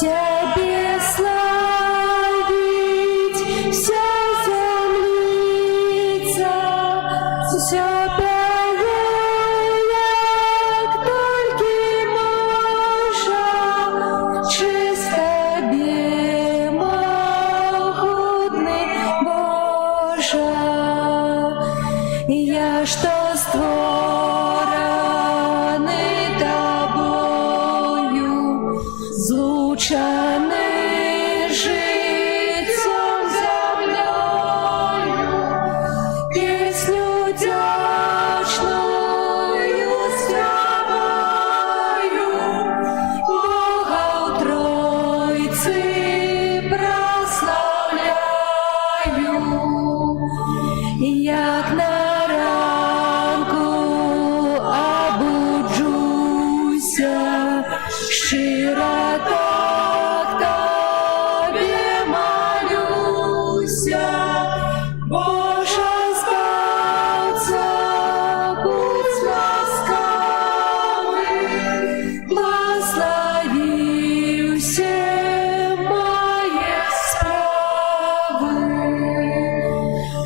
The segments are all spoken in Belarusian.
Тебе славить вся землица, все пяє, як тільки може, чисто могутний Боже. Я що створений тобою, злучений життям землею, пісню вдячною співаю, Бога у Тройці прославляю, як на ранку обуджуся, щиро так тобі молюся. Боже, збавця, будь ласкавий, благослови всі мої справи.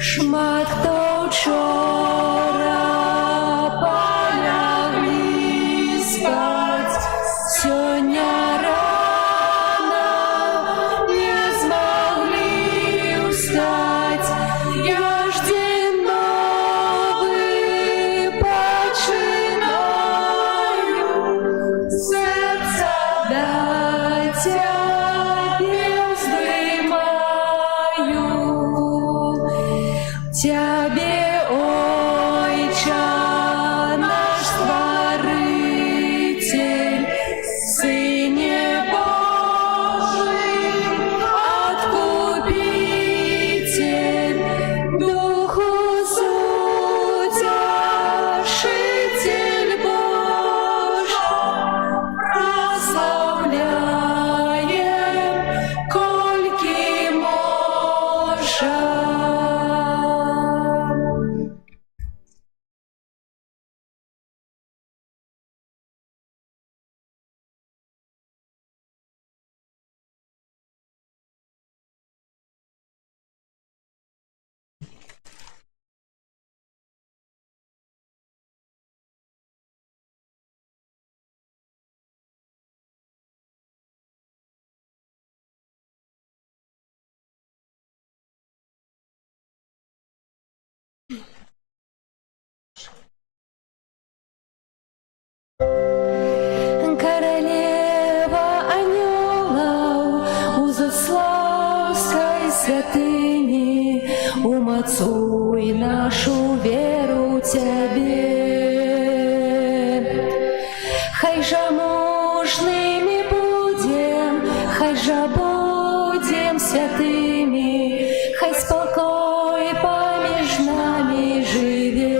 Шмат хто вчора полягли спать, сьогодні рано не змогли встать. Я ж день новий починаю, серце до тебе вздымаю. Тебе, Ойче, наш Створитель, Сыне Божий, Откупитель, Духу Утешитель Божий, прославляем, кольки можем. Королева анgelов у Заславской святыни, умацуй нашу веру тебе. Хай же мужными будем, хай же будем святыми, хай спокой поміж нами живе.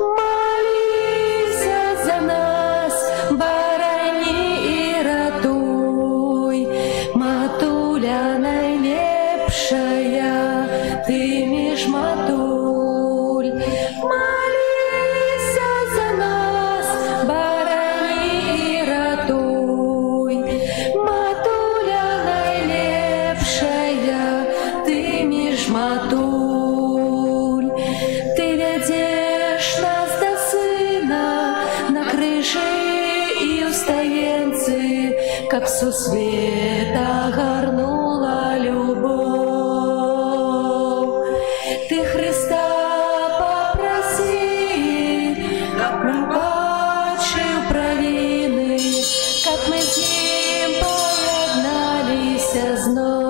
Молися за нас, борони и ратуй, матуля найлепшая, ты між матуль. Молися за нас, борони и ратуй, матуля найлепшая, ты між матуль. Ты ведешь нас до сына на крыше и у стоянцы, как со света горнула любовь. Ты Христа попроси, как пробачил провины, как мы с ним поєднались знов.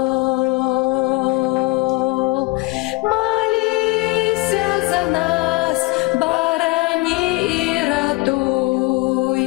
Молися за нас, борони и ратуй,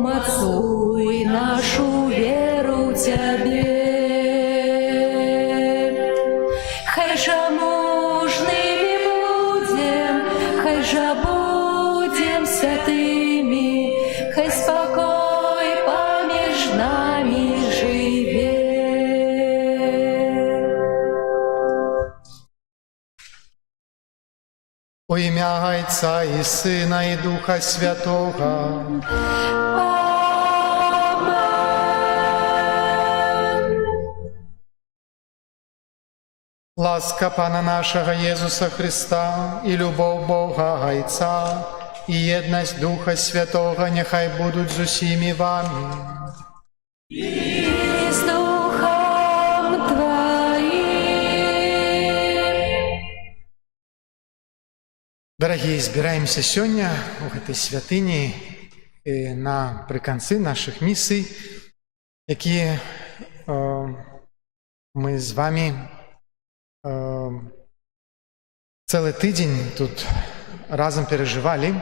умацуй нашу веру в Тебе. Хай жа мужними будем, хай жа будем святыми, хай спокой помеж нами живе. Во ім'я Отця і Сина і Духа Святого. Ласка Пана нашого Єсуса Христа і любов Бога Отця і єдність Духа Святого нехай будуть з усіми вами. И с Духом Твоим. Дорогие, збираемся сёння у гэтай святыні напрыканцы нашых місій, якія мы з вами цэлы тыдзень тут разам перажывалі.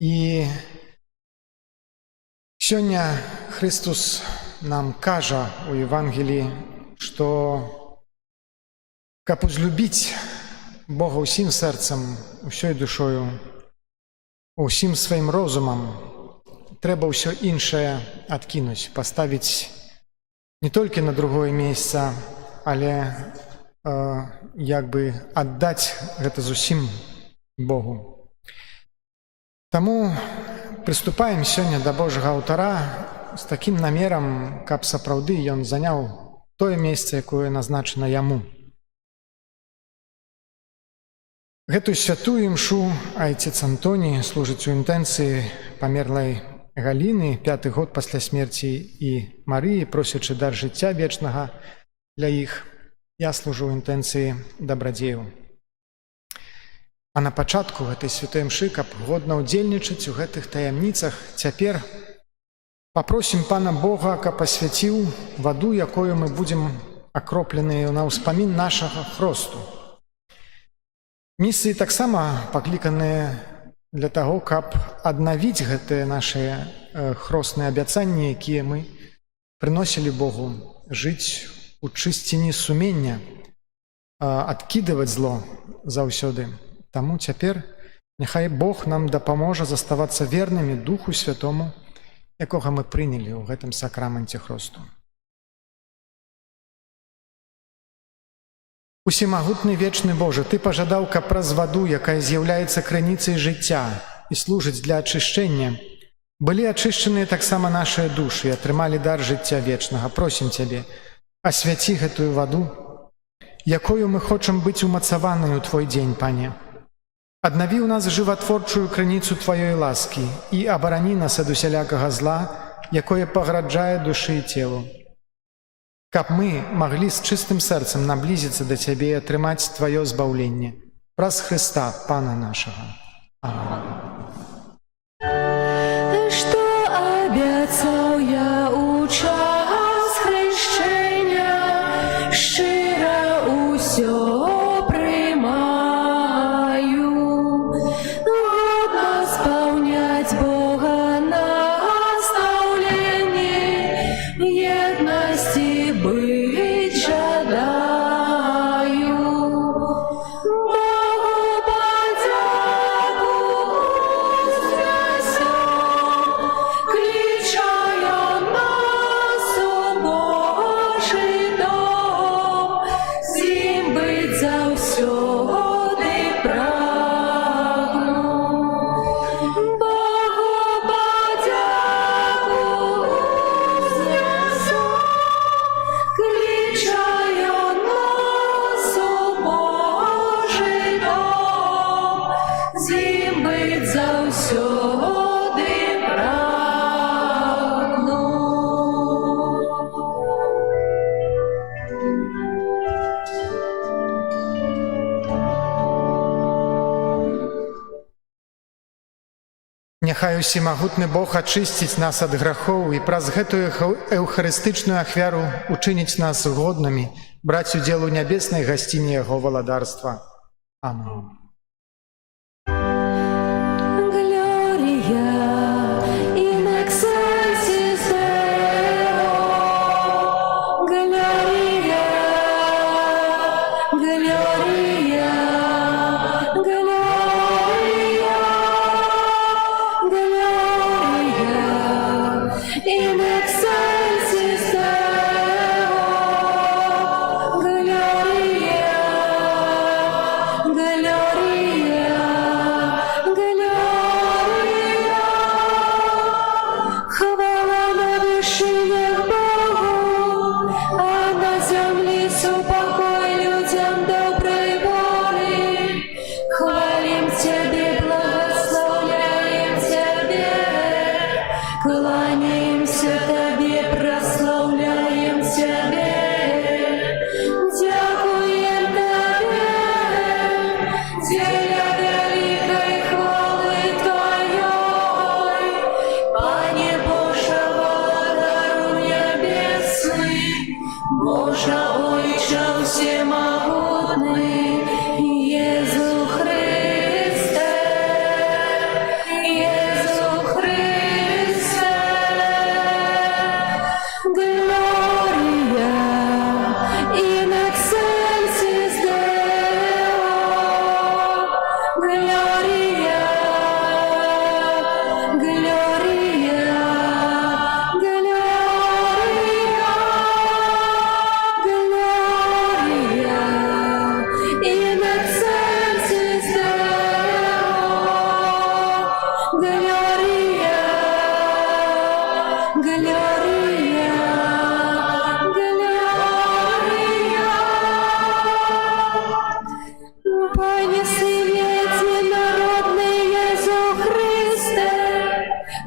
І сёння Христос нам кажа у Евангеліі, што каб узлюбіць Бога ўсім сэрцам, усёй душою, усім сваім розумам, трэба ўсё іншае адкінуць, паставіць не толькі на другое месца, але як бы аддаць гэта зусім Богу. Таму прыступаем сёння да Божага алтара з такім намерам, каб сапраўды ён заняў тое месца, якое назначана яму. Гэтую святую імшу айцец Антоній служыць у інтэнцыі памерлай Галіны, 5-й год пасля смерці і Марыі, просячы дар жыцця вечнага для іх. Я служу ў інтэнцыі дабрадзею. А на пачатку гэтай святой імшы, каб годна ўдзельнічаць у гэтых таямніцах, цяпер папросім Пана Бога, каб асвяціў ваду, якою мы будзем акропленыя на ўспамін нашага хросту. Місіі таксама пакліканыя для таго, каб аднавіць гэтыя нашыя хросныя абяцанні, якія мы прыносілі Богу, жыць у чысціні сумення, адкідываць зло заўсёды. Таму цяпер няхай Бог нам дапаможа заставацца вернымі Духу Святому, якога мы прынялі ў гэтым сакраменце хросту. Усімагутны вечны Божа, Ты пажадаў, каб праз ваду, якая з'яўляецца крыніцай жыцця і служыць для ачышчэння, былі ачышчаныя таксама нашыя душы і атрымалі дар жыцця вечнага. Просім Цябе, асвяці гэтую ваду, якою мы хочам быць умацаванай у Твой дзень, Пане. Аднаві ў нас жыватворчую крыніцу Тваёй ласкі і абарані нас ад усялякага зла, якое пагражае душы і целу. Каб мы маглі з чыстым сэрцам наблізіцца да Цябе і атрымаць Тваё збаўленне. Праз Хрыста, Пана нашага. Амінь. Што абяцаў я у час хрещення, шчыра ўсё прымаю, годна спаўняць Бога настаўленні, еднасці быть жадаю. Богу подяку вознесем, кличая нас у Божий дом, з ним быть заўсёды прагну. Богу подяку вознесем, кличая нас у Божий дом, з ним быть заўсёды прагну. Няхай усімагутны Бог ачысціць нас ад грахоў і праз гэтую эўхарыстычную ахвяру учыніць нас годнымі браць удзел у нябеснай гасціне Яго валадарства. Амінь. Глория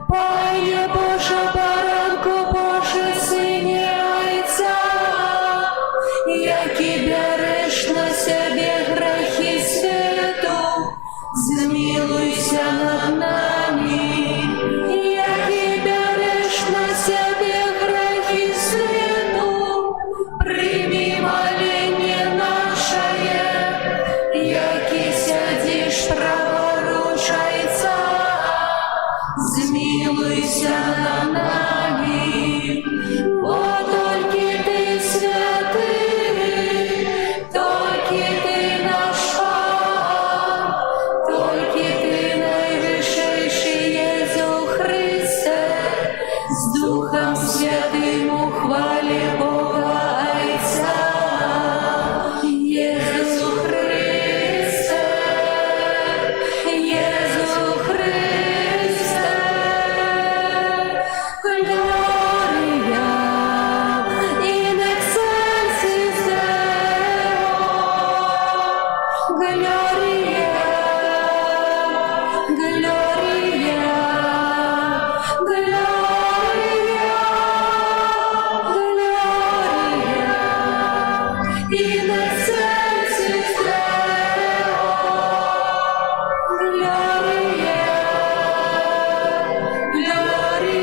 Пане Боже, баранку Боже, Сині Отця, які береш на себе грехи світу, змилуйся над нами. Які береш на себе грехи світу, прийми моління наше, які сядеш праворуч Отця, змилуйся над нами. Бо тільки ти святий, тільки ти наш Пан, тільки ти найвищий Єсу Христе, з Духом Святим у хвалі Бога Отця. Єсу Христе, Єсу Христе, Gloria in excelsis Deo, Gloria, Gloria, Gloria, Gloria in excelsis Deo, Gloria, Gloria,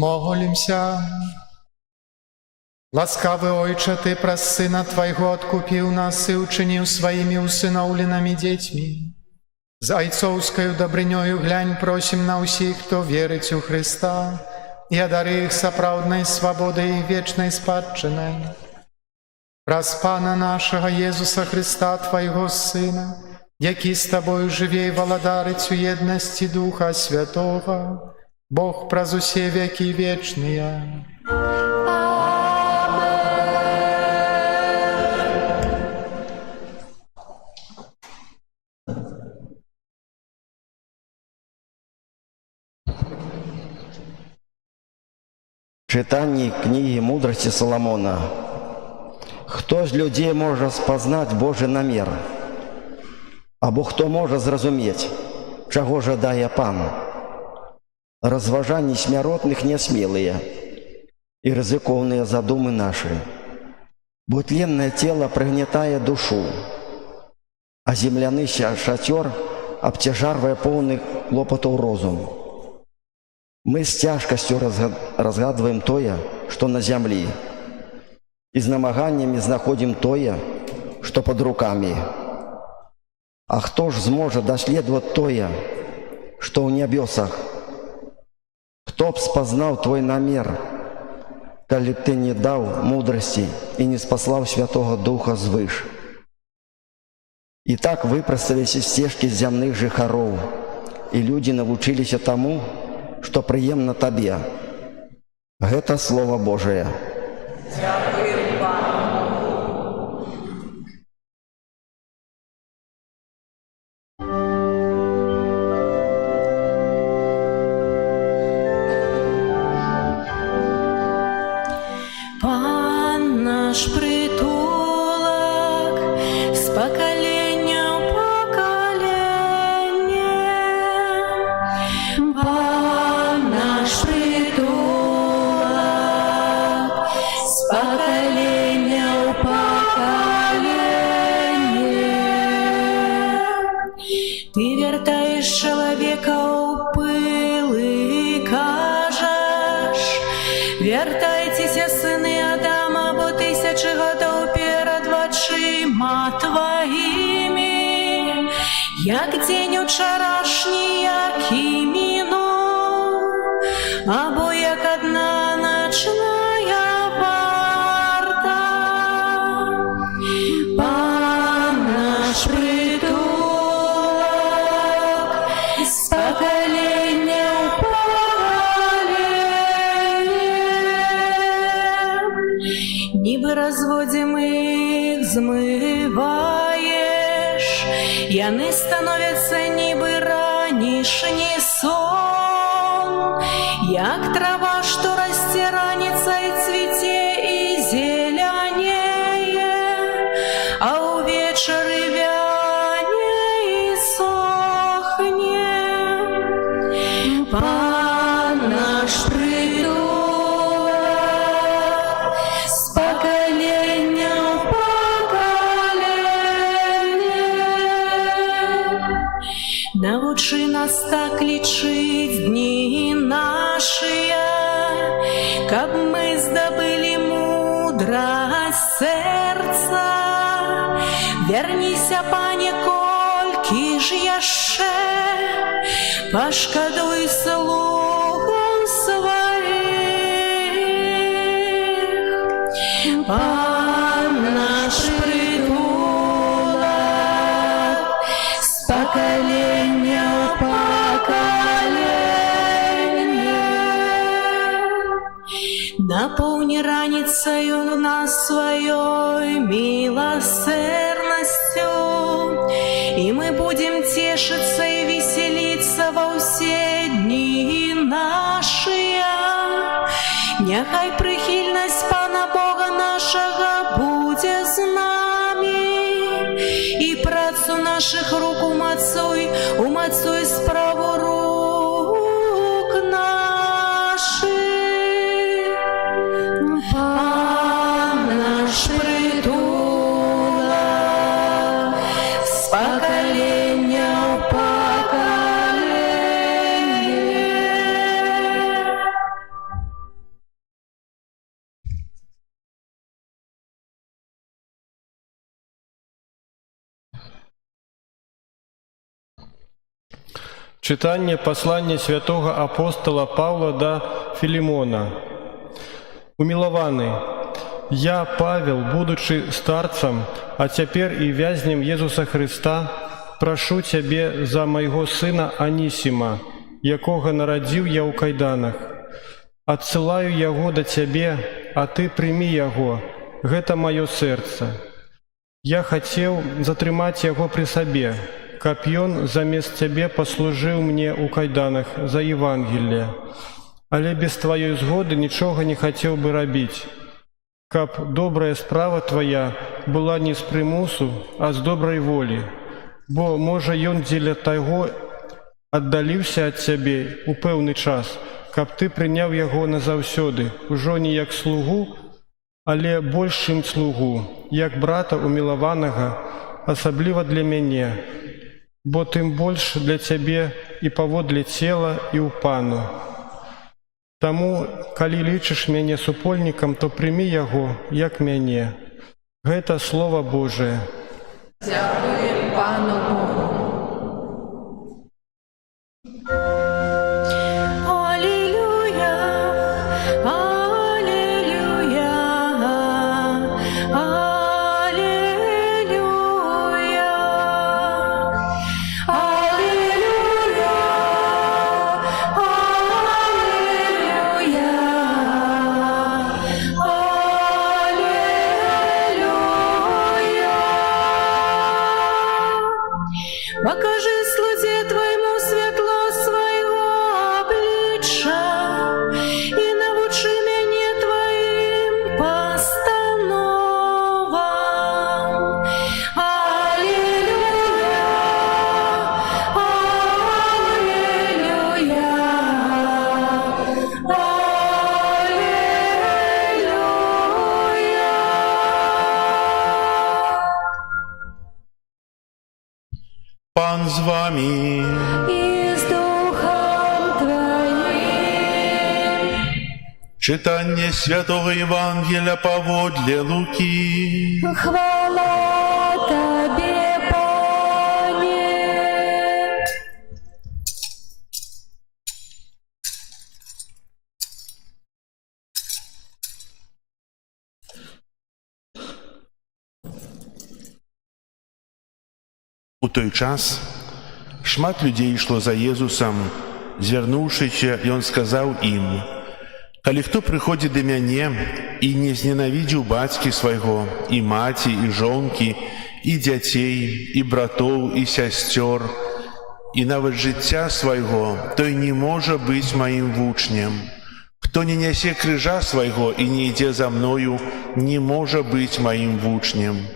Молимся. Ласкавый Ойче, Ты праз Сына Твоего откупил нас и учинил своими усыновленными детьми. За айцовскою добрынёю глянь, просим на усіх, хто верить у Христа, и одари их сапраўднай свободой и вечной спадчиной. Праз Пана нашего Иисуса Христа, Твоего Сына, який с Тобою живе и владарить у едности Духа Святого, Бог праз усе веки вечные. Читанні книги мудрости Соломона. Хто з людей може спознати Божий намір? Або хто може зрозуміти, чого жадає Пан? Розважання смиротних несмілые и ризикованные задумы наши. Бо тленное тело пригнетает душу, а земляный шатер обтяжарвая полный клопотов розум. Мы с тяжкостью разгадываем тое, что на земле, и с намаганиями находим тое, что под руками. А кто ж зможет доследовать тое, что в небесах? Кто б спознал твой намер, коли ты не дал мудрости и не спаслал Святого Духа звыш? И так выпростались из стежки земных жихаров, и люди научились тому, что приемно Тебе. Это Слово Божие. Пан наш притулок с поколения в поколение. Пан наш притулок с поколения в поколение. Ты вертаешь человека у пыл и кажешь: вертайтеся, сыны Адама, бо тысячи годов перед очима твоими, як день вчорашній, як і минув, або як одна ночная варта. Пан наш притулок с поколения в поколение. Ніби розводимих змиваєш, яни становяться ніби ранішній сон, як трава, що розтираниться і цвіте нас так лічыць дні нашыя, каб мы здабылі мудрасць сэрца. Верніся, Пане, колькі ж яшчэ, пашкадуй слугам сваіх. Пан наш прытулак з пакалення ў пакаленне. Напоўні раніцаю нас сваёй милосердностью, и мы будем тешиться и веселиться во все дни наши. Няхай прихильность Пана Бога нашего будет с нами, и працу наших рук умацуй справу рук наших. Пан наш притулок з покоління в покоління. Читание послания святого апостола Павла до Филимона. Умилованный, я, Павел, будучи старцем, а теперь и вязнем Иисуса Христа, прошу Тебе за моего сына Анисима, якого народил я у кайданах. Отсылаю его до Тебе, а Ты прими его, гэта мое сердце. Я хотел затрымать его при себе, каб ён замест Тебе послужил мне у кайданах за Евангелие. Але без Твоей згоды нічога не хотел бы рабіць, каб добрая справа Твоя была не з прымусу, а з добрай волі, бо, можа, ён дзеля таго аддаліўся ад Цябе у пэўны час, каб Ты прыняў яго назаўсёды, ужо не як слугу, але больш, чым слугу, як брата умілаванага, асабліва для мяне, бо тым больш для Цябе і паводле цела і ў Пану. Таму, калі лічыш мяне супольнікам, то прымі яго, як мяне. Гэта Слова Божие. Дякую Пану Богу. Аллилуйя, аллилуйя, аллилуйя, аллилуйя, аллилуйя. Покажи слузе Твоему светло своего обличья и научи меня Твоим постановам. Аллилуйя, аллилуйя, аллилуйя. Пан з вами. И с Духом Твоим. Читання Святого Євангелія поводле Луки. Хвала Тебе, Пане. У той час шмат людей ішло за Єзусом. Звярнуўшыся, Ён сказаў ім: «Калі хто прыходзіць да мяне і не зненавідзіў бацькі свайго, і маці, і жонкі, і дзяцей, і братоў, і сясцёр, і нават жыцця свайго, той не можа быць маім вучнем. Хто не нясе крыжа свайго і не ідзе за мною, не можа быць маім вучнем.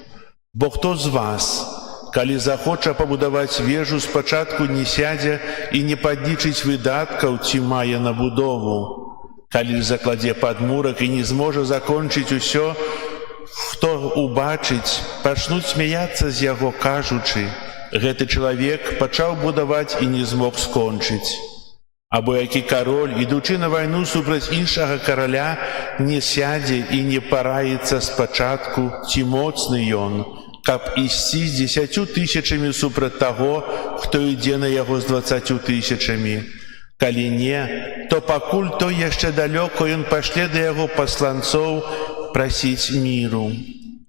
Бо хто з вас, калі захоча пабудаваць вежу, спачатку не сядзе і не падлічыць выдаткаў, ці мае на будову. Калі закладзе падмурак і не зможа закончыць усё, хто убачыць, пачнуць смяяцца з яго, кажучы: Гэты чалавек пачаў будаваць і не змог скончыць. Або які кароль, ідучы на вайну супраць іншага караля, не сядзе і не параіцца спачатку, ці моцны ён, каб ісці з 10 000 супраць таго, хто ідзе на яго з 20 000. Калі не, то пакуль той яшчэ далёка, ён пашле да яго пасланцоў прасіць міру.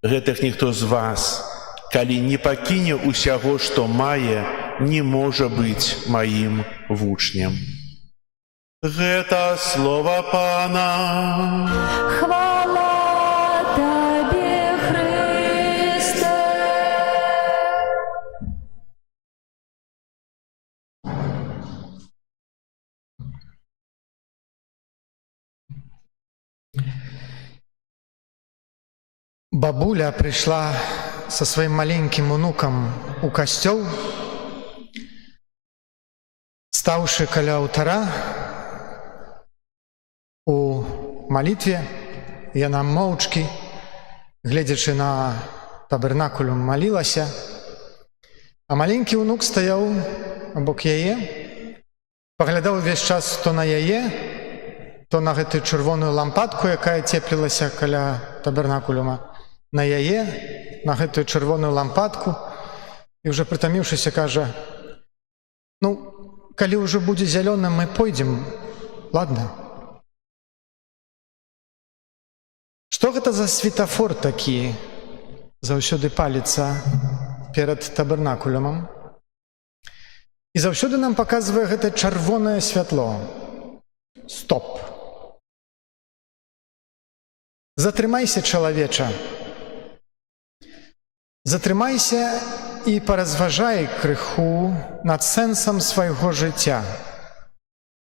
Гэтых ніхто з вас, калі не пакіне ўсяго, што мае, не можа быць маім вучнем. Гэта слова Пана. Хвала Табе, Христе. Бабуля пришла со своим маленьким внуком у костел, ставши каля алтара, у молитве, яна моўчкі, гледзячы на табернакулюм, малілася, а маленькі ўнук стаяў абок яе, паглядаў увесь час то на яе, то на гэтую чырвоную лампадку, якая цеплілася каля табернакулюма, на яе, на гэтую чырвоную лампадку, і ўжо прытаміўшыся кажа: «Ну, калі ўжо будзе зялёным, мы пойдзем, ладно?» Што гэта за светафор такі заўсёды паліцца перад табернакулюмам? І заўсёды нам паказвае гэта чырвонае святло. Стоп. Затрымайся, чалавеча. Затрымайся і паразважай крыху над сэнсам свайго жыцця,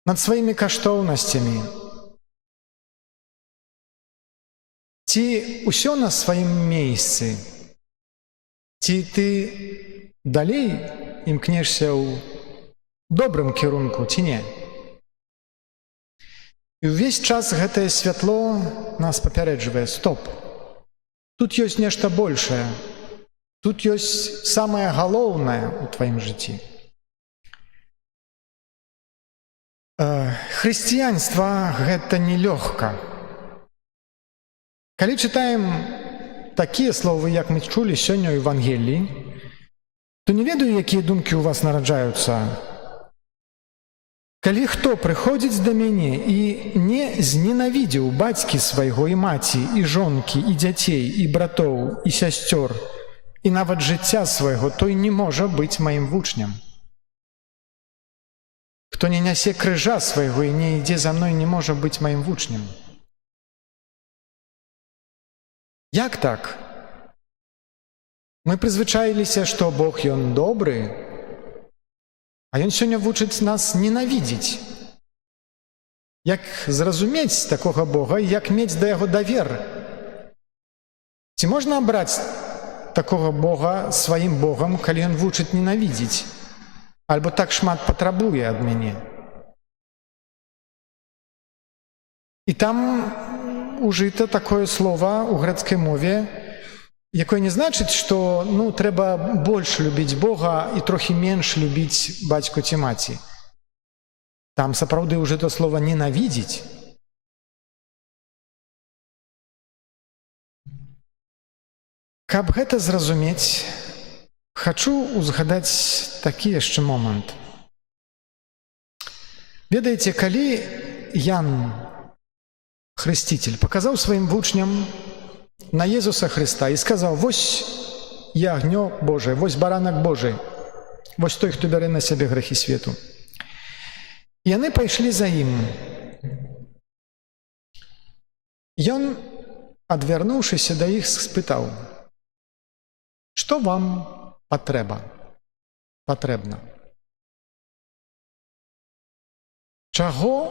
над сваімі каштоўнасцямі. Ці ўсё на сваім месцы? Ці ты далей імкнешся ў добрым кірунку, ці не? І ўвесь час гэтае святло нас папярэджвае: стоп. Тут ёсць нешта большае. Тут ёсць самае галоўнае ў тваім жыцці. Хрысціянства – гэта нелёгка. Калі чытаем такія словы, як мы чулі сёння ў Евангеліі, то не ведаю, якія думкі ў вас нараджаюцца. Калі хто прыходзіць да мяне і не зненавідзеў бацькі свайго і маці, і жонкі, і дзяцей, і братоў, і сясцёр, і нават жыцця свайго, той не можа быць маім вучнем. Хто не нясе крыжа свайго і не ідзе за мной, не можа быць маім вучнем. Як так? Мы прызвычаіліся, што Бог, Ён добры, а Ён сёння вучыць нас ненавідзець. Як зразумець такога Бога і як мець да Яго давер? Ці можна абраць такога Бога сваім Богам, калі Ён вучыць ненавідзець? Альбо так шмат патрабуе ад мяне? І там ужыта такое слова ў грэцкай мове, якое не значыць, што трэба больш любіць Бога і трохі менш любіць бацьку ці маці. Там сапраўды ўжыта слова «ненавідзець». Каб гэта зразумець, хачу узгадаць такі яшчэ момант. Ведаеце, калі Ян Хрысціцель паказаў сваім вучням на Езуса Хрыста і сказаў: «Вось ягнё Божае, вось баранак Божы, вось той, хто бярэ на сябе грэхі свету». Яны пайшлі за ім. Ён, адвярнуўшыся да іх, спытаў: «Што вам патрэбна? Чаго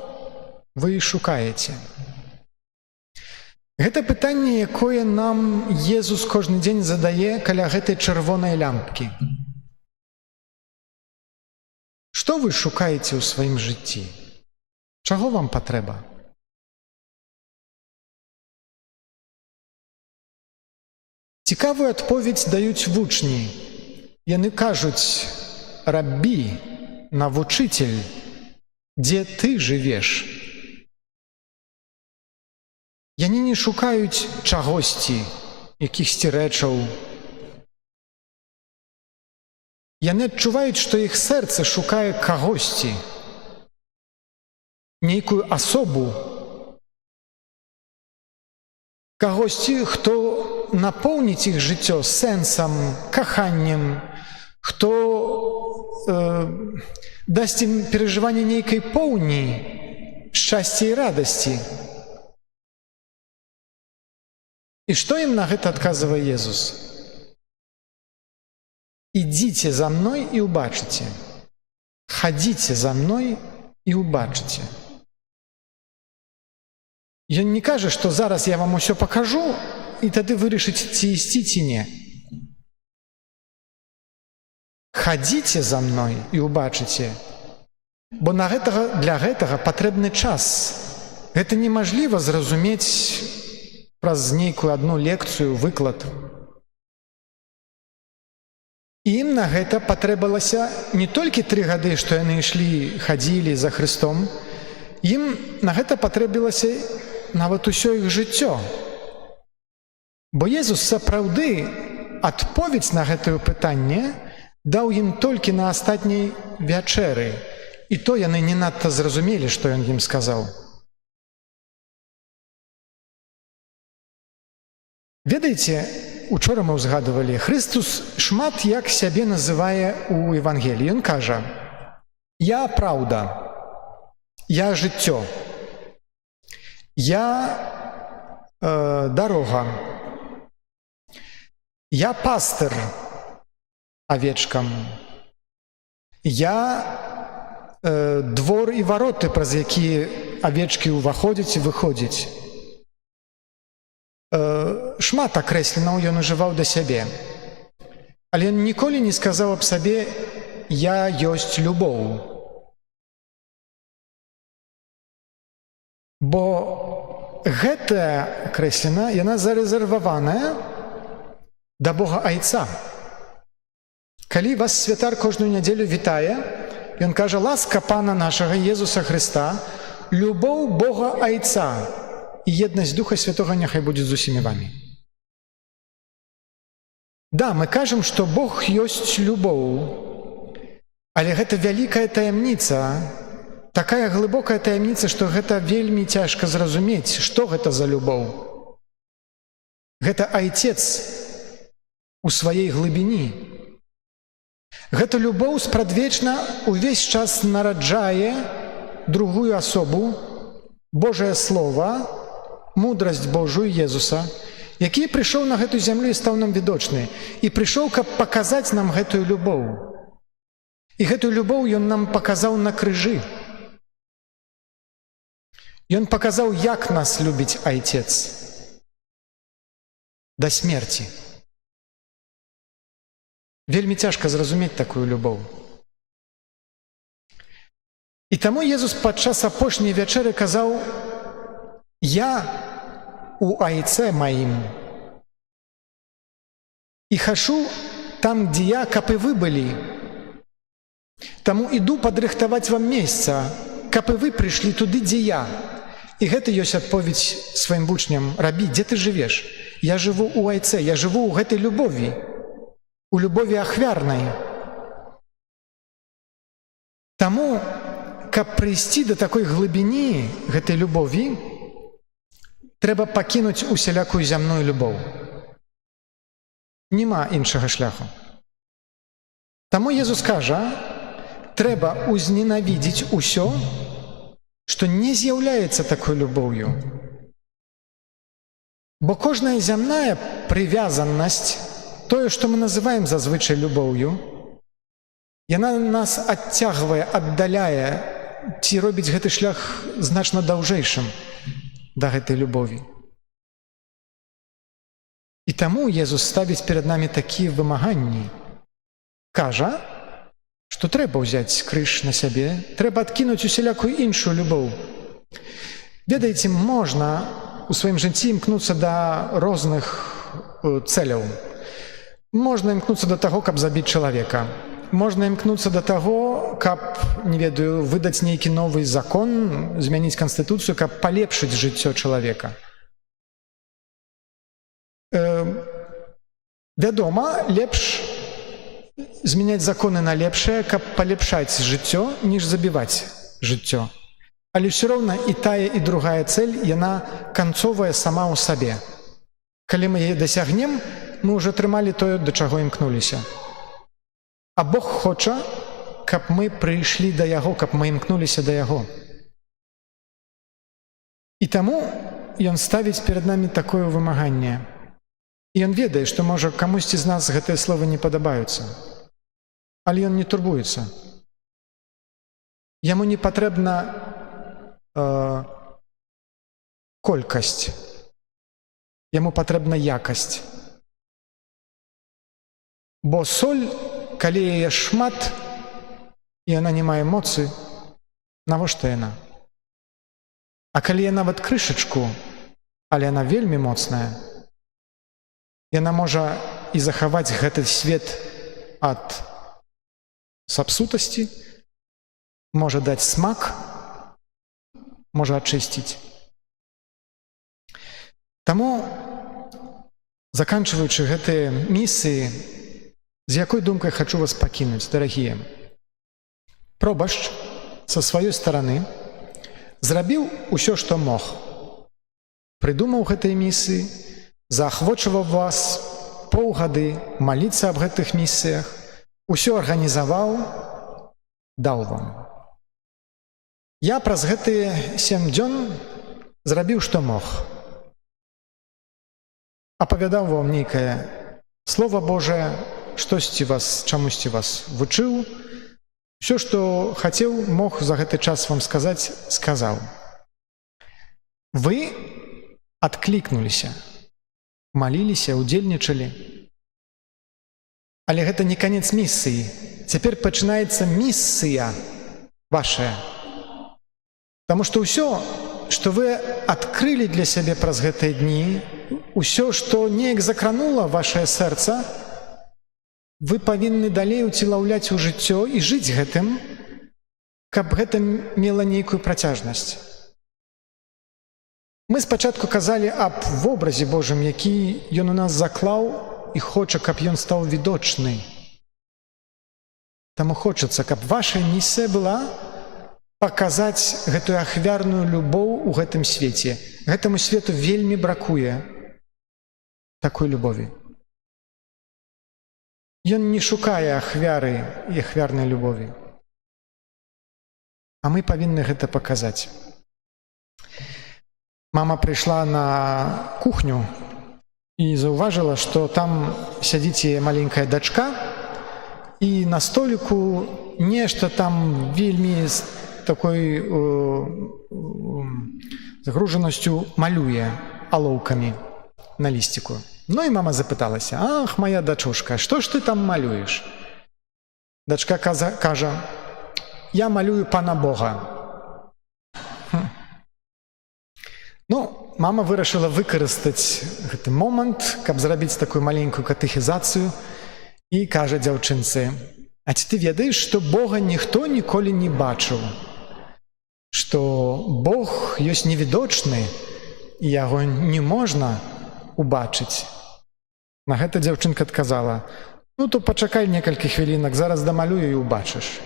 вы шукаеце?» Гэта пытанне, якое нам Езус кожны дзень задае каля гэтай чырвонай лямпкі. Што вы шукаеце ў сваім жыцці? Чаго вам патрэба? Цікавую адповедь даюць вучні. Яны кажуць: «Раббі, навучитель, дзе ты жывеш?» Яны не шукаюць чагосьці, якіхсьці рэчаў. Яны адчуваюць, што іх сэрца шукае кагосьці, нейкую асобу, кагосьці, хто напоўніць іх жыццё сэнсам, каханнем, хто дасць ім перажыванне нейкай поўні, шчасця і радасці. І што ім на гэта адказвае Езус? «Ідзіце за мной і ўбачыце, хадзіце за мной і ўбачыце». Ён не кажа, што зараз я вам усё пакажу, і тады вырашыць, ці ісці, ці не. Хадзіце за мной і ўбачыце, бо для гэтага патрэбны час. Гэта немажліва зразумець праз нейкую адну лекцыю, выклад. І ім на гэта патрэбалася не толькі 3 гады, што яны ішлі, хадзілі за Хрыстом, ім на гэта патрэбілася нават усё іх жыццё. Бо Езус сапраўды адповедь на гэтае пытанне даў ім толькі на астатняй вячэры, і то яны не надта зразумелі, што ён ім сказаў. Ведаеце, учора мы ўзгадывалі, Христос шмат як сябе называе ў Евангеліі. Ён кажа: «Я праўда, я жыццё, я дарога, я пастыр авечкам, я двор і вароты, праз якія авечкі ўваходзяць і выходзяць». Шмат акрэсленаў ён ужываў да сябе, але ён ніколі не сказаў аб сабе: «Я ёсць любоў». Бо гэтая акрэслена, яна зарэзерваваная да Бога Айца. Калі вас святар кожную нядзелю вітае, ён кажа: «Ласка Пана нашага Езуса Хрыста, любоў Бога Айца і еднасць Духа Святога няхай будзе з усімі вамі». Да, мы кажам, што Бог ёсць любоў, але гэта вялікая таямніца, такая глыбокая таямніца, што гэта вельмі цяжка зразумець, што гэта за любоў. Гэта Айцец у сваей глыбіні. Гэта любоў спрадвечна увесь час нараджае другую асобу, Божае Слова, мудрасць Божую Езуса, які прыйшоў на гэту зямлю і стаў нам відочны, і прыйшоў, каб паказаць нам гэтую любоў. І гэтую любоў ён нам паказаў на крыжы. Ён паказаў, як нас любіць Айцец да смерці. Вельмі цяжка зразумець такую любоў. І таму Езус падчас апошняй вячэры казаў: «Я у Айце маім і хашу там, дзе я, каб і вы былі. Таму іду падрыхтаваць вам месца, каб і вы прыйшлі туды, дзе я». І гэта ёсць адповедь сваім вучням: «Рабі, дзе ты жывеш? Я жыву у Айце, я жыву ў гэтай любові, у любові ахвярнай». Таму, каб прыйсці да такой глыбіні гэтай любові, трэба пакінуць усялякую зямную любоў. Нема іншага шляху. Таму Езус кажа, трэба узненавідзець усё, што не з'яўляецца такой любоўю. Бо кожная зямная прывязанасць, тое, што мы называем зазвычай любоўю, яна нас адцягвае, аддаляе, ці робіць гэты шлях значна даўжэйшым да гэтай любові. І таму Езус ставіць перад намі такія вымаганні. Кажа, што трэба ўзяць крыж на сябе, трэба адкінуць усялякую іншую любоў. Ведаеце, можна у сваім жыцці імкнуцца да розных цэляў. Можна імкнуцца да таго, каб забіць чалавека. Можна імкнуцца да таго, каб, не ведаю, выдаць нейкі новы закон, змяніць канстытуцыю, каб палепшыць жыццё чалавека. Вядома, лепш змяняць законы на лепшае, каб палепшаць жыццё, ніж забіваць жыццё. Але ўсё роўна і тая, і другая цэль, яна канцовая сама ў сабе. Калі мы яе дасягнем, мы ўжо атрымалі тое, да чаго імкнуліся. А Бог хоча, каб мы прыйшлі да Яго, каб мы імкнуліся да Яго. І таму Ён ставіць перад намі такое вымаганне. І Ён ведае, што, можа, камусьці з нас гэтыя словы не падабаюцца. Але Ён не турбуецца. Яму не патрэбна колькасць. Яму патрэбна якасць. Бо соль, калі яе шмат, і яна не мае моцы, навошта яна? А калі яна нават крышачку, але яна вельмі моцная, яна можа і захаваць гэты свет ад сапсутасці, можа даць смак, можа ачысціць. Таму, заканчваючы гэтыя місіі, з якой думкай хачу вас пакінуць, дарагія? Пробашч са сваёй стараны зрабіў усё, што мог. Прыдумаў гэтыя місіі, заахвочваў вас паўгады маліцца аб гэтых місіях, усё арганізаваў, даў вам. Я праз гэтыя 7 дзён зрабіў, што мог. Апавядаў вам нейкае Слова Божае, штосьці вас, чамусьці вас вучыў. Усё, што хацеў, мог за гэты час вам сказаць, сказаў. Вы адклікнуліся, маліліся, удзельнічалі. Але гэта не канец місіі. Цяпер пачынаецца місія вашая. Таму што ўсё, што вы адкрылі для сябе праз гэтыя дні, усё, што неяк закранула вашае сэрца, вы павінны далей уцілаўляць у жыццё і жыць гэтым, каб гэта мела нейкую працяжнасць. Мы спачатку казалі аб вобразе Божым, які Ён у нас заклаў і хоча, каб ён стаў відочны. Таму хочацца, каб ваша місія была паказаць гэтую ахвярную любоў у гэтым свеце. Гэтаму свету вельмі бракуе такой любові. Ён не шукае ахвяры і ахвярнай любові. А мы павінны гэта паказаць. Мама прыйшла на кухню і заўважыла, што там сядзіць яе маленькая дачка, і на століку нешта там вельмі з такой загружанасцю малюе алоўкамі на лісціку. Ну і мама запыталася: «Ах, моя дачушка, што ж ты там малюеш?» Дачка кажа: «Я малюю Пана Бога». Ну, мама вырашыла выкарыстаць гэты момант, каб зрабіць такую маленькую катэхізацыю, і кажа дзяўчынцы: «А ці ты ведаеш, што Бога ніхто ніколі не бачыў? Што Бог ёсць невідочны, і яго не можна убачыць?» На гэта дзяўчынка адказала: «Ну, то пачакай некалькі хвілінак, зараз дамалюю і убачыш».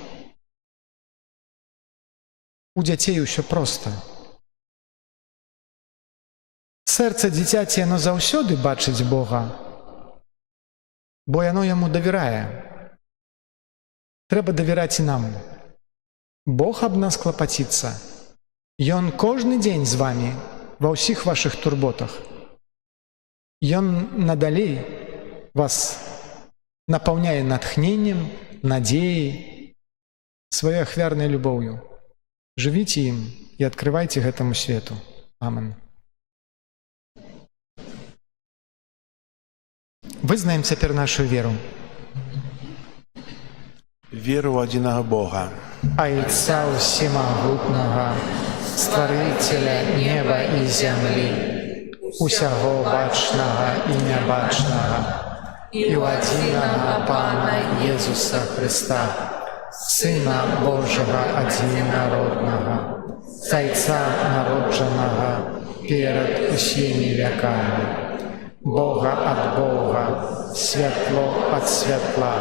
У дзяцей усё проста. Сэрца дзіцяці, яно заўсёды бачыць Бога, бо яно яму давярае. Трэба давяраць і нам. Бог аб нас клапаціцца. Ён кожны дзень з вамі ва ўсіх вашых турботах. Ён надалей вас напаўняе натхненнем, надзеяй, сваёй ахвярнай любоўю. Жывіце ім і адкрывайце гэтаму свету. Амен. Вызнаем цяпер нашу веру. Веру ў адзінага Бога, Айца ўсемагутнага, стварыцеля неба і зямлі, усяго бачнага і нябачнага, і у адзінага Пана Езуса Христа, Сына Божага адзінароднага, Зайца народжанага перад усімі вякамі, Бога ад Бога, святло ад святла,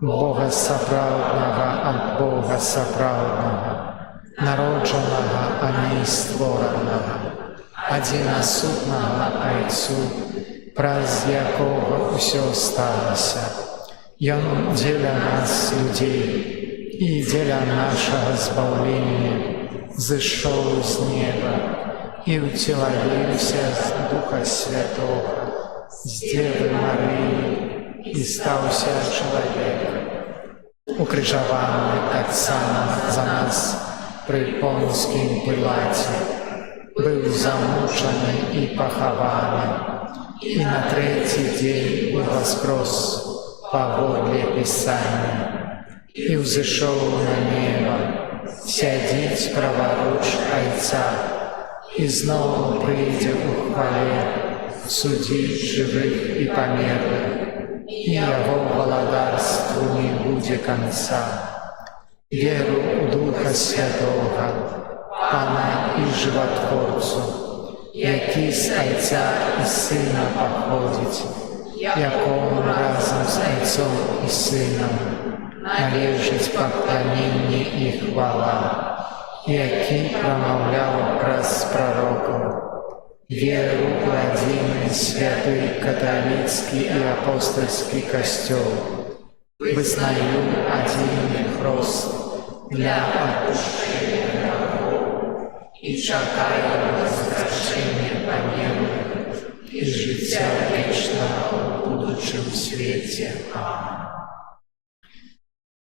Бога сапраўднага ад Бога сапраўднага, народжанага, а не створанага, адзінасутнага Айцу, праз якога ўсё сталася. Ён дзеля нас, людзей, і дзеля нашага збаўлення зышоў з неба і ўцелавіўся з Духа Святога, з Девы Марыі і стаўся чалавекам. Укрыжаваны таксама за нас пры Понскім Пілаце, быў замучаны і пахаваны, і на трэці дзень уваскрос паводле Пісання, і ўзышоў на неба, сядзіць праваруч Айца, і зноў прыйдзе ў хвале судзіць жывых і памерлых, і яго валадарству не будзе канца. Веру ў Духа Святога, Пана і Жыватворцу, які з Айца і Сына паходзіць, якому разам з Айцом і Сынам належыць пакланенне і хвала, які прамаўляў праз прарокаў. Веру ў адзіны святы каталіцкі і апостальскі касцёл, вызнаю адзіны хрост для адпушчэння грахоў і чакаю возвращення памерлых і жыцця вечнага ў будучым свеце.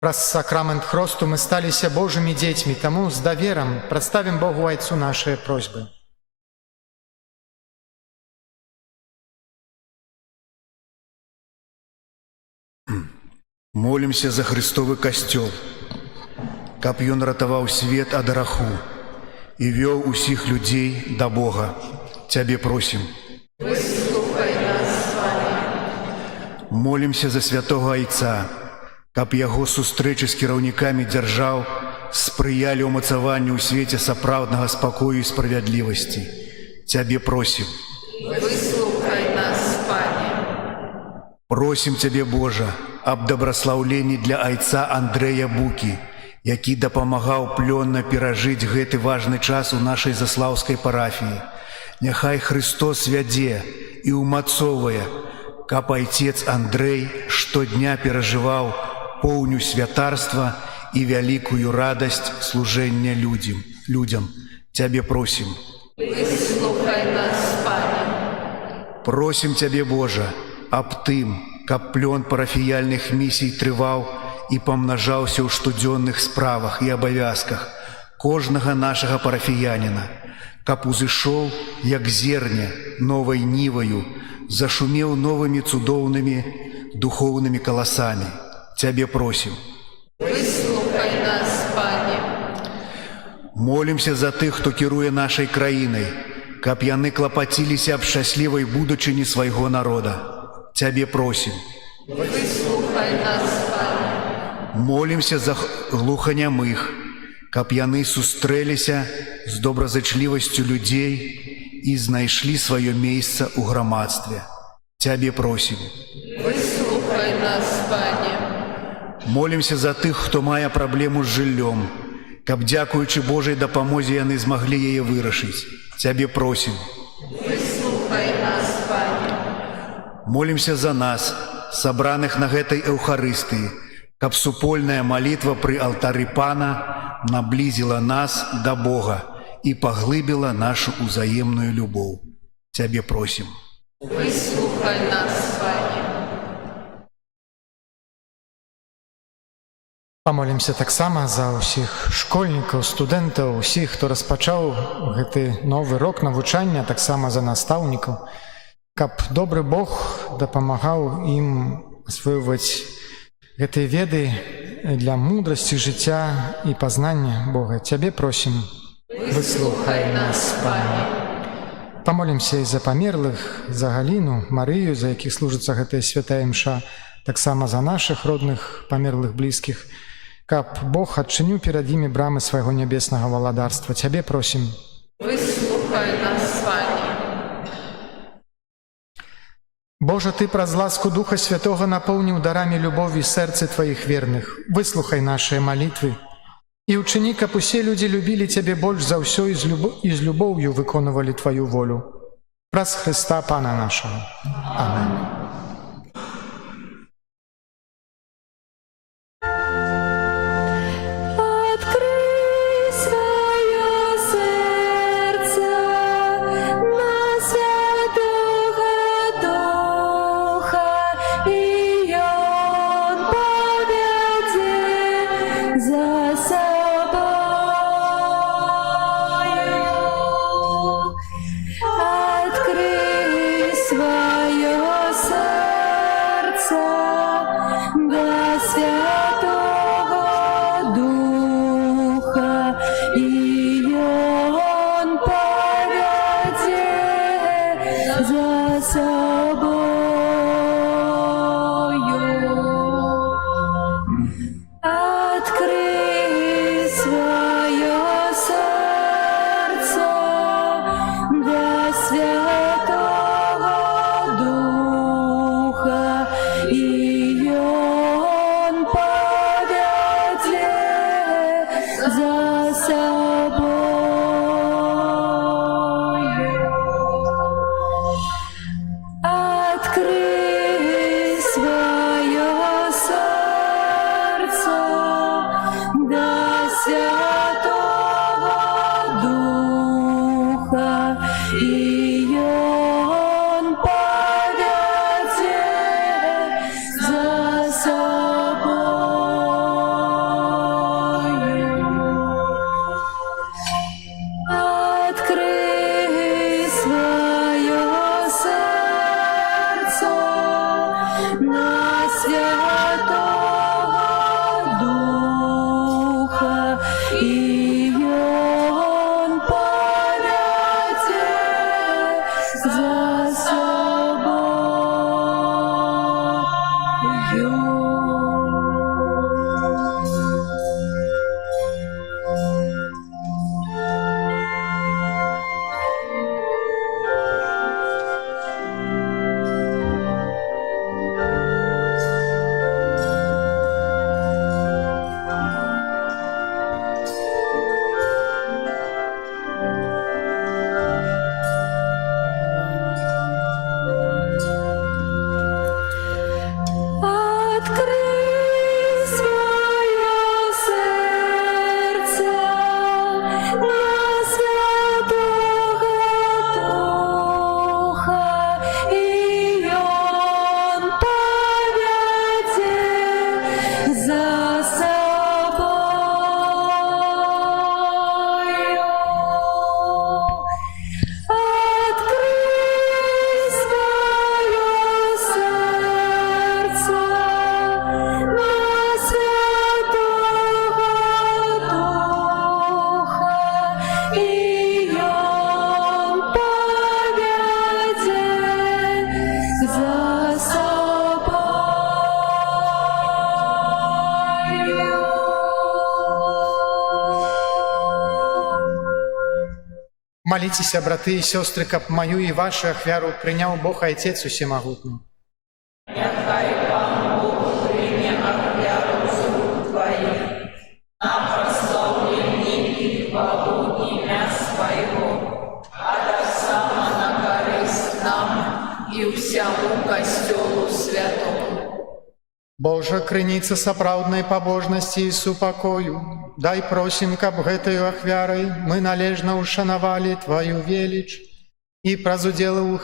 Праз сакрамент хросту мы сталіся Божымі дзецьмі, таму з даверам прадставім Богу Айцу нашыя просьбы. Молімся за Христовы касцёл, каб ён ратаваў свет ад граху і вёў усіх людзей да Бога. Цябе просім. Выслухай нас, Святый. Молімся за святого Айца, каб яго сустрэчы з кіраўнікамі дзяржаў спрыялі ўмацаванню ў свеце сапраўднага спакою і справядлівасці. Цябе просім. Выслухай нас, Пане. Просім Цябе, Божа, аб дабраслаўленні для Айца Андрэя Букі, які дапамагаў плённа перажыць гэты важны час у нашай заслаўскай парафіі. Няхай Христос вядзе і ўмацоўвае, каб Айцец Андрэй штодня перажываў поўню святарства і вялікую радасць служэння людзям. Цябе просім. Выслухай нас, Пане. Просім Цябе, Божа, аб тым, каб плён парафіяльных місій трываў і памнажаўся ў штодзённых справах і абавязках кожнага нашага парафіяніна, каб узышоў, як зерня, новай ніваю, зашумеў новымі цудоўнымі духоўнымі каласамі. Цябе просім. Выслухай нас, Пане. Молімся за тых, хто кіруе нашай краінай, каб яны клапаціліся аб шчаслівай будучыні свайго народа. Цябе просім. Выслухай нас, Пане. Молімся за глуханямых, каб яны сустрэліся з добразычлівасцю людзей і знайшлі сваё месца ў грамадстве. Цябе просім. Выслухай нас, Пане. Молімся за тых, хто мае праблему з жыллём, каб, дзякуючы Божай дапамозе, яны змаглі яе вырашыць. Цябе просім. Выслухай нас, Пане. Молімся за нас, сабраных на гэтай Эўхарыстыі, каб супольная малітва пры алтары Пана наблізіла нас да Бога і паглыбіла нашу ўзаемную любоў. Цябе просім. Выслухай нас, Пане. Памолімся таксама за ўсіх школьнікаў, студэнтаў, усіх, хто распачаў гэты новы рок навучання, таксама за настаўнікаў, каб добры Бог дапамагаў ім асвойваць гэтыя веды для мудрасці жыцця і пазнання Бога. Цябе просім. Выслухай нас, Пане. Памолімся і за памерлых, за Галіну, Марыю, за якіх служыцца гэтая святая імша, таксама за нашых родных памерлых блізкіх, каб Бог адчыніў перад імі брамы свайго нябеснага валадарства. Цябе просім. Выслухай нас, Пане. Божа, Ты праз ласку Духа Святого напоўніў дарамі любові сэрцы Тваіх верных. Выслухай нашыя малітвы і ўчыні, каб усе людзі любілі Цябе больш за ўсё і з любоўю выконвалі Тваю волю. Праз Хрыста Пана нашага. Амин. Открой свое сердце на Святого Духа, и Он поведет за собою. Открой свое сердце для Святого Духа, и Он поведет за собою. Открой свое сердце для Святого Духа, и Он поведет за собою. Открой свое сердце для Святого Духа, и Он поведет за собою. Открой свое сердце на Святого Духа, и Он поведет за Открой свое сердце для Святого Духа, и Он поведет за собою. Открой свое сердце для Святого Духа, и Он поведет за собою. Моліцеся, браты і сёстры, каб маю і вашу ахвяру прыняў Бог Айцец усемагутны. І всяму костюлу святому. Божа, крыніца сапраўднай пабожнасці і супакою, дай просім, каб гэтаю ахвярай мы належна ушанавалі Тваю веліч і праз удзел у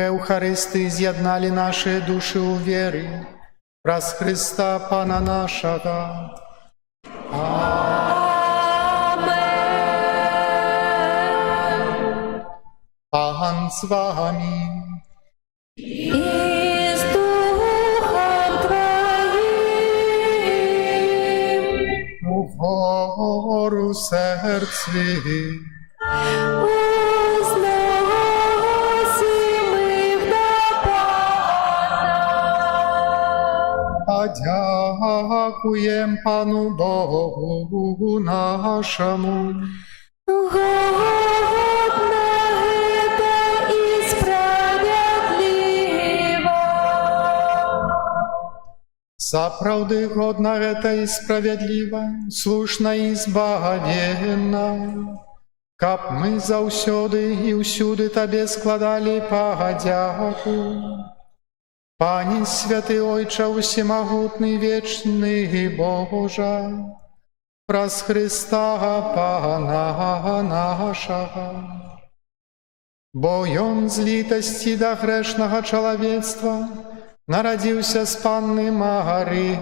Еўхарыстыі з'ядналі нашыя душы ў веры. Праз Хрыста Пана нашага. Пан з вами. И с Духом Твоим Угору серці. узнай Подякуєм Пану Богу нашому. Годна гэта і справядліва. Сапраўды годна гэта і справядліва, слушна і збавенна. Каб мы заўсёды і ўсюды Табе складалі падзяку. Пане святы Ойча усемагутны вечны Божа, праз Христа Пана нашага. Бо Ён з літасці да грэшнага чалавецтва нарадзіўся з Панны Марыі.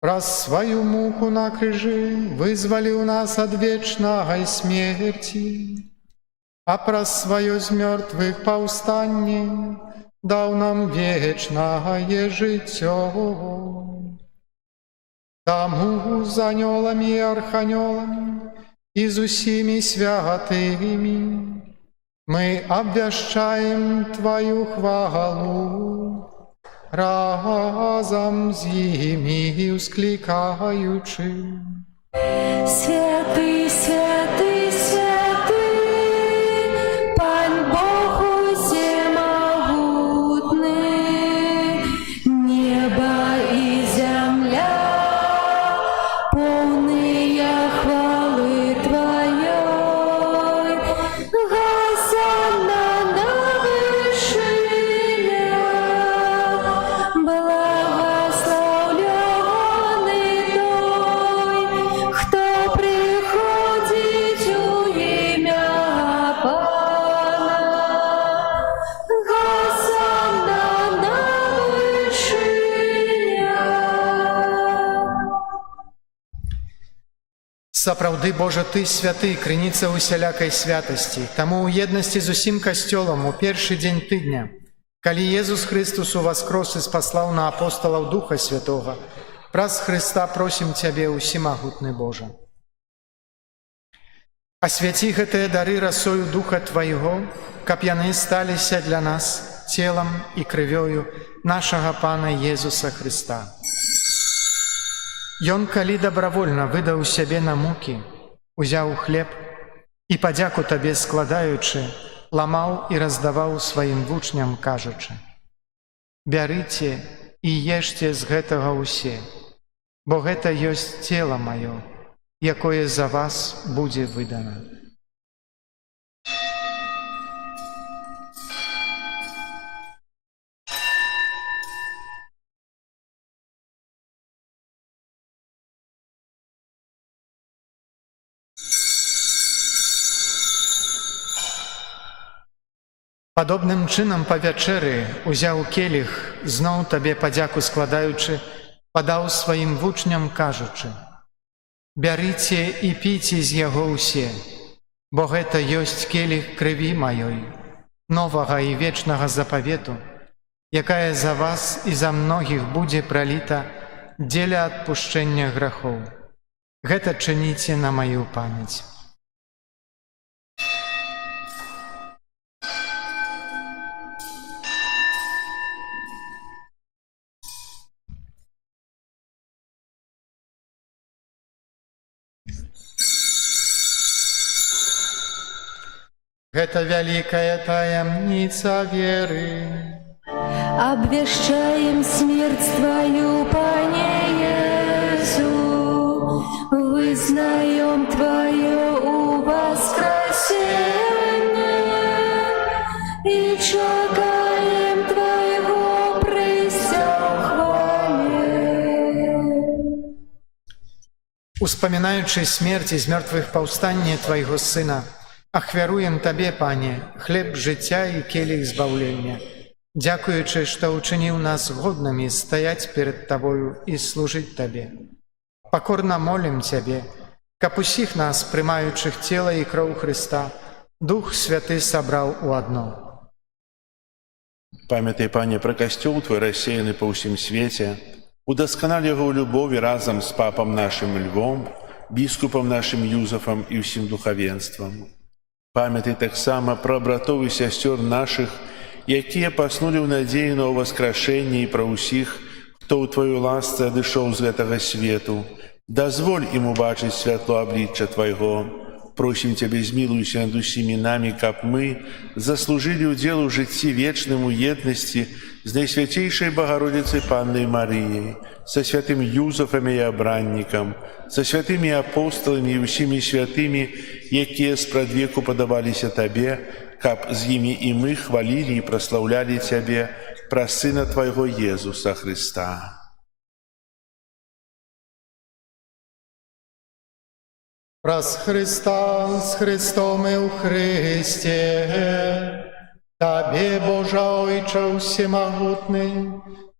Праз сваю муку на крыжы вызваліў нас ад вечнай смерці, а праз сваё з мёртвых паўстанне даў нам вечнае жыццё. Таму з анёламі і арханёламі і з усімі святымі мы абвяшчаем Тваю хвалу, разам з імі усклікаючы. Святы, святы, святы, Пань Бог усемагутны, неба і зямля поўныя хвалы Тваёй. Гасана на вышынях, благословлёны той, хто приходзіць у імя Пана. Гасана на вышынях. Сапраўды, Божа, Ты святы, крыніца усялякай святасці. Таму ў еднасці з усім касцёлам у першы дзень тыдня, калі Езус Христус уваскрос і спаслаў на апосталаў Духа Святога, праз Христа просім Цябе, усемагутны Божа. Асвяці гэтыя дары расою Духа Твайго, каб яны сталіся для нас целам і крывёю нашага Пана Езуса Христа. Ён, калі дабравольна выдаў сябе на мукі, узяў хлеб і, падзяку Табе складаючы, ламаў і раздаваў сваім вучням, кажучы: «Бярыце і ешце з гэтага ўсе, бо гэта ёсць цела маё, якое за вас будзе выдана». Падобным чынам па вячэры узяў келіх, зноў Табе падзяку складаючы, падаў сваім вучням, кажучы: «Бярыце і піце з яго ўсе, бо гэта ёсць келіх крыві маёй, новага і вечнага запавету, якая за вас і за многіх будзе праліта дзеля адпушчэння грахоў. Гэта чыніце на маю памяць». Гэта вялікая таямніца веры. Обвещаем смерть Твою, Пане Иису, вызнаем Твое воскресение и чекаем Твоего прыся в хвале. Успамінаючы смерць і з мёртвых паўстанне Твайго Сына, ахвяруем Табе, Пане, хлеб жыцця і келіх збаўлення, дзякуючы, што ўчыніў нас годнымі стаяць перад Табою і служыць Табе. Пакорна молім Цябе, каб усіх нас, прымаючых цела і кроў Христа, Дух Святы сабраў у адно. Памятай, Пане, пра касцёл Твой рассеяны па ўсім свеце, удасканаль яго ў любові разам з папам нашым Львом, біскупам нашым Юзафам і ўсім духавенствам. Памятай таксама пра братоў і сясцёр нашых, якія паснулі ў надзеі на ўваскрашэнне, і пра ўсіх, хто ў Тваю ласцы адышоў з гэтага свету, дазволь ім убачыць святло аблічча Твайго. Просім Цябе, змілуйся над усімі намі, каб мы заслужылі ўдзел у жыцці вечным у еднасці з Найсвяцейшай Багародзіцай Паннай Марыяй, са святым Юзафам і абраннікам, са святымі апосталамі і ўсімі святымі, якія спрадвеку падаваліся Табе, каб з імі і мы хвалілі і праслаўлялі Цябе праз Сына Твайго Езуса Хрыста. Праз Христа, з Христом і у Христе, Табе, Божа Ойче всемогутний,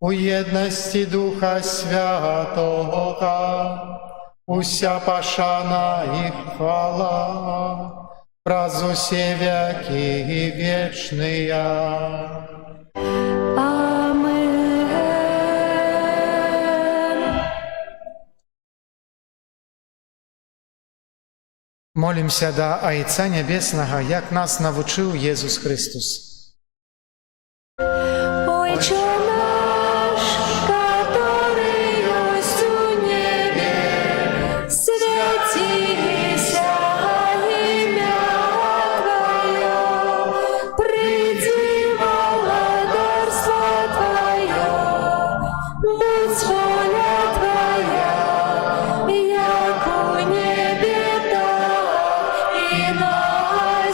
у єдності Духа Святого, уся пошана і хвала, праз усе веки вечные. Молимся до Айца Небесного, як нас навучив Єсус Христос. Отче наш, который есть у небе, святися имя Твое, приди владарство Твое, будь воля Твоя, як у небе, и на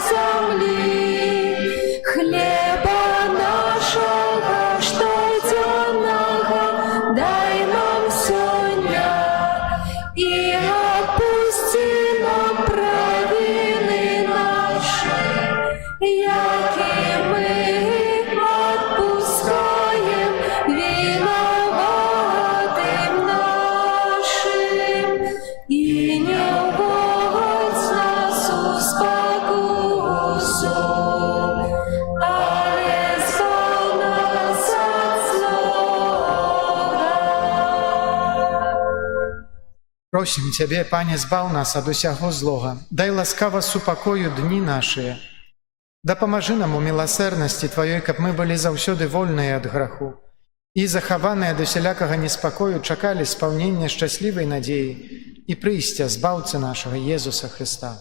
земли. Хлеба нашего штоденного дай нам сегодня, и отпусти нам провины наши, яки мы отпускаем виноватым нашим, и не вводь нас в спокусу, але избавь нас от злого. Просим Тебе, Пане, збав нас ад усяго злога, дай ласкава супакою дні наші. Дапамажы нам у міласэрнасці Тваёй, каб мы былі заўсёды вольныя ад граху і захаваныя ад усялякага неспакою чакалі спаўнення шчаслівай надзеі і прыйсця збаўцы нашага Езуса Христа.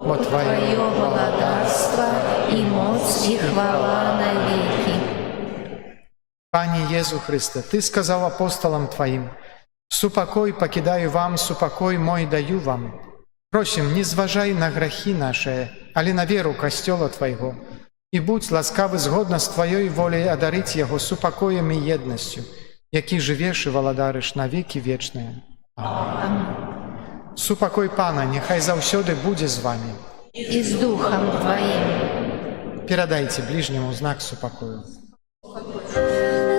Бо Твоё Твое владарство и моц и хвала навеки. Пане Езу Христе, Ты сказал апостолам Твоим: «Супокой покидаю вам, супокой мой даю вам». Просим, не зважай на грахи наши, але на веру Костёла Твоего, и будь ласкавы згодна з Твоей волей одарить Его супокоем и едностью, які живеш и валадарыш на веки вечные. Аминь. Супокой Пана, нехай заўсёды будзе з вами. И с Духом Твоим. Передайте ближнему знак супокою.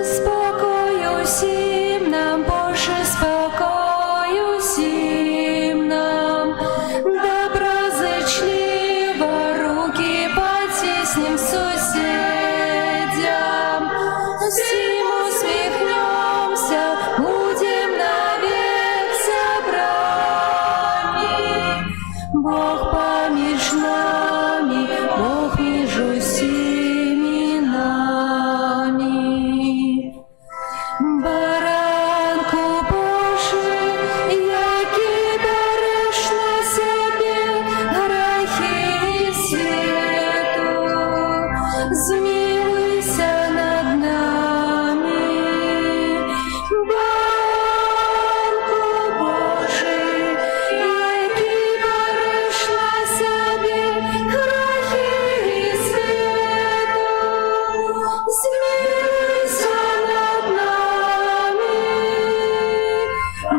Спокою сим нам, Боже, спокою сим нам, доброзычливо руки потесним соседям, всем усмехнемся, будем навек собрами. Бог помеж нами, Бог между всеми нами. Баранку Божий, який береш на себе грехи свету, змилуйся над нами. Баранку Божий, який береш на себе грехи свету, змилуйся над нами.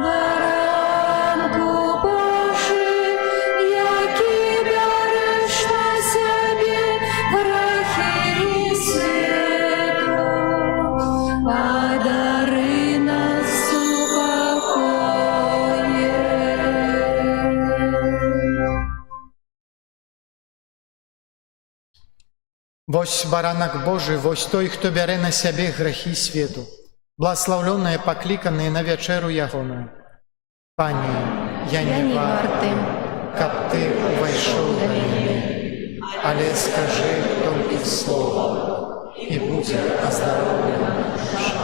Баранку Божий, який береш на себе грехи свету, одари нас супокоем. Вось баранак Божий, вось той, хто бярэ на сябе грахі свету, благословленные, покликанные на вечеру ягоную. Пане, я Я не не варт, вартым, каб Ты увайшоў да мяне, але скажи толькі слово, і будзе аздароўлена душа.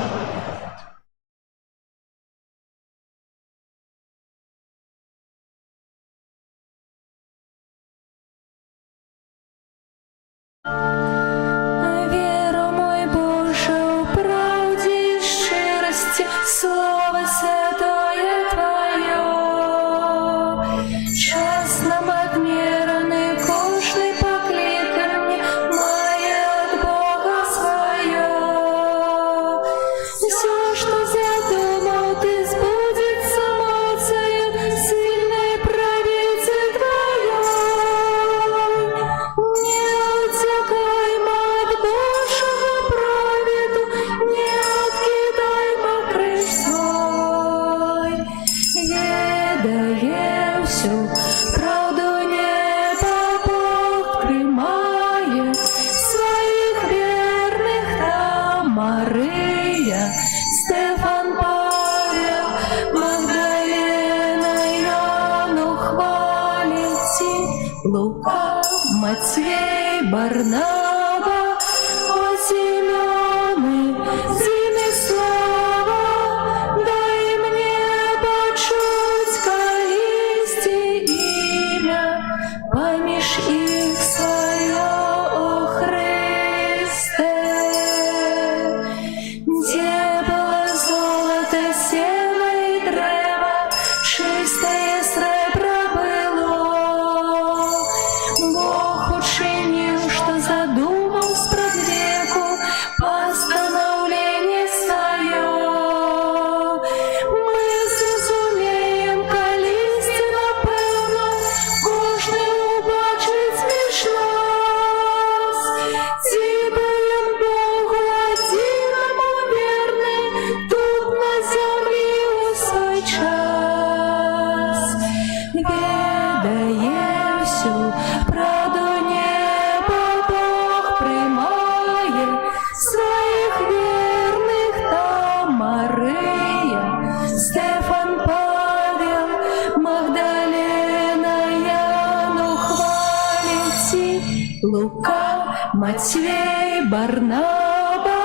Матвей, Барнаба,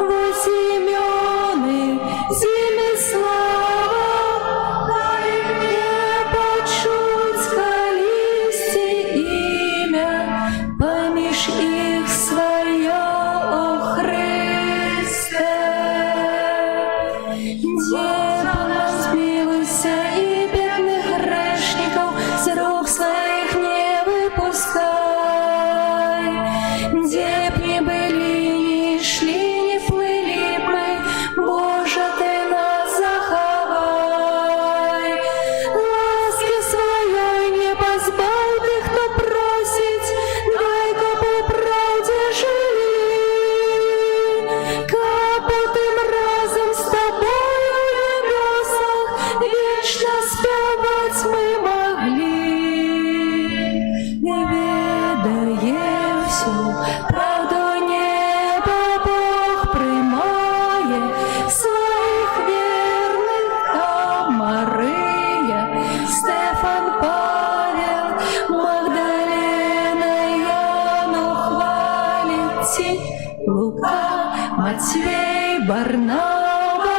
вот имёны, Зимислава, дай мне почуть колисти имя, поміж их свое, о Христе. Где помилуйся и бедных грешников с рук своих не выпускай. Где б ни были, ни шли, ни плыли мы, Боже, Ты нас заховай. Ласки своей не позбавь тех, кто просит, дай-ка по правде живи. Капотым разом с Тобою в небесах вечно спевать мы могли. Не ведая всю правду неба, Бог приймає своих верных, там Мария, Стефан, Павел, Магдалена, Яну хвалите, Лука, Матвей, Барнаба,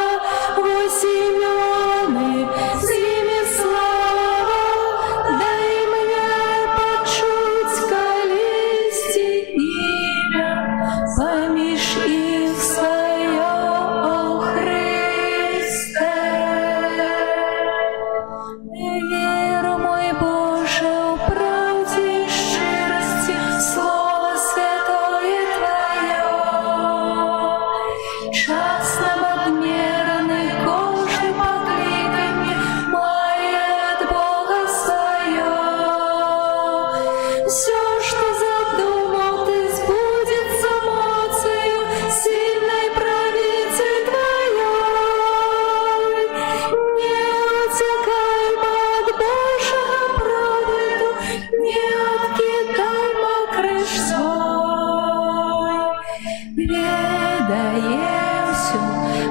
вот имёны, Зимислава, дай мне почуть колисти имя, поміж их свое, о Христе. Веру, мой Боже, в правде и щирости, Слово святое Твое. Час нам отмеренный, кожный покликай мне, мое от Бога свое. Все, что задумал Ты, сбудется моцею сильной правицы Твоей. Не утекаймо от Божьего праведу, не откидаймо крыш свой. Ведая всю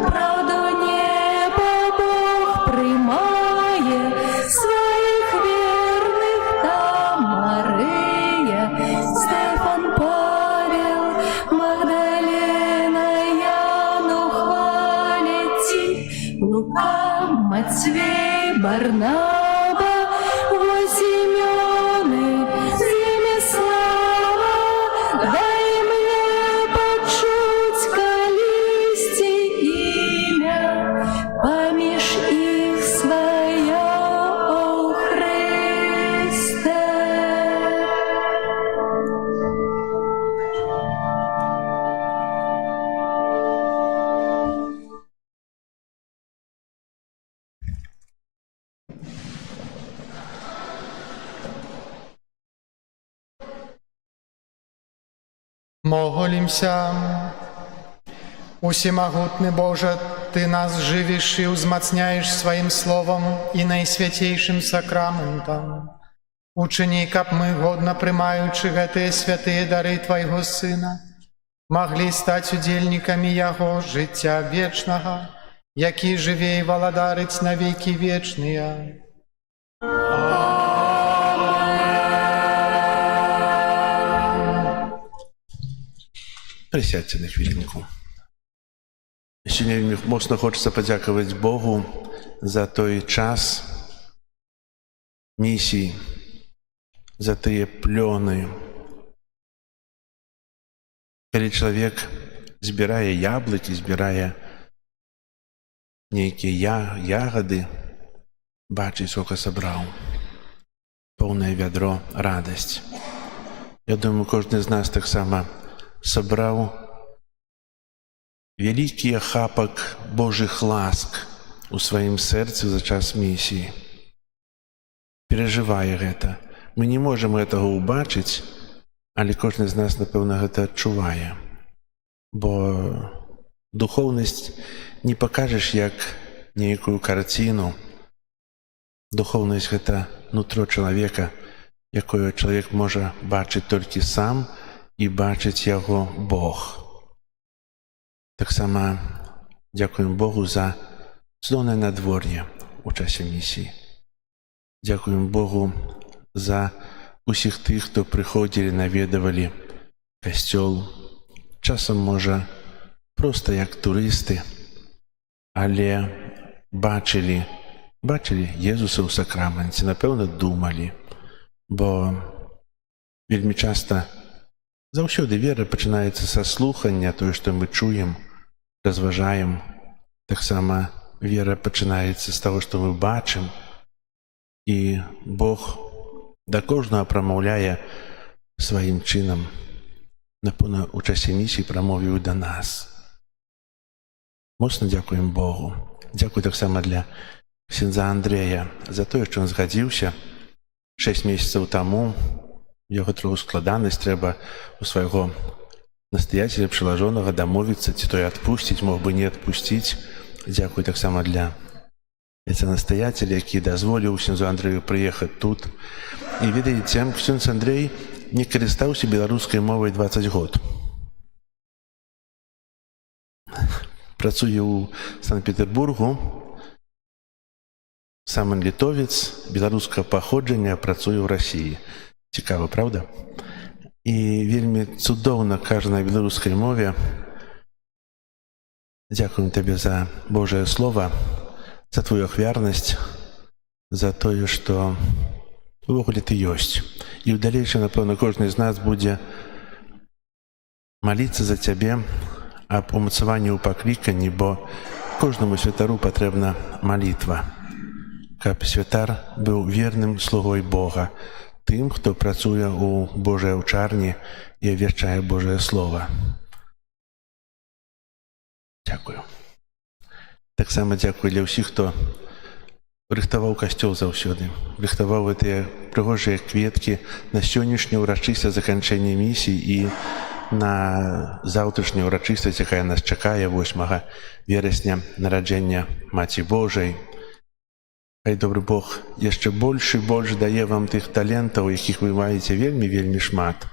правду неба, Бог приймає своих верных, там Мария, Стефан, Павел, Магдалена, Яну хвалите, Лука, Матвей, Барнаба, вот имёны, Зимислава, дай мне почуть колисти имя, поміж их свое, о Христе. Молимся. Усемогутный Боже, Ты нас живишь и узмацняешь Своим Словом и найсвятейшим сакраментом. Учини, каб мы, годно приймаючи гэтыя святыя дары Твайго Сына, могли стать удельниками Яго жыцця вечнага, які жыве і валадарыць на веки вечныя. Присядьте на хвилинку. Сьогодні моцно хочеться подякувати Богу за той час місії, за тыя плёны. Калі чалавек збірае яблыкі, збірае нейкія ягады, бачыць, сколько сабраў. Поўнае вядро, радасць. Я думаю, кожны з нас таксама сабраў вялікі ахапак Божых ласк у сваім сэрцы за час місіі. Перажывае гэта. Мы не можам гэтага ўбачыць, але кожны з нас, напэўна, гэта адчувае. Бо духоўнасць не пакажаш як нейкую карціну. Духоўнасць – гэта нутро чалавека, якое чалавек можа бачыць толькі сам і бачыць яго Бог. Таксама дзякуем Богу за цудоўнае надвор'е у часе місіі. Дзякуем Богу за усіх тых, хто прыходзілі, наведавалі касцёл, часам можа проста як турысты, але бачылі Езуса ў сакраменце, напэўна, думалі, бо вельмі часта заўсёды вера пачынаецца са слухання, тое, што мы чуем, разважаем. Таксама вера пачынаецца з таго, што мы бачым, і Бог да кожнага прамаўляе сваім чынам. Напэўна, у часе місіі прамовіў да нас. Моцна дзякуем Богу. Дзякуй таксама для ксяндза Андрэя за тое, што ён згадзіўся 6 месяцаў таму. Яго троху складанасць, трэба у свайго настаяцеля прылажонага дамовіцца, ці той адпусціць, мог бы не адпусціць. Дзякуй таксама для настаяцеля, які дазволіў ксяндзу Андрэю прыехаць тут. І ведаеце, ксяндз Андрэй не карыстаўся беларускай мовай 20 год. Працуе ў Санкт-Петербургу, сам ён літовец, беларускага паходжання, працуе ў Расіі. Цікава, правда? І вельмі цудоўна кажа на беларускай мове. Дзякуем табе за Божае Слова, за твою ахвярнасць, за тое, што увогуле ты ёсць. І ў далейшым, напэўна, кожны з нас будзе маліцца за цябе аб умацаванні ў пакліканні, бо кожнаму святару патрэбна малітва, каб святар быў верным слугой Бога, тым, хто працуе ў Божай аўчарні і абвяшчае Божае Слова. Дзякую. Таксама дзякую для ўсіх, хто рыхтаваў касцёл заўсёды, рыхтаваў гэтыя прыгожыя кветкі на сённяшняе ўрачыстае заканчэнне місіі і на заўтрашняю ўрачыстасць, якая нас чакае 8 верасня, нараджэння Маці Божай. Хай добры Бог яшчэ больш і больш дае вам тых талентаў, якіх вы маеце вельмі шмат,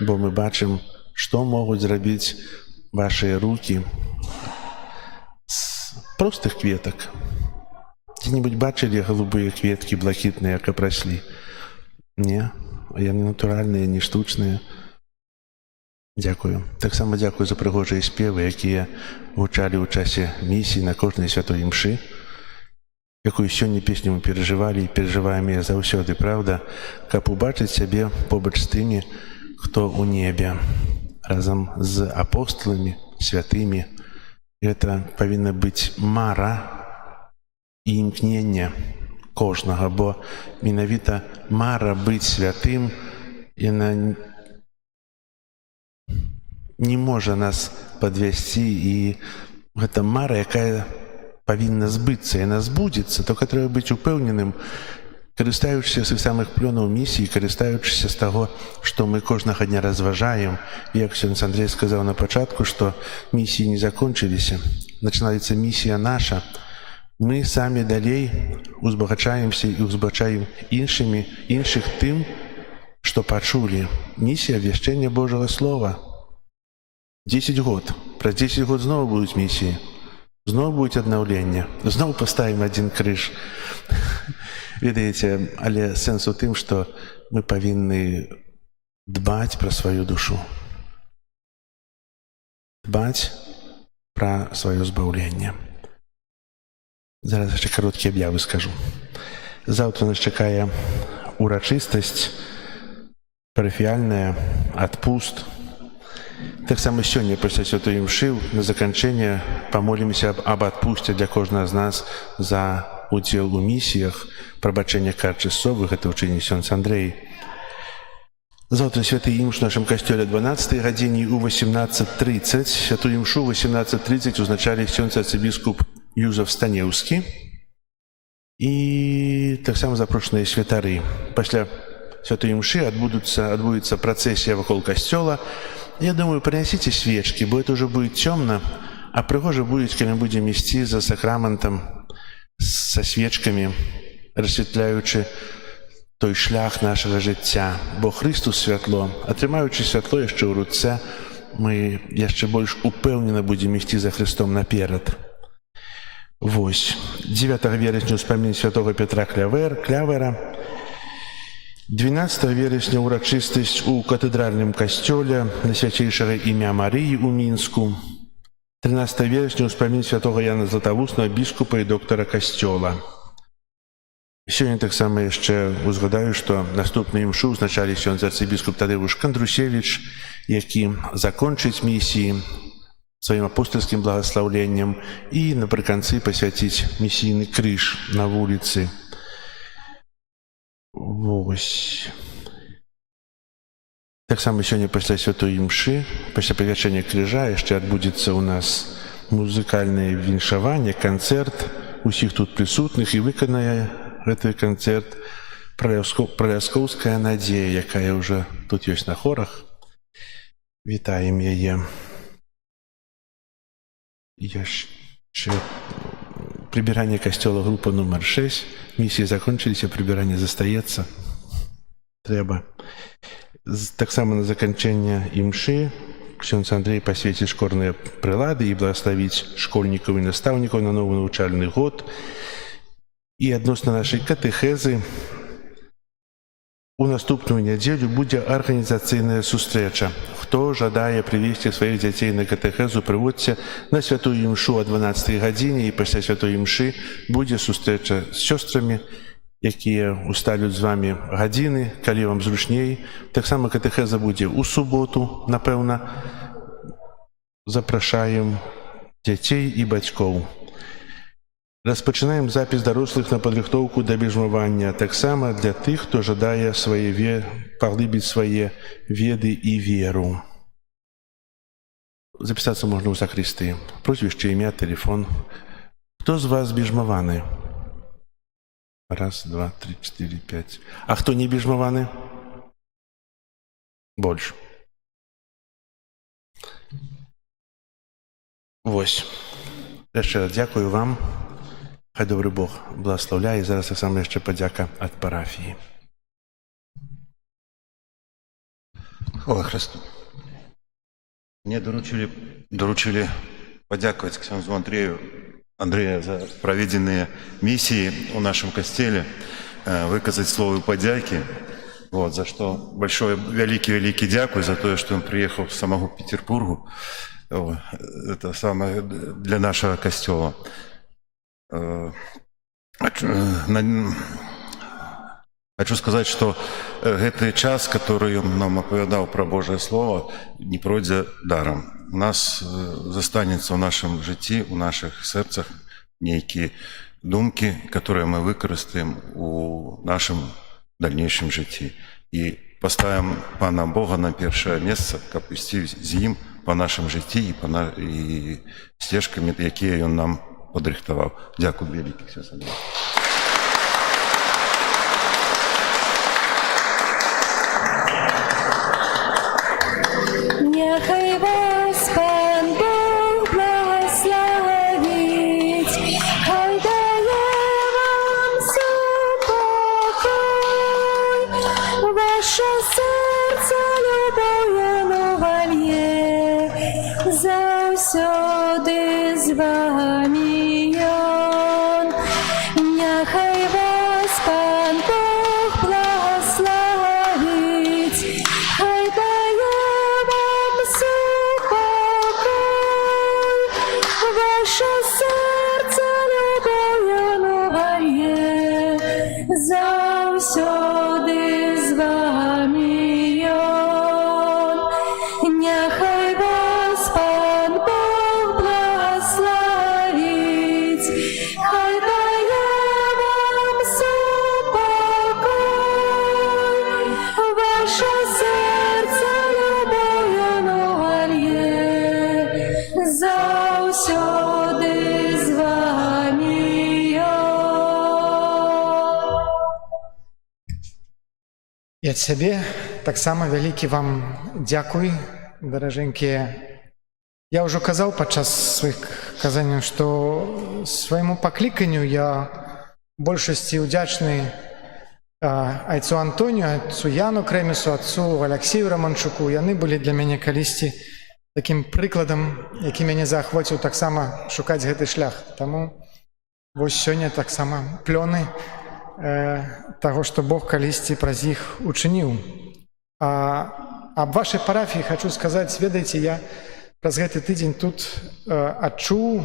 бо мы бачым, што могуць зрабіць вашыя рукі з простых кветак. Дзе-небудзь бачылі голубыя кветкі блакітныя, як праслі? Не, яны натуральныя, не штучныя. Дзякую. Таксама дзякую за прыгожыя спевы, якія гучалі ў часе місіі на кожнай святой імшы. Якую сёння песню мы перажывалі і перажываем яе заўсёды, правда? Каб убачыць сябе побач з тымі, хто ў небе, разам з апосталамі, святымі. Гэта павінна быць мара і імкненне кожнага, бо менавіта мара быць святым, яна не можа нас падвясці, і гэта мара, якая павінна збыцца, яна збудзецца, толькі трэба быць упэўненым, карыстаючыся з самых плёнаў місіі, карыстаючыся з таго, што мы кожнага дня разважаем. Як ксяндз Андрэй сказаў на пачатку, што місіі не закончыліся, пачынаецца місія наша. Мы самі далей узбагачаемся і узбагачаем іншых тым, што пачулі. Місія абвяшчэння Божага Слова. 10 год. Праз 10 год зноў будуць місіі. Зноў будзе аднаўленне. Зноў паставім адзін крыж. Ведаеце, але сэнс у тым, што мы павінны дбаць пра сваю душу. Дбаць пра сваё збаўленне. Зараз яшчэ кароткія аб'явы скажу. Заўтра нас чакае урачыстасць парафіяльная, адпуст. Таксама сёння пасля святой імшы на заканчэнне памолімся аб адпусце для кожнага з нас за удзел у місіях, прабачэння кар часовых, гэта ўчыніць ксяндз Андрэй. Заўтра святы імш у нашым касцёле 12 гадзіне у 18:30. Святую імшу у 18:30 узначалі ксяндз арцыбіскуп Юзеф Станеўскі і таксама запрошаныя святары. Пасля святой імшы адбудецца працэсія вакол касцёла. Я думаю, прынясіце свечкі, бо это ўжо будзе цёмна, а прыгожа будзе, калі мы будзем ісці за сакраментам са свечкамі, расвятляючы той шлях нашага жыцця. Бо Христус святло, атрымаючы святло яшчэ ў руцэ, мы яшчэ больш упэўнена будзем ісці за Христом наперад. Вось. 9 верасня ўспамін святога Петра Клявера. 12 верасня ўрачыстасць у катэдральным касцёле на свяцейшага імя Марыі ў Мінску. 13 верасня ўспамін святога Яна Златавуснага, біскупа і доктара касцёла. Сёння таксама яшчэ узгадаю, што наступную імшу ўзначалі сёння арцыбіскуп Тадэвуш Кандрусевіч, які закончыць місіі сваім апостальскім благаслаўленнем і напрыканцы пасвяціць місійны крыж на вуліцы. Вось. Таксама сёння пасля святой імшы, пасля павячэння крыжа яшчэ адбудзецца ў нас музыкальнае віншаванне, канцэрт усіх тут прысутных, і выканае гэты канцэрт праляскоўская надзея, якая ўжо тут ёсць на хорах. Вітаем яе. Яшчэ прибіранне касцёла, група нумар 6. Місіі закончыліся, прибіранне застаецца. Трэба. Таксама на заканчэнне імшы ксёндз Андрэй пасвеціць школьныя прылады і благаславіць школьнікаў і настаўнікаў на новы навучальны год. І адносна нашай катэхезы у наступную нядзелю будзе арганізацыйная сустрэча. Хто жадае прывесці сваіх дзяцей на катэхезу, прыводзьце на святую імшу о 12 гадзіне, і пасля святой імшы будзе сустрэча з сёстрамі, якія усталюць з вамі гадзіны, калі вам зручней. Таксама катэхеза будзе ў суботу, напэўна. Запрашаем дзяцей і бацькоў. Распачынаем запіс дарослых на падрыхтоўку да бежмавання, таксама для тых, хто жадае паглыбіць свае веды і веру. Запісацца можна ў сакрыстыі. Прозвішча, імя, тэлефон. Хто з вас бежмаваны? Раз, два, три, 4, 5. А хто не бежмаваны? Больш. Вось. Яшчэ раз дзякую вам. Хай добры Бог благословляє. І зараз таксама яшчэ падзяка ад парафіі. Хвала Христу. Мне доручили подяковать ксензу Андрея за проведенные миссии у нашем костеле, выказать слово подяки, вот, за что большое, великий дякую за то, что он приехал в самого Петербургу. Это самое для нашего костела. Хочу сказать, что этот час, который он нам оповедал про Божье Слово, не пройдет даром. У нас застанется в нашем житті, у наших серцях некие думки, которые мы выкористаем у нашем дальнейшем житті. И поставим Пана Бога на первое место, как вести с ним по нашему житті и стежками, які он нам подрихтовал. Дякую великий. Нехай вас Пан Бог благословить, хай дає вам супокой, ваше серце любов'ю навальє, завсюди з вами он. Нехай вас Пан Бог благословить, хай дає вам супокой, ваше серце любов'ю навальє, завсюди з вами он. Нехай вас Пан Бог благословить, хай дає вам супокой, ваше серце любов'ю навальє, завсюди з вами он. І ад сябе таксама вялікі вам дзякуй, даражэнькія. Я ўжо казаў падчас сваіх казанняў, што свайму пакліканню я большасці ўдзячны айцу Антонію, айцу Яну Крэмесу, отцу Аляксею Раманчуку. Яны былі для мяне калісьці такім прыкладам, які мяне заахвоціў таксама шукаць гэты шлях. Таму вось сёння таксама плёны таго, што Бог калісьці праз іх учыніў. Аб вашай парафіі хачу сказаць, ведаеце, я праз гэты тыдзень тут адчуў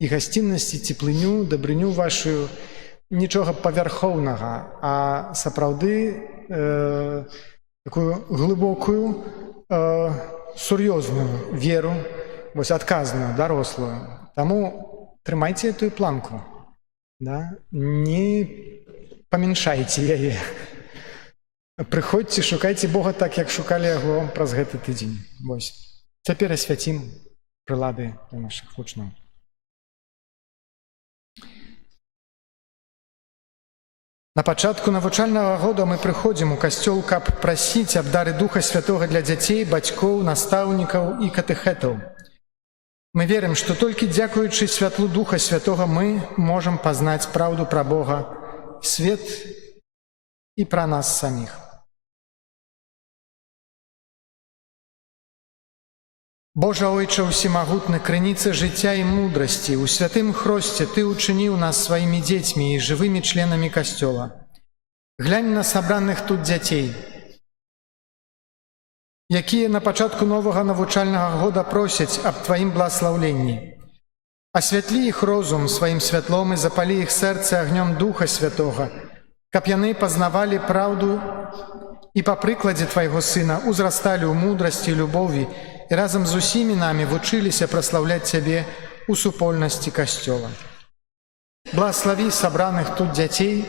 і гасціннасць, і цеплыню, дабрыню вашую, нічога павярхоўнага, а сапраўды такую глыбокую, сур'ёзную веру, вось адказную, дарослую. Таму трымайце этую планку, да? Не памяншайце яе. Прыходзьце, шукайце Бога так, як шукалі яго праз гэты тыдзень. Вось. Цяпер асвяцім прылады для нашых вучняў. На пачатку навучальнага года мы прыходзім у касцёл, каб прасіць аб дары Духа Святога для дзяцей, бацькоў, настаўнікаў і катэхэтаў. Мы верым, што толькі дзякуючы святлу Духа Святога мы можам пазнаць праўду пра Бога, свет і пра нас саміх. Божа Ойча ўсемагутны, крыніца жыцця і мудрасці, у святым хросце Ты учыніў нас сваімі дзецьмі і жывымі членамі касцёла. Глянь на сабраных тут дзяцей, якія на пачатку новага навучальнага года просяць аб Тваім бласлаўленні. Асвятлі іх розум сваім святлом і запалі іх сэрцы агнём Духа Святога, каб яны пазнавалі праўду і па прыкладзе Твайго Сына узрасталі ў мудрасці, любові і разам з усімі намі вучыліся праслаўляць Цябе ў супольнасці касцёла. Благаславі сабраных тут дзяцей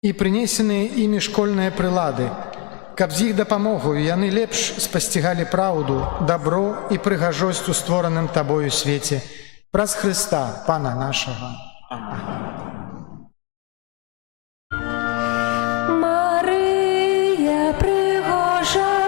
і прынесеныя імі школьныя прылады, каб з іх дапамогаю яны лепш спасцігалі праўду, дабро і прыгажосць у створаным Табою свеце праз Хрыста, Пана нашага. Марыя, пригожа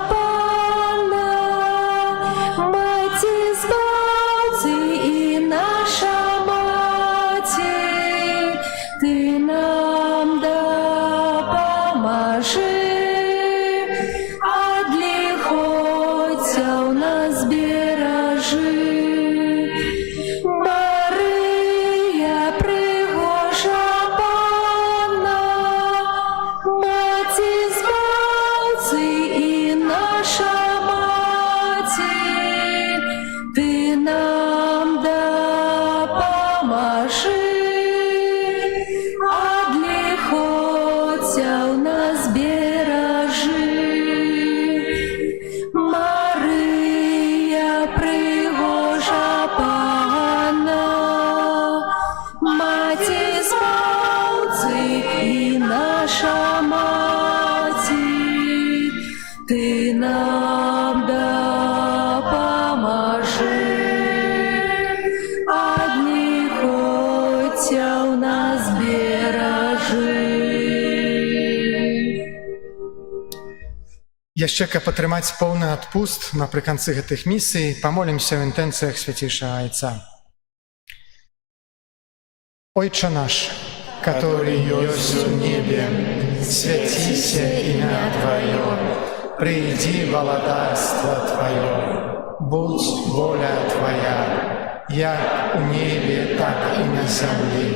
Яшчэ, каб атрымаць поўны адпуст напрыканцы гэтых місій, памолімся ў інтэнцыях свяцейшага Айца. Ойче наш, который есть в небе, святися имя Твое, приди володарство Твое, будь воля Твоя, як у небе, так и на земле.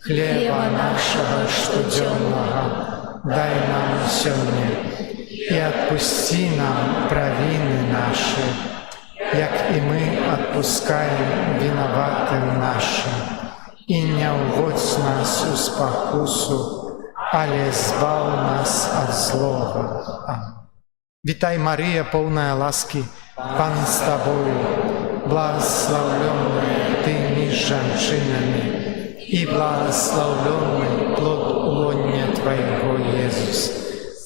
Хлеба нашего штоденного дай нам сегодня, и отпусти нам провины наши, як и мы отпускаем виноватым нашим. И не уводь нас у спокусу, але збав нас от злого. Аминь. Витай, Мария, полная ласки, Пан с тобою, благословленная ты меж женщинами, и благословленный плод лона Твоего, Иисус.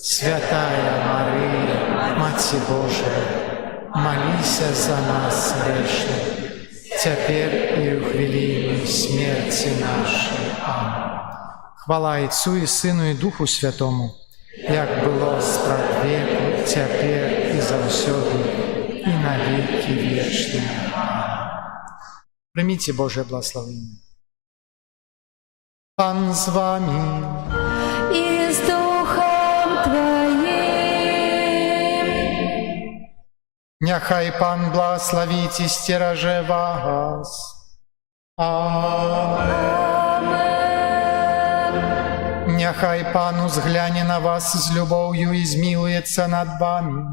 Святая Мария, Матерь Божия, молись за нас грешных, теперь и в хвилину смерти нашей. Аминь. Хвала Отцу и Сыну и Духу Святому, як было спрат веку, теперь и завсёды, и на веки вечные. Примите Божие благословение. Пан с вами. И с Духом Твоим. Няхай Пан благословить и стереже вас. Аминь. Amen. Няхай Пан узгляне на вас з любов'ю і змилується над вами.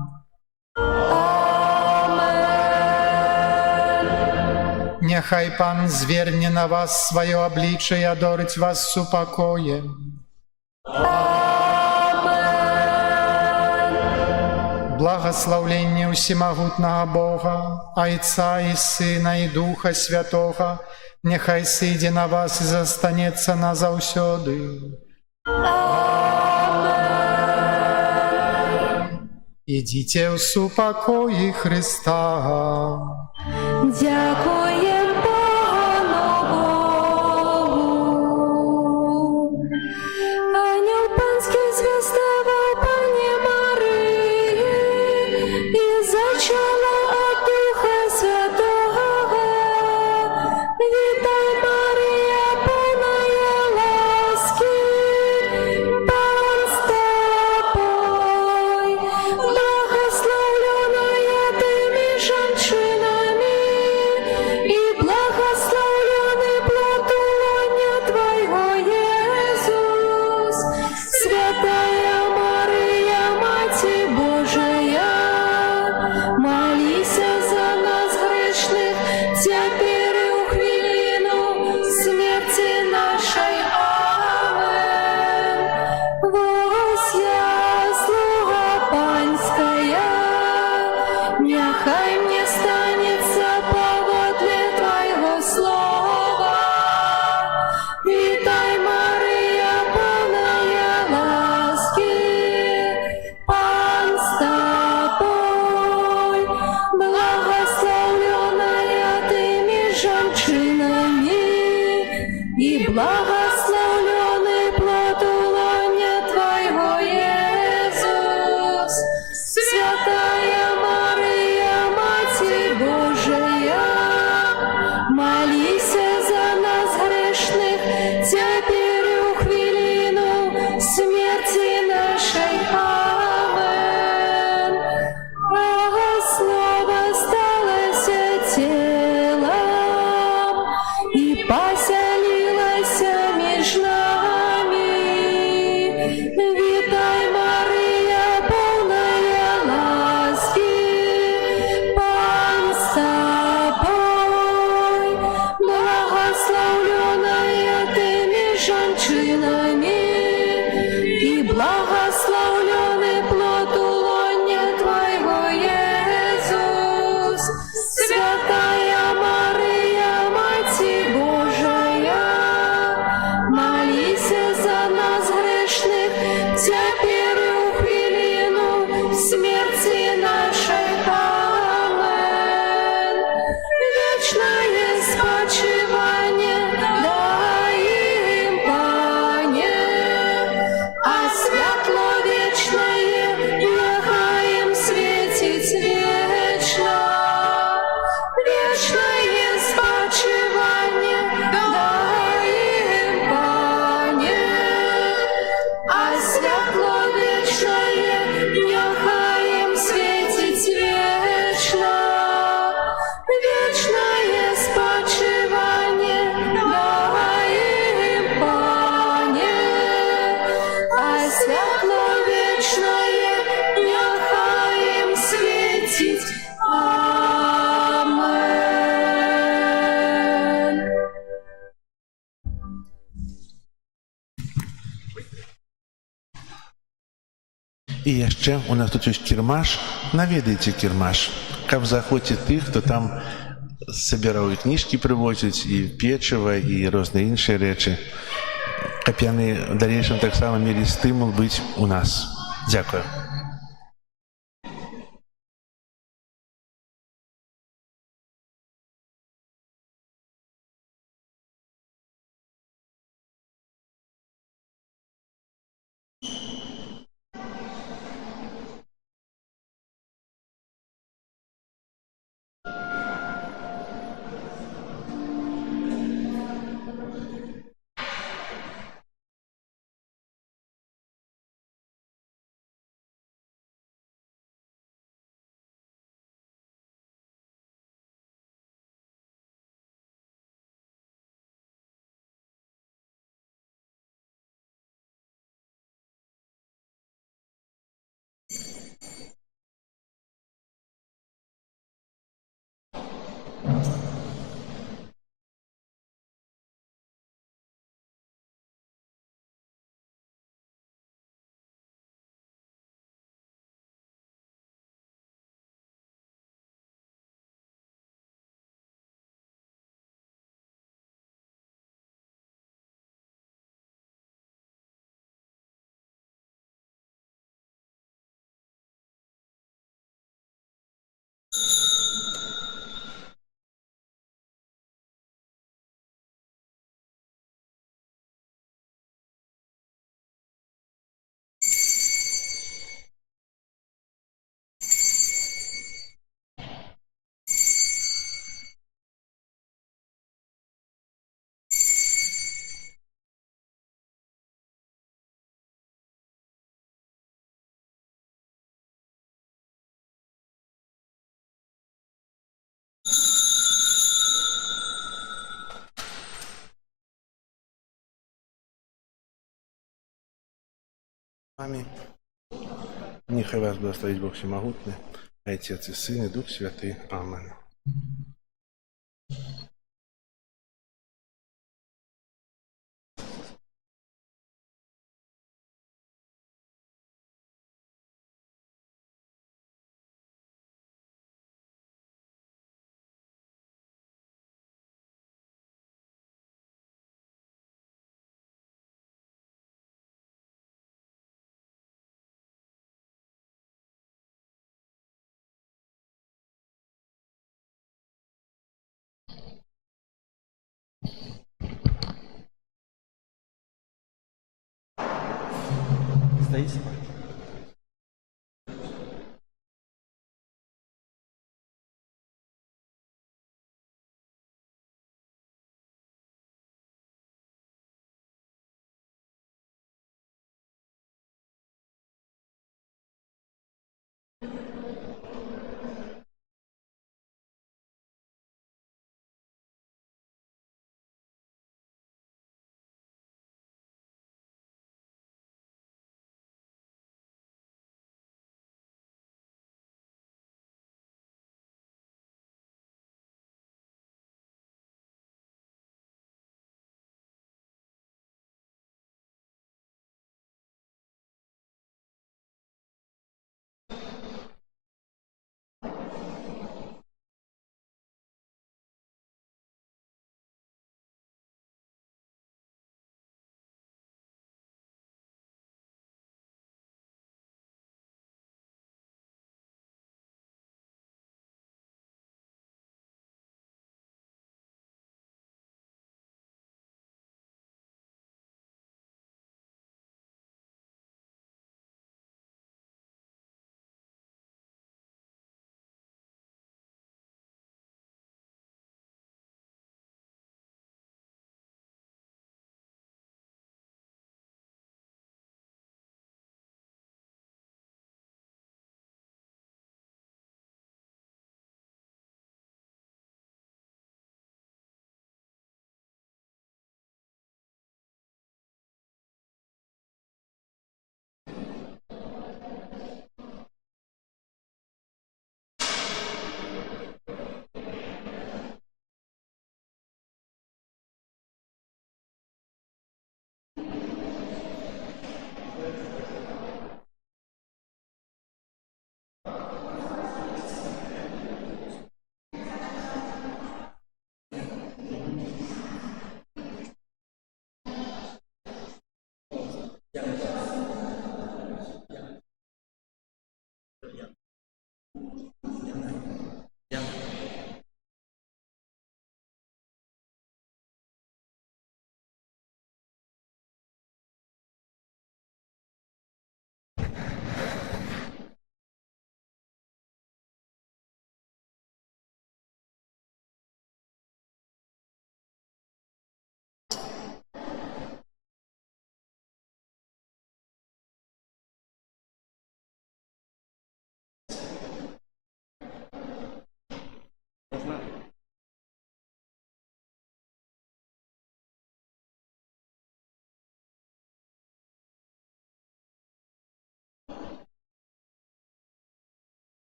Няхай Пан зверне на вас своє обличчя і одорить вас супокоєм. Благословлення усімогутнього Бога, Отця і Сина і Духа Святого, нехай сиде на вас і застанеться назавсюди. Ідіть у супокої Христа. Дякуєм Пану Богу. Ангел панський звістував Пані Марії і зачала от Духа Святого. Вітай, Марія, повная ласки, Пан з тобою, благословленная ти між жінками, і благословлений плод лона Твоего, Иисус. Святая Мария, Мати Божия, молися за нас грешних, теперь и у хвилину смерти нашей. Амен. Вося, слуга панськая, нехай мне станется поводле Твоего слова. Вітай, Марія, повная ласки, Пан з тобою, благословленная ти між жінками, і благословлений плод лона Твоего, Иисус. Святая Мария, Мати Божия, молися за нас грешних, теперь и у хвилину смерти нашей. Амен. Слово сталося телом і поселилося між нами. Вітай, Марія, повная ласки, Пан з тобою, благословленная ти між жінками, і благословлений плод лона Твоего, Иисус. Святая Мария, Мати Божия, молися за нас грешних, теперь и у хвилину смерти нашей. Амен. Вечное спочивание дай им, Пане, а світло вічне нехай їм світить вічно. Вечное спочивание дай им, Пане, а світло вічне нехай їм світить вічно. Вечное спочивание дай им, Пане, а світло вічне нехай їм світить. Амен. І яшчэ у нас тут ёсць кірмаш, наведайце кірмаш, каб заахвоціць тых, хто там собираюць кніжкі, прывозяць і печыва і розныя іншыя рэчы, каб яны ў далейшым таксама мелі стымул быць у нас. Дзякую. Аминь. Нехай вас благословить Бог Всемогутный, Отец и Сын и Дух Святый. Аминь. Стоите?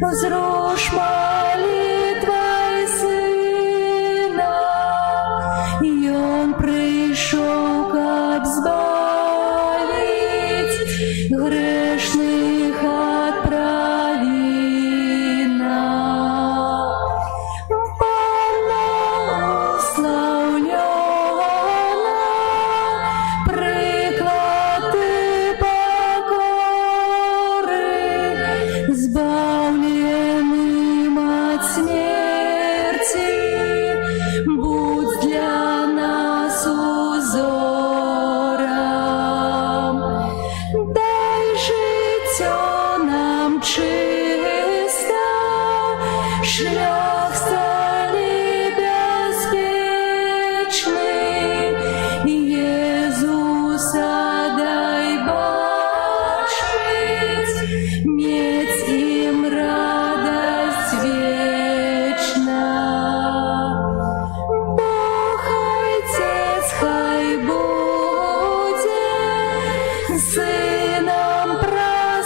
Взрушь молитвой сына, и он пришел, как избавить грешных от провина. Панна уславлена, приклад ты покоры, избавленным от смерти, будь для нас узором. Дай життя нам чисто, шлях стали безпечний, Єзуса дай бачить, медь им радость вечна. Бог Отец хай будет Сыном прославлен,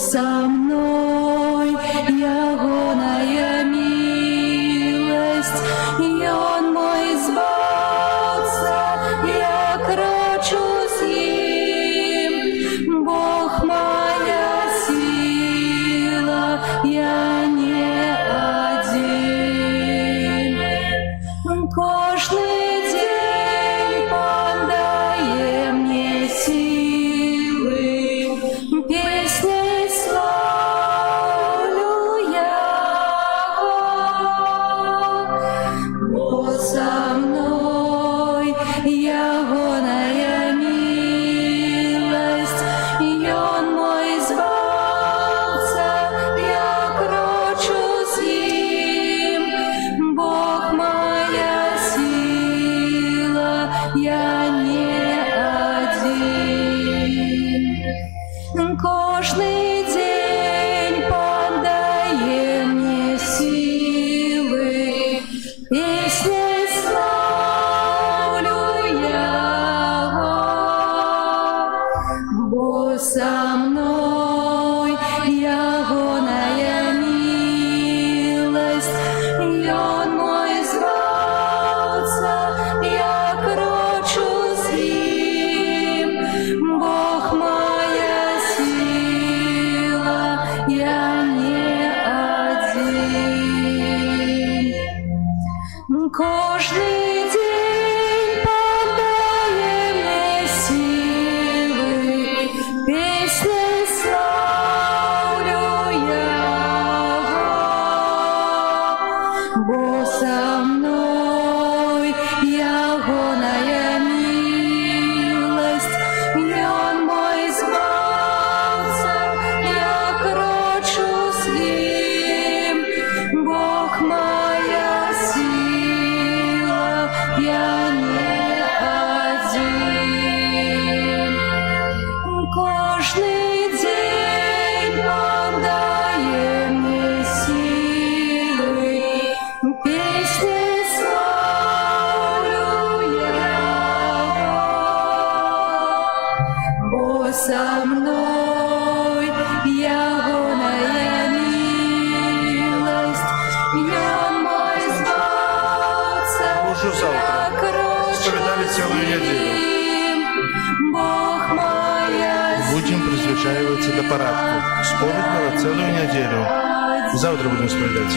со мной ягоная милость, и он мой збавца, я крочу с ним, Бог моя сила, я не один. Кожний день подає мне силы, песней славлю Яго. Бо со мной ягоная милость, и он мой збавца, я крочу с ним, Бог моя сила, я не один. Кожний день подає мне силы, песней славлю Яго. Бо со мной ягоная милость, и он мой збавца, я крочу с ним, Бог моя сила, я не один. Кожний день подає мне силы, песней славлю Яго. Бо со мной ягоная милость, и он мой збавца, я крочу с ним, Бог моя сила, я не один. Кожний день подає мне силы, песней славлю Яго. Бо со мной ягоная милость, и он мой збавца, Можу завтра. я крочу Сповідали цілу неділю. Бог моя Будем призвичаюватися до порядку. Сповідь була цілу неділю. Завтра будемо сповідати.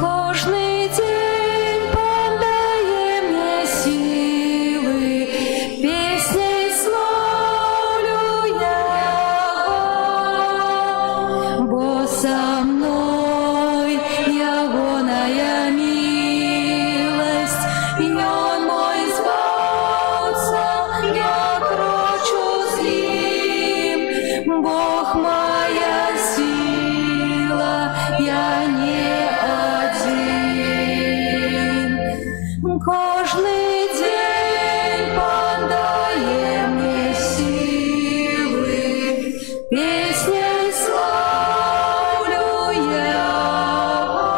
Кожний день подає мне силы, песней славлю Яго. Бо со мной ягоная милость, и он мой збавца, я крочу с ним, Бог моя сила, я не один. Кожний день подає мне силы, песней славлю Яго.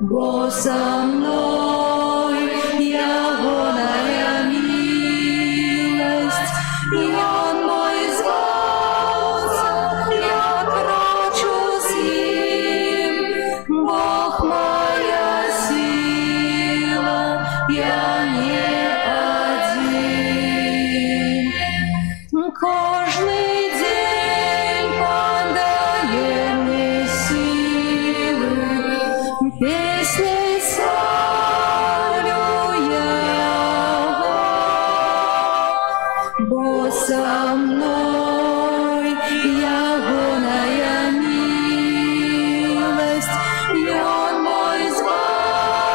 Бо со мной ягоная милость, и он мой збавца, я крочу с ним, Бог моя сила, я не один. Кожний день подає мне силы, песней славлю Яго. Бо со мной ягоная милость, и он мой збавца,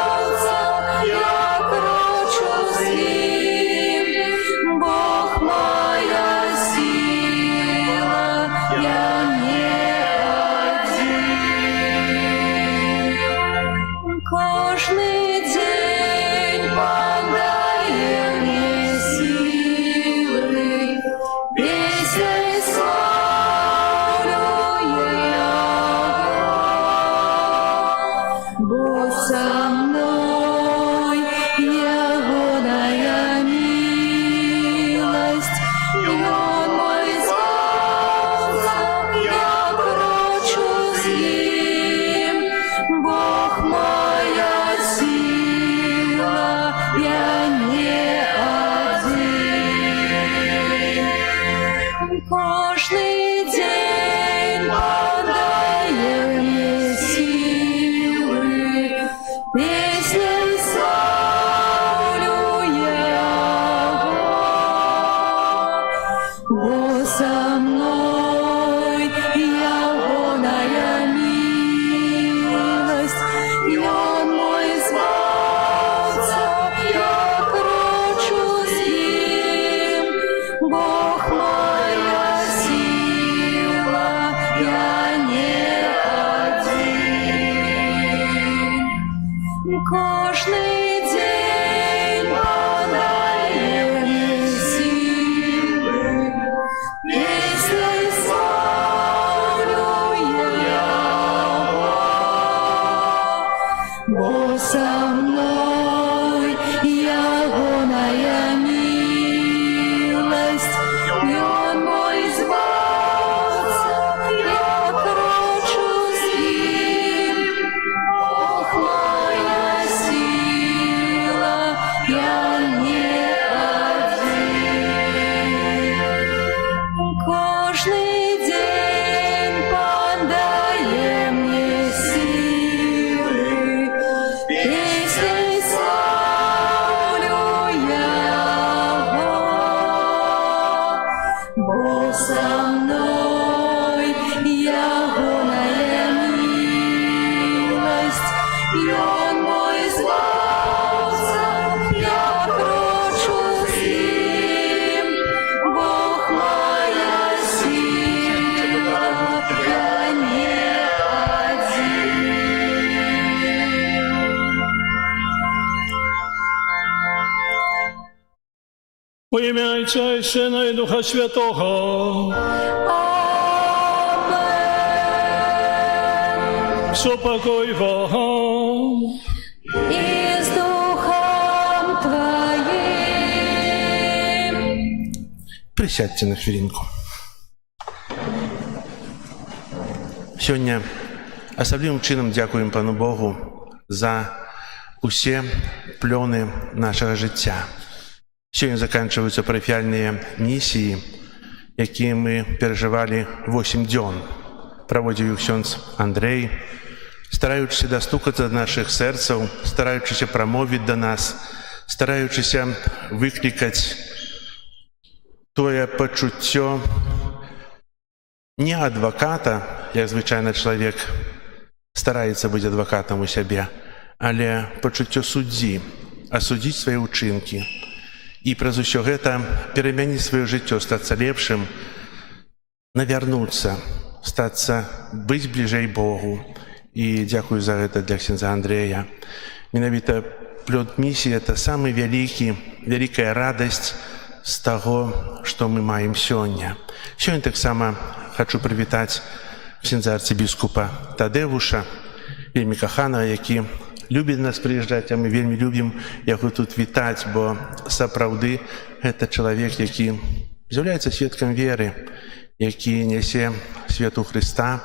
Кожный день подай мне силы, песней славлю я, бо со мной ягодная милость, и Он мой спаситель, я крочу с Ним, Бог моя сила, я не один. Кожный день подає мне силы, песней славлю я, бо со мной ягодная милость, и Он мой спаситель, я крочу с Ним, Бог моя сила, я не один. Кожний день подає мне силы, песней славлю я, бо со мной ягодная милость, и Он мой спаситель, я крочу с Ним, Бог моя сила, я не один. Кожний день подає мне силы, песней славлю я, бо со мной ягодная милость, и Он мой спаситель, я крочу с Ним, Бог моя сила, я не Во ім'я Отця і Сина і Духа Святого. Амен. Супокой вам. И с Духом Твоим. Присядьте на хвилинку. Сьогодні особливим чином дякуємо Пану Богу за усі пльони нашого життя. Сьогодні закінчуються парафіальні місії, які ми переживали 8 днів. Проводив їх ксьондз Андрей, стараючись достукатися до наших серців, стараючись промовити до нас, стараючись викликати тоє почуття не адвоката, як звичайно чоловік старається бути адвокатом у себе, але почуття судді, осудити свої учинки. І праз усё гэта перамяніць сваё жыццё, стацца лепшым, навярнуцца, стацца быць бліжэй Богу. І дзякую за гэта для ксяндза Андрэя. Менавіта плён місіі — это самы вялікая радасць з таго, што мы маем сёння. Сёння таксама хачу прывітаць ксяндза арцыбіскупа Тадэвуша, вельмі каханага, які любіць нас прыязджаць, а мы вельмі любім яго тут вітаць, бо сапраўды гэта чалавек, які з'яўляецца сведкам веры, які нясе свету Хрыста,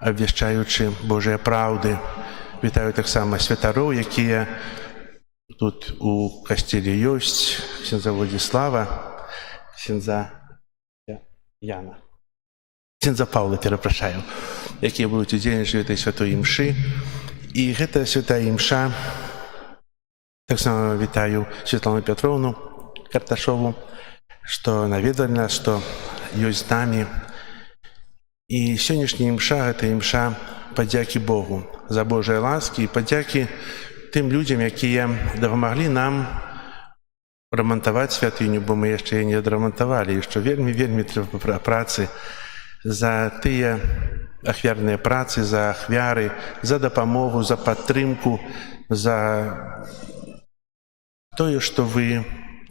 абвяшчаючы Божыя праўды. Вітаю таксама святароў, якія тут у касцеле ёсць, ксяндза Владзіслава, ксяндза Яна, ксяндза Паўла, перапрашаю, якія будуць удзельнічаць у гэтай святой імшы. І гэта святая імша. Таксама вітаю Святлану Пятровну Карташову, што наведалі нас, што ёсць з намі. І сённяшняя імша — гэта імша падзякі Богу за Божыя ласкі і падзякі тым людзям, якія дапамаглі нам рамантаваць святыню, бо мы яшчэ не адрамантавалі, і што вельмі трэба працы, за тыя ахвярныя працы, за ахвяры, за дапамогу, за падтрымку, за тое, што вы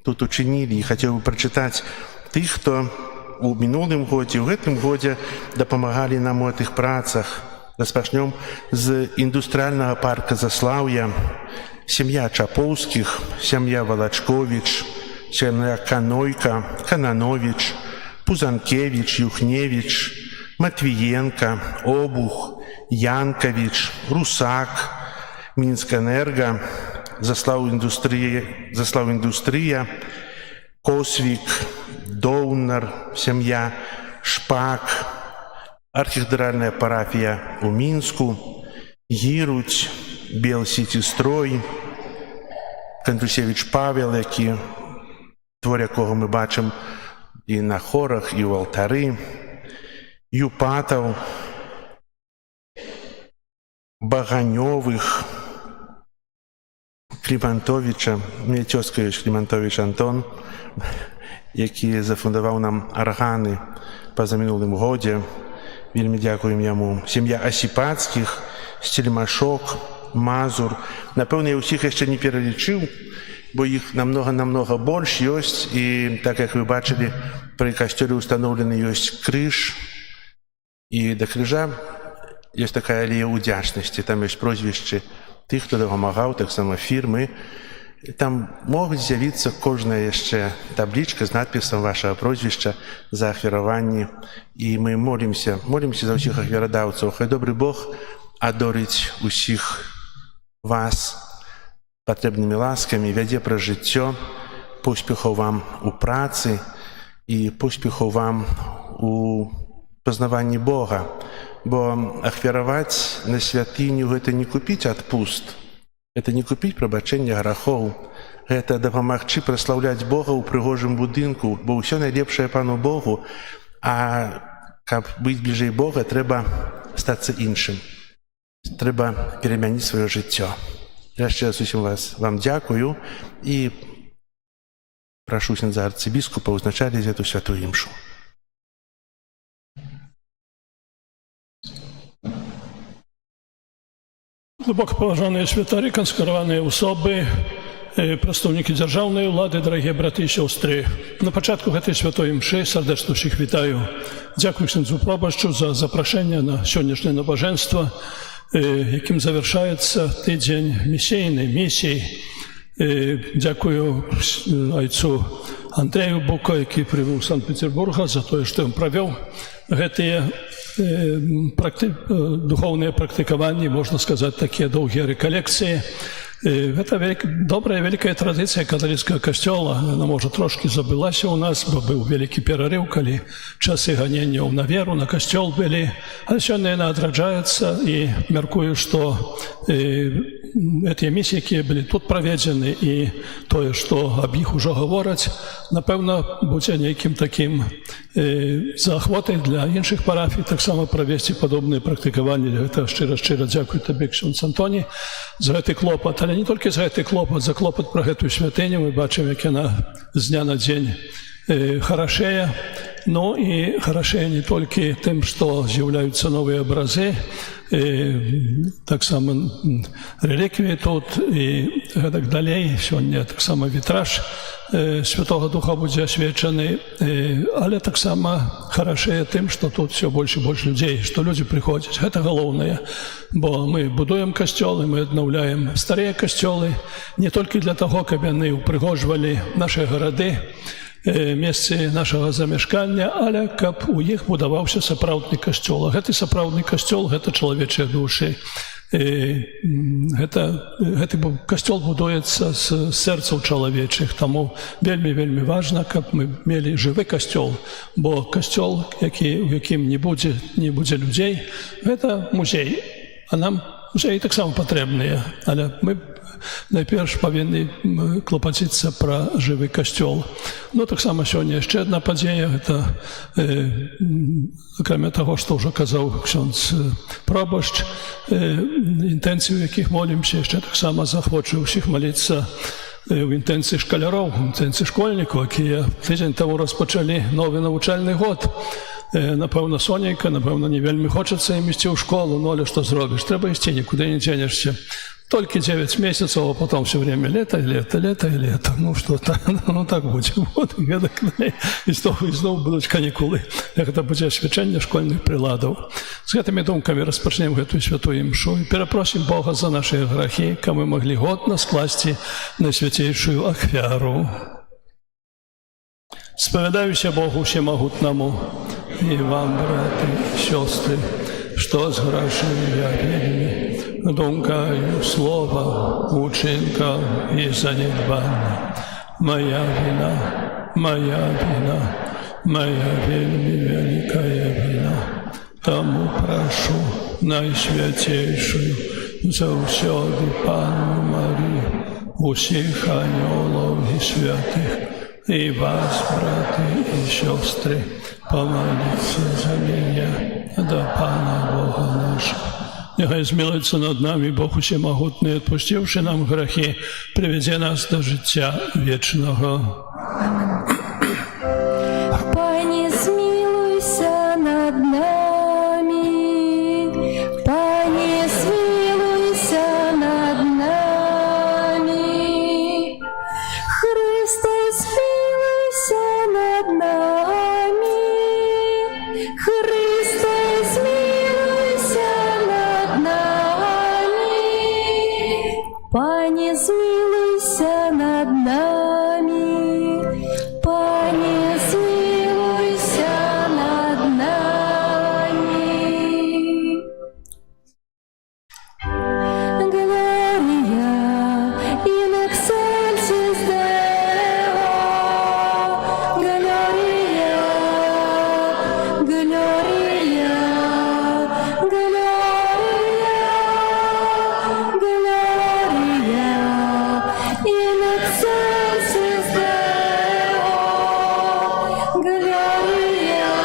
тут учинілі. І хацеў бы прачытаць тых, хто у мінулым годзе, у гэтым годзе дапамагалі нам у гэтых працах. Распачнём з індустрыяльнага парка Заслаўя. Сям'я Чапоўскіх, сям'я Валачковіч, сям'я Канойка, Кананович, Пузанкевич, Юхневич, Матвіенка, Обух, Янкович, Русак, Мінскэнерга, Заслаў індустрыя, Косвік, Доўнар, сям'я Шпак, архітэктуральная парафія у Мінску, Гіруть, Белсіці-строй, Кандрусевич Павел, які твор якого ми бачимо і на хорах, і в алтары, Юпатаў, Баганёвых, Клімантовича, мне цёзка ёсць Клімантович Антон, які зафундаваў нам арганы пазамінулым годзе. Вельмі дзякуем яму. Сям'я Асіпацкіх, Стельмашок, Мазур. Напэўна, я ўсіх яшчэ не пералічыў, бо іх намнога больш ёсць. І так як вы бачылі, пры касцёле ўстаноўлены ёсць крыж. І да крыжа ёсць такая алея ўдзячнасці. Там ёсць прозвішчы тых, хто дапамагаў, таксама фірмы. Там могуць з'явіцца кожная яшчэ таблічка з надпісам вашага прозвішча за ахвяраванні. І мы молімся за ўсіх ахвярадаўцаў. Хай добры Бог адорыць усіх вас патрэбнымі ласкамі, вядзе праз жыццё, поспехаў вам у працы і поспехаў вам у пазнаванні Бога. Бо ахвяраваць на святыню – гэта не купіць адпуст, гэта не купіць прабачэння грахоў, гэта дапамагчы праслаўляць Бога ў прыгожым будынку, бо ўсё найлепшае Пану Богу, а каб быць бліжэй Бога, трэба стацца іншым. Трэба перамяніць сваё жыццё. Яшчэ раз усім вам дзякую і прашу ксяндза арцыбіскупа ўзначаліць гэту святую імшу. Глибоко поважаныя святары, канскараваныя асобы, прадстаўнікі дзяржаўнай улады, дарагія браты і сёстры. На пачатку гэтай святой імшы сардэчна ўсіх вітаю. Дзякую ксяндзу прабашчу за запрашэнне на сённяшняе набажэнства, якім завяршаецца тыдзень місійнай місіі. Дзякую айцу Андрею Бука, які прыбыў з Санкт-Петербурга, за тое, што ён правёў гэтыя духовныя практыкаванні, можна сказаць, такія доўгія рэкалекцыі. Гэта добрая вялікая традыцыя каталіцкага касцёла. Яна, можа, трошкі забылася ў нас, бо быў вялікі перарыў, калі часы ганенняў на веру, на касцёл былі. Але сёння яна адраджаецца і мяркую, што гэтыя місіі, якія былі тут праведзены, і тое, што аб іх ужо гавораць, напэўна, будзе нейкім такім заахвотай для іншых парафій таксама правесці падобныя практыкаванні. Гэта шчыра дзякую табе, ксёндз Антоні, за гэты клопат. Але не толькі за гэты клопат, за клопат пра гэтую святыню. Мы бачым, як яна з дня на дзень харашэе. Ну і харашэе не толькі тым, што з'яўляюцца новыя абразы, таксама рэліквіі тут і гэтак далей. Сёння таксама вітраж Святого Духа будзе асвечаны, але таксама харашэе тым, што тут все больш і больш людзей, што людзі прыходзяць. Гэта галоўнае, бо мы будуем касцёлы, мы аднаўляем старыя касцёлы не толькі для таго, каб яны ўпрыгожвалі нашы гарады, месцы нашага замяшкання, але каб у іх будаваўся сапраўдны касцёл. А гэты сапраўдны касцёл – гэта чалавечыя душы. Гэты касцёл будуецца з сэрцаў чалавечых, таму вельмі важна, каб мы мелі жывы касцёл, бо касцёл, у якім не будзе людзей, гэта музей. А нам музеі таксама патрэбныя, але мы найперш павінны клапаціцца пра жывы касцёл. Ну, таксама сёння яшчэ адна падзея, гэта, акрамя таго, што ўжо казаў ксёндз прабашч, інтэнцыі, у якіх молімся, яшчэ таксама захвочу ўсіх маліцца ў інтэнцыі шкаляроў, інтэнцыі школьнікаў, якія тыдзень таму распачалі новы навучальны год. Напевно, соненька, напевно, не вельми хочеться їм йти в школу, ну, але що зробиш? Треба йти, нікуди не денешся. Только 9 месяцев, а потом все время лето, лето, лето и лето. Ну что, ну так будет. Вот, і знову будуть канікули. Як це буде свячення школьних приладів. З цими думками розпочнемо цю святу імшу і перепросимо Бога за наші грехи, які ми могли годно скласти на святейшую ахвяру. Сповідаюся Богу Всемогутному і вам, брати і сестри, що зграшили я вельми, думкою, слова, учинка і занедбання. Моя вина, моя вельми великая вина. Тому прошу найсвятейшую завсёды Панну Марію, усіх аньолов і святих, и вас, браты и сестры, помолитесь за меня, до Пана Бога нашего. Нехай змилується над нами Бог Всемогутний, відпустивши нам грехи, приведе нас до життя вічного. Пані, змилуйся над нами, Пані, змилуйся над нами, Христе, змилуйся над нами, Христе, змилуйся над нами, Пані, змилуйся над нами, Пані, змилуйся над нами. Глорія in excelsis Deo, Глорія, Глорія, Глорія, in excelsis Deo, Глорія,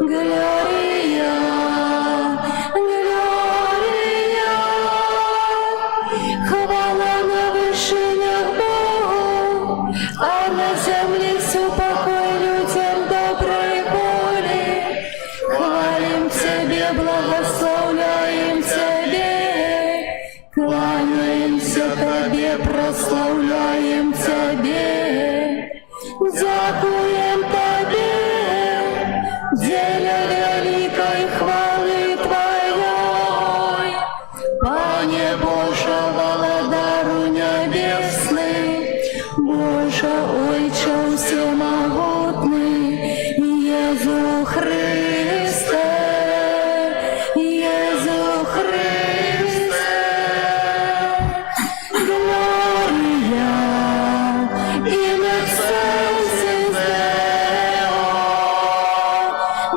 Глорія, Глорія. Хвала на вишинях Богу, а на землі супокой людям доброї волі. Хвалим Тебе, благословляем Тебе, кланяемся Тебе, прославляем Тебе, дякуем Тебе, деля великой хвалы Твоей. Пане Боже, володару небесный, Боже, Ойче всемогутный, Езу Христе, Езу Христе. Глория in excelsis Deo,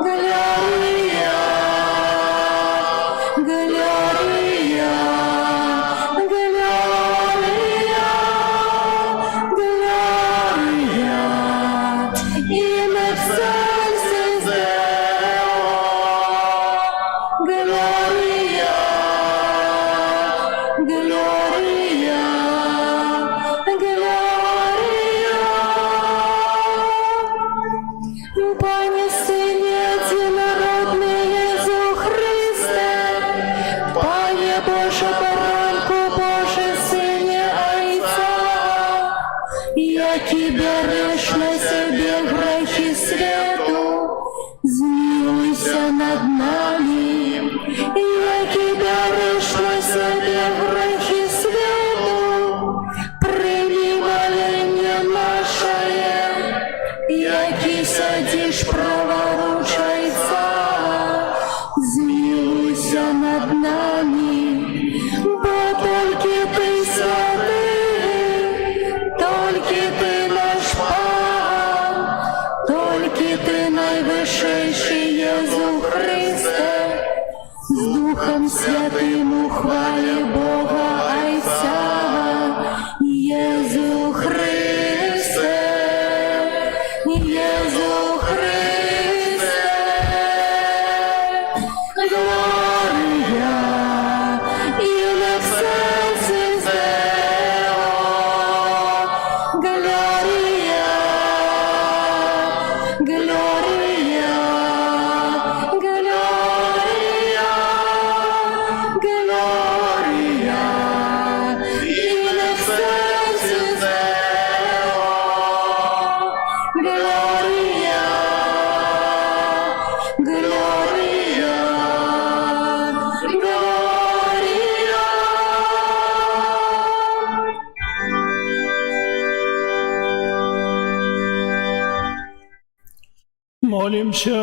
Глория, Глория, Глория, Глория in excelsis Deo, Глория, Глория, Глория. Пане Сыне единородный Езу Христе, Пане Боже, Баранку Боже, Сыне Отца, яки берешь на себе грехи свету, змилуйся над нами, яки берешь на себе грехи свету, прими моление наше, яки садишь праворучайца, змилуйся над нами, бо только Ты святый, только Ты наш Пан, только Ты наивысший Езу Христе, с Духом Святым ухвали Бога Отца, Езу Христе, Езу Христе. Глория in excelsis Deo, Глория, Глория, Помолимся.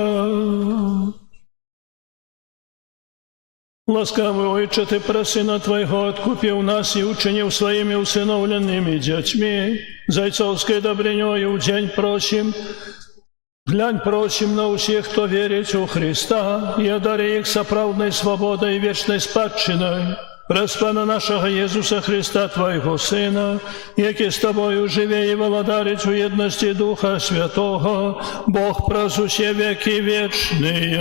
Ласкавый Отче, Ты про Сына Твоего откупил нас и учинил своими усыновленными детьми. Зайцовской добрынёю в день просим, глянь просим на усіх, кто верит у Христа, и одари их соправдной свободой и вечной спадщиной. През Пана нашего Иисуса Христа, Твоего Сына, який с Тобою живе и владарить у едности Духа Святого, Бог праз усе веки вечные.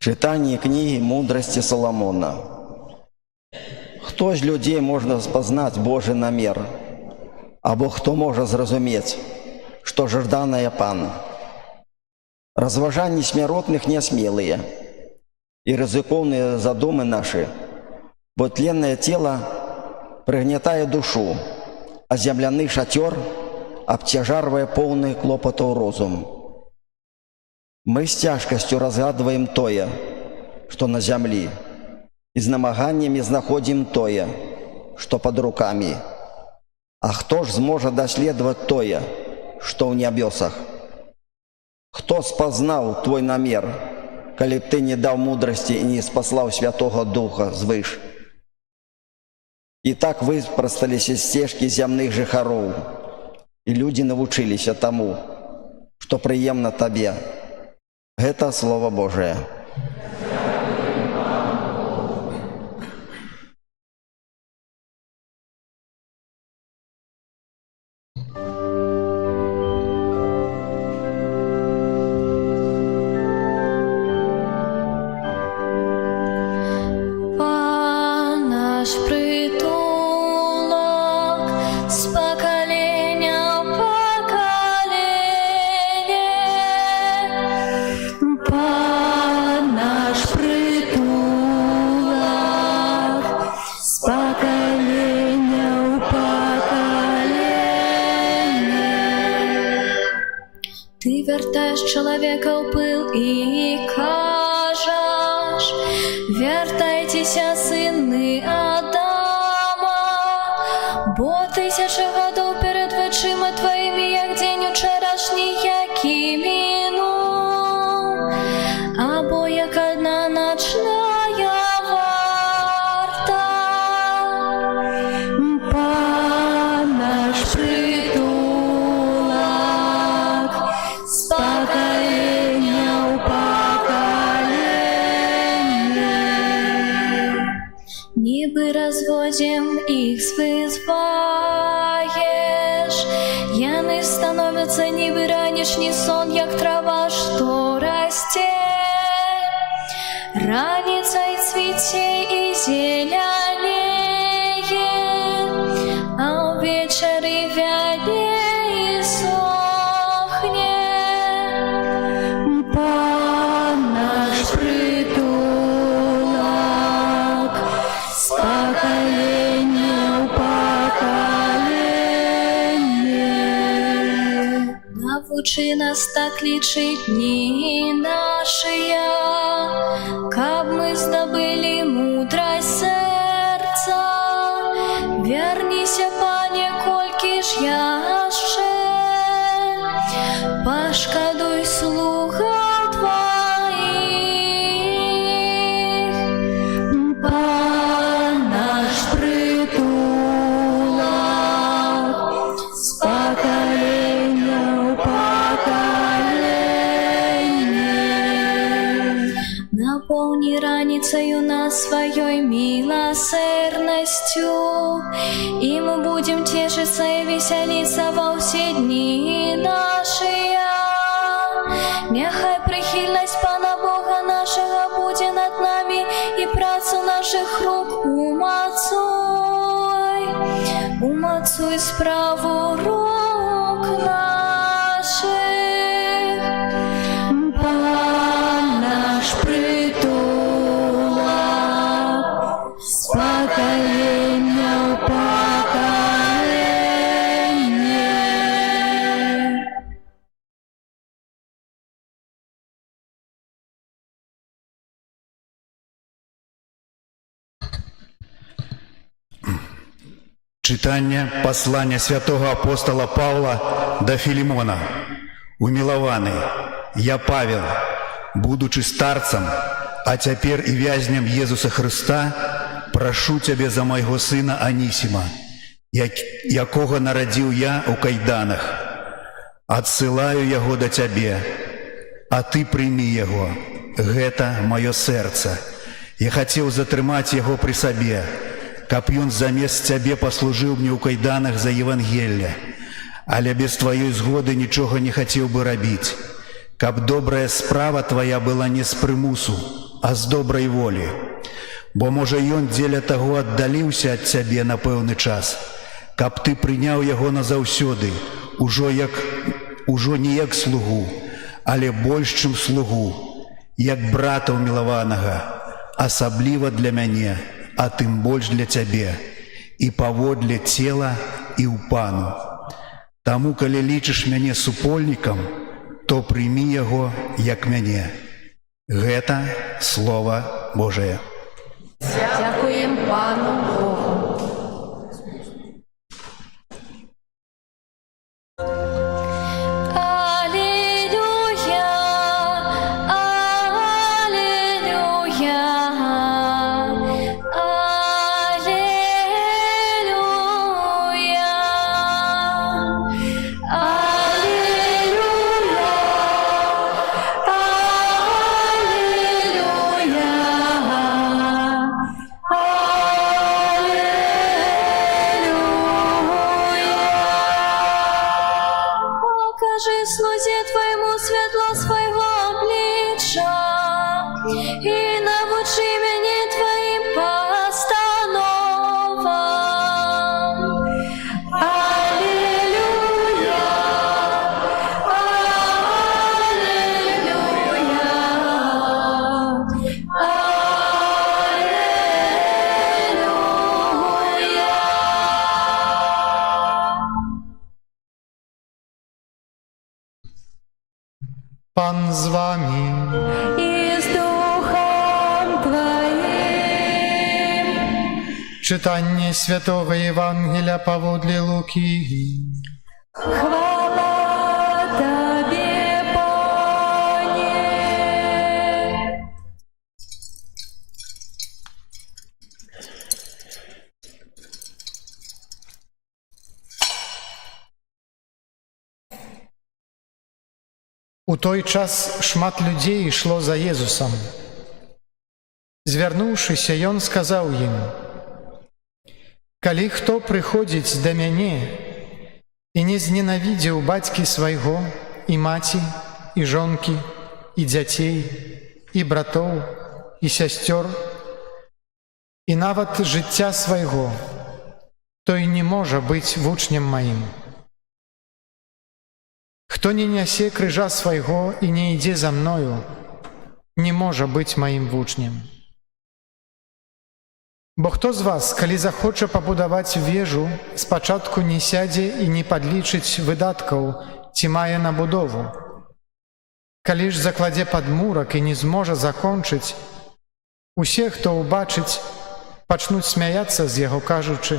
Читание книги «Мудрости Соломона». Хто ж людей можна спознать Божий намер? Або хто може зрозуміць, што жаданае Пан? Разважанні смяротных нясмелыя і рызыкоўныя задумы нашы, бо тленнае цело прыгнятае душу, а зямляны шатёр абцяжарвае поўны клопатаў розум. Мы з цяжкасцю разгадваем тое, што на зямлі, і з намаганнямі знаходзім тое, што пад рукамі. А хто ж зможа даследаваць тое, што ў нябёсах? Хто спазнаў твой намер, калі б ты не даў мудрасці і не спаслаў Святога Духа звыш? І так выпрасталіся сцежкі зямных жыхароў, і людзі навучыліся таму, што прыемна табе. Гэта Слово Божие. Наш притулок с поколения в поколение. Наш притулок с поколения в поколение. Ты вертаешь человека в пыл и кажешь: вертайтеся, сыны Адама, бо 1000 годов перед очима твоими, як день учорашній, який минув, або як одна ночная варта. Пан наш притулок с поколения в поколение. Ніби разводим их звызбаешь, яны становятся ніби ранішній сон, як трава, что расте. Раніца і цвіце і зелянее, а увечері вяне і сохне. Пан наш притулок с поколения в поколение. Навучи нас так лічить дні наші, каб ми здобили мудрость серця. Верніся, Пане, колькі ж яшчэ, пашкадуй слуга твоих. Пан наш притулок с поколения в поколение. Наполни раницею нас своей милосердностью, и мы будем тешиться и веселиться во все дни наши. Нехай прихильность Пана Бога нашего будет над нами, и працу наших рук умацуй справу рук наших. Пан наш притулок с поколения в поколение. Читання послання святого апостола Павла до Филимона. «Умилованы, я Павел, будучи старцем, а теперь и вязнем Иисуса Христа, прошу Тебе за моего сына Анисима, якого народил я у кайданах. Отсылаю его до Тебе, а Ты прими его, гэта мое сердце. Я хотел затрымать его при себе, каб ён замест Тебе послужил мне у кайданах за Евангелие, але без Твоей згоды ничего не хотел бы робить, каб добрая справа Твоя была не с примусу, а с доброй воли. Бо, може, ён дзеля таго аддаліўся ад Цябе на пэўны час, каб Ты прыняў яго назаўсёды, ужо не як слугу, але больш, чым слугу, як брата ўмілаванага, асабліва для мяне, а тым больш для Цябе, і паводле цела і ў пану. Таму, калі лічыш мяне супольнікам, то прымі яго як мяне». Гэта Слово Божие. Дякуємо Пану Богу. Алілюя, алілюя, алілюя, покажи слузі Твоєму світло свого обличчя і навчи мене Твоїм постановам. Алілюя, Pan z wami. і з Духом Твоїм. Czytanie Świętego Ewangelia powodle Łuki. Хвала Тобі, Пане. У той час шмат людей ішло за Єзусом. Звярнуўшыся, ён сказаў ім: «Калі хто прыходзіць да мяне і не зненавідзеў бацькі свайго, і маці, і жонкі, і дзяцей, і братоў, і сясцёр, і нават жыцця свайго, той не можа быць вучнем маім. Хто не нясе крыжа свайго і не ідзе за мною, не можа быць маім вучнем. Бо хто з вас, калі захоча пабудаваць вежу, спачатку не сядзе і не падлічыць выдаткаў, ці мае на будову. Калі ж закладзе падмурак і не зможа закончыць, усе, хто ўбачыць, пачнуць смяяцца з яго, кажучы: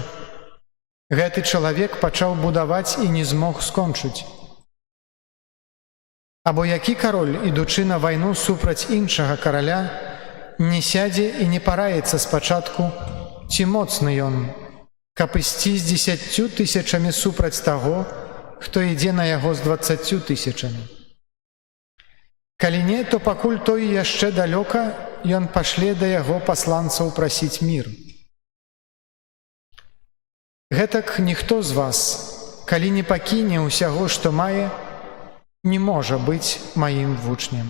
гэты чалавек пачаў будаваць і не змог скончыць. Або які кароль, ідучы на вайну супраць іншага караля, не сядзе і не параіцца спачатку, ці моцны ён, каб ісці з 10 000 супраць таго, хто ідзе на яго з 20 000. Калі не, то пакуль той яшчэ далёка, ён пашле да яго пасланцаў прасіць мір. Гэтак ніхто з вас, калі не пакіне ўсяго, што мае, не можа быць маім вучнем».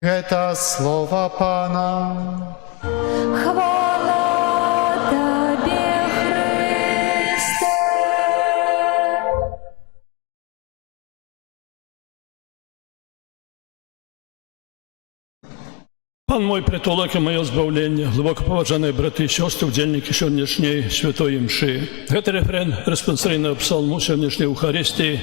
Гэта слова Пана. Хвала Тобі, Христе. Пан мой притулок і моє збавлення, глибоко поважані брати і сестри, удільники сьогоднішньої святої мши. Гэта рефрен респонсорійного псалму сьогоднішньої Евхаристії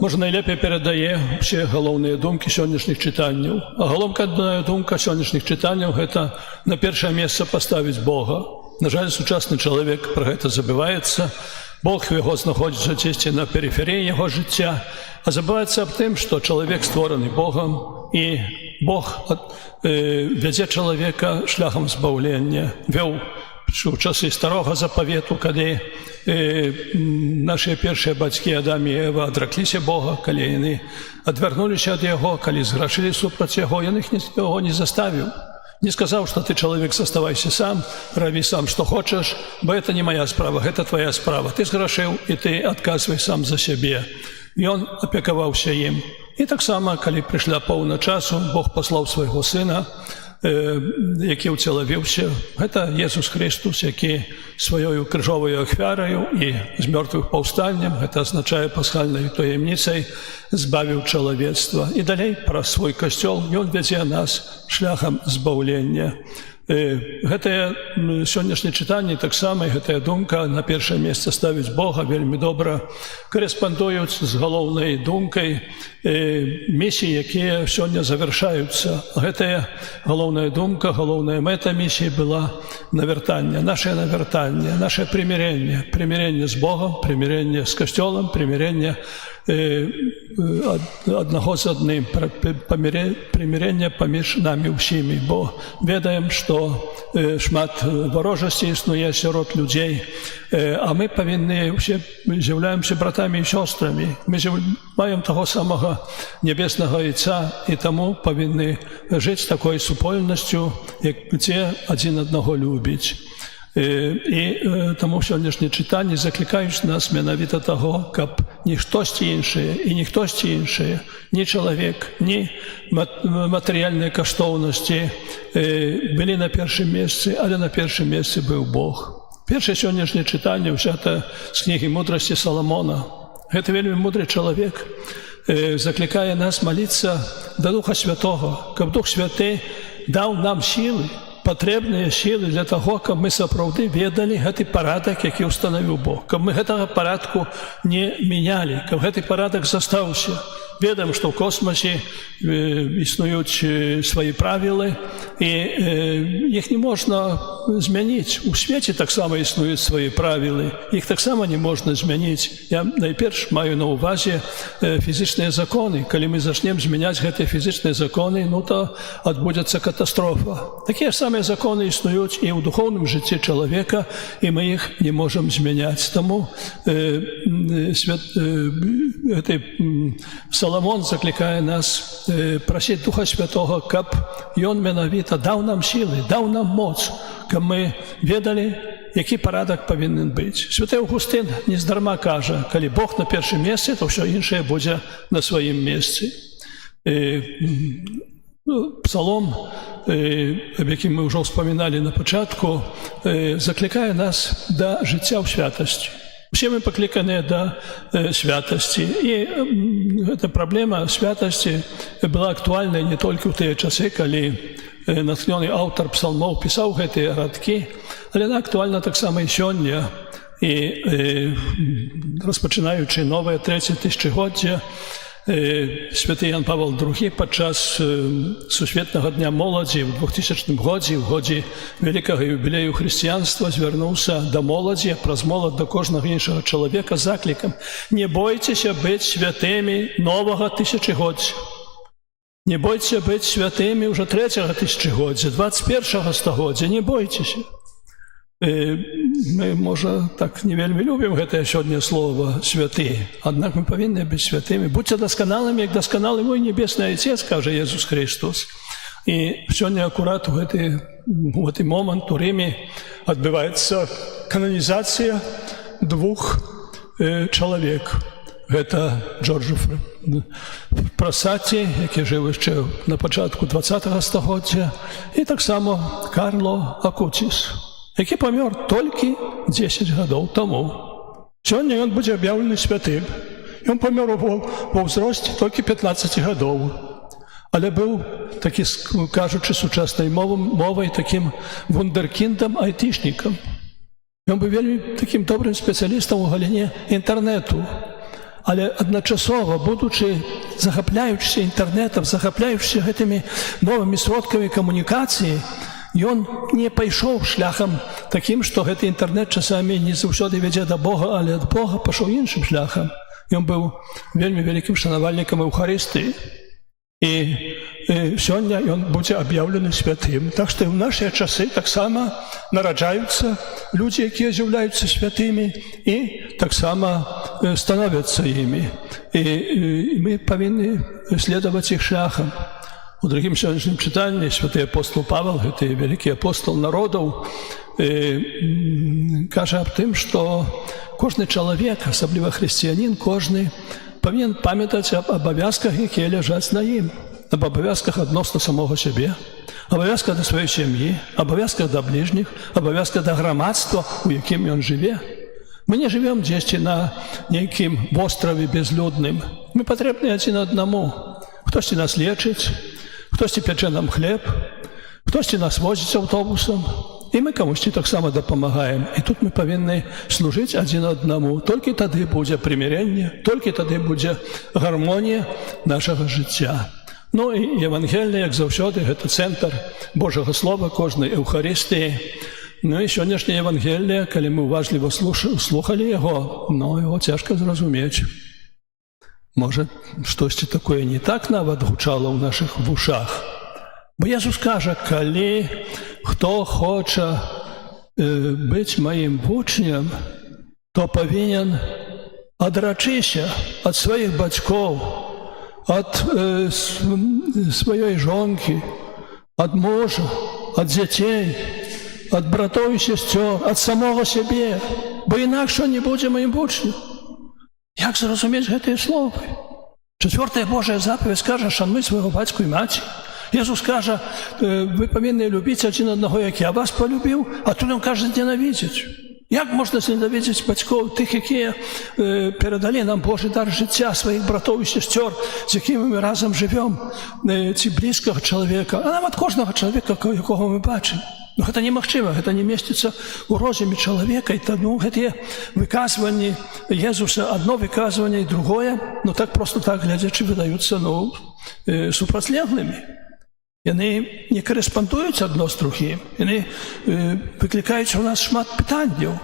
може найлепей передає всі головні думки сьогоднішніх читанняў. А головна думка сьогоднішніх читанняў – гэта на першае месца поставить Бога. На жаль, сучасны чалавек пра гэта забываецца. Бог яго знаходзіцца дзесьці на перыферыі яго жыцця, а забываецца аб тым, што чалавек створаны Богам, і Бог вядзе чалавека шляхам збаўлення. Вёў у часы старога запавету, калі нашыя першыя бацькі Адам і Ева адракліся Бога, калі яны адвярнуліся ад яго, калі зграшылі супраць яго, ён іх яго не заставіў. Не сказаў, што ты, чалавек, заставайся сам, рабі сам, што хочаш, бо это не моя справа, гэта твоя справа. Ты зграшыў, і ты адказвай сам за сябе. Ён апекаваўся ім. І таксама, калі прыйшла поўна часу, Бог паслаў свайго сына, які ўцелавіўся. Гэта Jesús Христос, які сваёю крыжоваю ахвяраю і з мёртвых паўстаннем, гэта азначае пасхальнай таямніцай, збавіў чалавецтва. І далей праз свой касцёл ён вядзе нас шляхам збаўлення. Гэтае сённяшняе чытанне таксама, гэтая думка на першае месца ставіць Бога вельмі добра корэспандуюць з галоўнай думкай місій, якія сёння завяршаюцца. Гэтая галоўная думка, галоўная мэта місіі была навяртанне, нашае навяртанне, нашае прымірэнне, прымірэнне з Богам, прымірэнне з касцёлам, прымірэнне аднаго з адным, прымірэнне паміж намі ўсімі, бо ведаем, што шмат варожасці існуе сярод людзей, а мы павінны ўсе з'яўляемся братамі і сёстрамі. Мы маем таго самага нябеснага Айца, і таму павінны жыць такой супольнасцю, дзе адзін аднаго любіць. І таму сённяшнія чытанні заклікаюць нас менавіта таго, каб ні штосьці іншае і ні хтосьці іншае, ні чалавек, ні матэрыяльныя каштоўнасці былі на першым месцы, але на першым месцы быў Бог. Першае сённяшняе чытанне ўзята з кнігі мудрасці Саламона. Гэта вельмі мудры чалавек, заклікае нас маліцца да Духа Святога, каб Дух Святы даў нам сілы, патрэбныя сілы для таго, каб мы сапраўды ведалі гэты парадак, які ўстанавіў Бог, каб мы гэтага парадку не мянялі, каб гэты парадак застаўся. Ведаем, што ў космосе існуюць свае правілы, і іх не можна змяніць. У свеце таксама існуюць свае правілы, іх таксама не можна змяніць. Я найперш маю на ўвазе фізічныя законы. Калі мы зачнем змяняць гэтыя фізічныя законы, то адбудзецца катастрофа. Такія самыя законы існуюць і ў духоўным жыцці чалавека, і мы іх не можам змяняць. Таму Саламон заклікае нас прасіць Духа Святога, каб Ён менавіта даў нам сілы, даў нам моц, каб мы ведалі, які парадак павінен быць. Святы Аўгустын нездарма кажа, калі Бог на першым месцы, то ўсё іншае будзе на сваім месцы. Псалом, аб якім мы ўжо ўспаміналі на пачатку, заклікае нас да жыцця ў святасці. Усе мы пакліканыя да святасці. І гэта праблема святасці была актуальная не толькі ў тыя часы, калі натхнёны аўтар псалмоў пісаў гэтыя радкі, але яна актуальна таксама і сёння. І распачынаючы новае 3-е тысячагоддзе, святы Ян Павел II падчас Сусветнага дня моладзі ў 2000 годзе, у годзе вялікага юбілею хрысціянства, звярнуўся да моладзі, праз молад да кожнага іншага чалавека заклікам: не бойцеся быць святымі новага тысячагоддзя. Не бойцеся быць святымі ўжо 3-го тысячагоддзя, 21-го стагоддзя, не бойцеся. Мы, можа, так не вельмі любім гэтае сёння слова «святы», аднак мы павінны быць святымі. Будьце дасканалымі, як дасканалы мой небесны Айцец, кажа Jesús Христос. І сёння акурат у гэты момант у Рыме адбываецца кананізацыя 2 чалавек. Гэта Джорджо Фрассаці, які жыў яшчэ на пачатку 20-го стагоддзя, і таксама Карло Акуціс, які памёр толькі 10 гадоў таму. Сёння ён будзе аб'яўлены святым. Ён памёр ва ўзросце толькі 15 гадоў. Але быў, такі, кажучы сучаснай мовай, такім вундеркіндам, айтышнікам. Ён быў вельмі такім добрым спецыялістам у галіне інтэрнэту. Але адначасова, будучы захапляючыся інтэрнэтам, захапляючыся гэтымі новымі сродкамі камунікацыі, Ён не пайшоў шляхам такім, што гэты інтэрнэт часамі не заўсёды вядзе да Бога, але ад Бога пашоў іншым шляхам. Ён быў вельмі вялікім шанавальнікам Еўхарыстыі. І сёння ён будзе аб'яўлены святым. Так што і ў нашыя часы таксама нараджаюцца людзі, якія з'яўляюцца святымі, і таксама становяцца імі. І мы павінны следаваць іх шляхам. У другім сённяшнім чытанні святы апостол Павел, гэты вялікі апостол народаў, кажа аб тым, што кожны чалавек, асабліва хрысціянін, кожны павінен памятаць аб абавязках, якія ляжаць на ім, аб абавязках адносна самога сябе, абавязках да сваёй сям'і, абавязках да бліжніх, абавязках да грамадства, у якім ён жыве. Мы не жывём дзесьці на нейкім востраве безлюдным. Мы патрэбны адзін аднаму. Хтосьці нас лечыць, хтосьці пячэ нам хлеб, хтосьці нас возіць аўтобусам, і мы камусьці таксама дапамагаем. І тут мы павінны служыць адзін аднаму. Толькі тады будзе прымірэнне, толькі тады будзе гармонія нашага жыцця. Ну і Евангелие, як заўсёды, гэта цэнтр Божага Слова, кожнай Еўхарыстыі. Ну і сённяшняе Евангелие, калі мы уважліва слухалі яго, ну, яго цяжка зразумець. Можа, штосьці такое не так нават гучала ў нашых вушах. Бо Jesús кажа, калі хто хоча быць маім вучнем, то павінен адрачыся ад сваіх бацькоў, ад сваёй жонкі, ад мужа, ад дзяцей, ад братоў і сясцёр, ад самога сябе, бо інакш не будзе маім вучнем. Як зразумець гэтыя словы? 4-я Божая запаведь кажа, шануй свайго бацьку і маці. Jesús кажа, вы павінны любіць адзін аднаго, як я вас полюбіў, а тут ён кажа, ненавідзець. Як можна зненавідзець бацькоў, тых, якія перадалі нам Божий дар жыцця, сваіх братоў і сясцёр, з якімі мы разам жывём, ці блізкага чалавека, а нават кожнага чалавека, якога мы бачым. Ну, гэта немагчыма, гэта не месціцца ў розуме чалавека, і таму гэтыя выказванні Jesúsa, адно выказванне і другое, ну так проста так глядзячы, выдаюцца, ну, супрацьлеглымі. Яны не карэспандуюць адно з другім, яны выклікаюць у нас шмат пытанняў.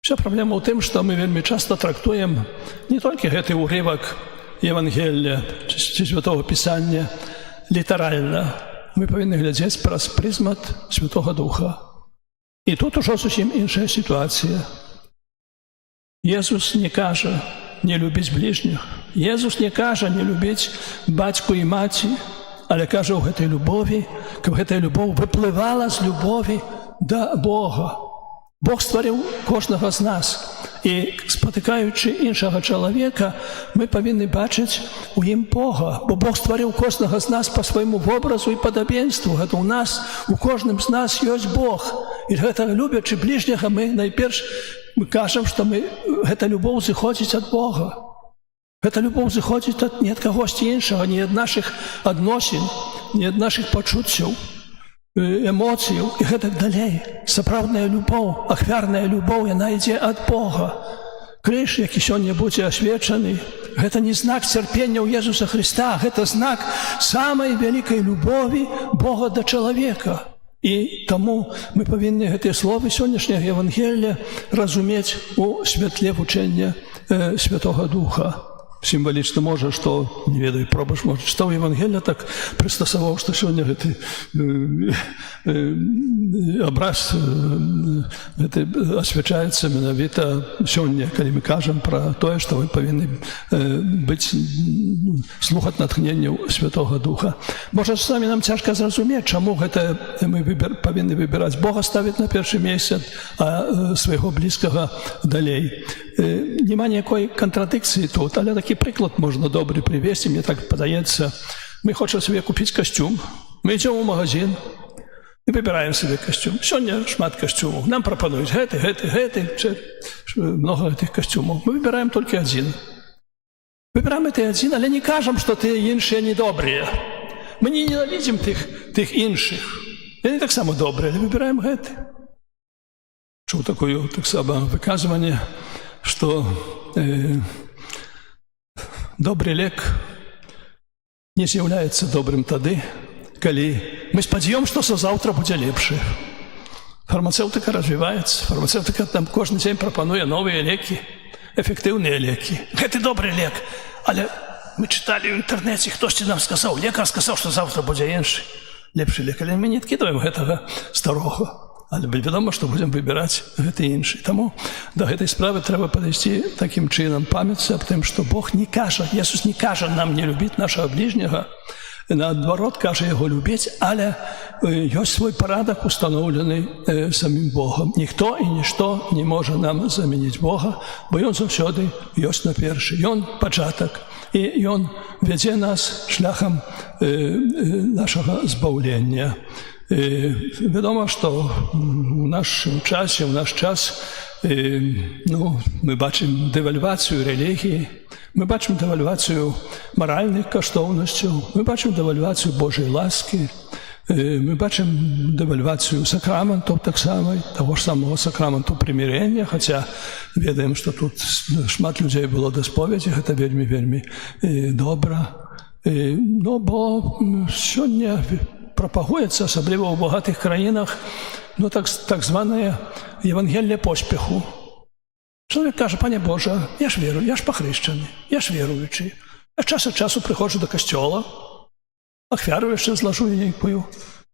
Вся праблема ў тым, што мы вельмі часта трактуем не толькі гэты ўрывак Евангелія ці Святого Пісання літаральна. Мы павінны глядзець праз прызмат Святога Духа. І тут ужо зусім іншая сітуацыя. Jesús не кажа не любіць бліжніх. Jesús не кажа не любіць бацьку і маці, але кажа ў гэтай любові, каб гэтая любоў выплывала з любові да Бога. Бог стварыў кожнага з нас. І спатыкаючы іншага чалавека, мы павінны бачыць у ім Бога, бо Бог стварыў кожнага з нас па свайму вобразу і падабенству. Гэта ў нас, у кожным з нас ёсць Бог. І гэта любячы бліжняга, мы найперш кажам, што гэта любоў зыходзіць ад Бога. Гэта любоў зыходзіць не ад кагосьці іншага, не ад нашых адносін, не ад нашых пачуццяў, эмоцыяў і гэтак далей. Сапраўдная любоў, ахвярная любоў, яна ідзе ад Бога. Крыж, які сёння будзе асвечаны, гэта не знак цярпення ў Jesúsa Хрыста, гэта знак самай вялікай любові Бога да чалавека. І таму мы павінны гэтыя словы сённяшняга Евангелія разумець у святле вучэння Святога Духа. Сімвалічна можа, што, не ведаю, пробач, можа, што ў Евангелія так прыстасаваў, што сёння гэты абраз асвячаецца менавіта сёння, калі мы кажам пра тое, што мы павінны слухаць натхненняў Святога Духа. Можа, самі нам цяжка зразумець, чаму гэта мы павінны выбіраць Бога ставіць на першае месца, а свайго блізкага далей. Нема ніякой кантрадыкцыі тут, але такі прыклад можна добры прывесці, мне так падаецца. Мы хочам сабе купіць касцюм, мы ідзём у магазин і выбіраем сабе касцюм. Сёння шмат касцюмаў. Нам прапануюць гэты, многа гэтых касцюмаў. Мы выбіраем толькі адзін. Выбіраем гэты адзін, але не кажам, што тыя іншыя недобрыя. Мы не ненавідзім тых іншых. Яны таксама добрыя, але выбіраем гэты. Чуў такое таксама выказванне, што добры лек не з'яўляецца добрым тады, калі мы спадзяём, што заўтра будзе лепшы. Фармацэўтыка развіваецца, фармацэўтыка там кожны дзень прапануе новыя лекі, эфектыўныя лекі. Гэты добры лек, але мы чыталі ў інтэрнэце, хтосьці нам сказаў, лекар сказаў, што заўтра будзе іншы, лепшы лек, але мы не адкідваем гэтага старога, але вядома, што будзем выбіраць гэты іншы. Таму да гэтай справы трэба падысці такім чынам, памяцца аб тым, што Бог не кажа, Jesús не кажа нам не любіць нашага бліжняга, наадварот, кажа яго любіць, але ёсць свой парадак, устаноўлены самім Богам. Ніхто і нішто не можа нам замяніць Бога, бо Ён заўсёды ёсць на першы. Ён пачатак, і Ён вядзе нас шляхам нашага збаўлення. Вядома, што ў нашым часе, ў наш час мы бачым дэвальвацыю рэлігіі, мы бачым дэвальвацыю маральных каштоўнасцяў, мы бачым дэвальвацыю Божай ласкі, мы бачым дэвальвацыю сакраментаў таксама, таго ж самого сакраменту прымірэння, хаця ведаем, што тут шмат людзей было да споведзі, гэта вельмі добра. Бо сёння прапагуецца, асабліва ў багатых краінах, так званае Евангелле поспеху. Чоловік каже, пане Боже, я ж вірую, я ж похрещений, я ж віруючий. Я час від часу приходжу до костьола, ахвяру ще зложу ніякую.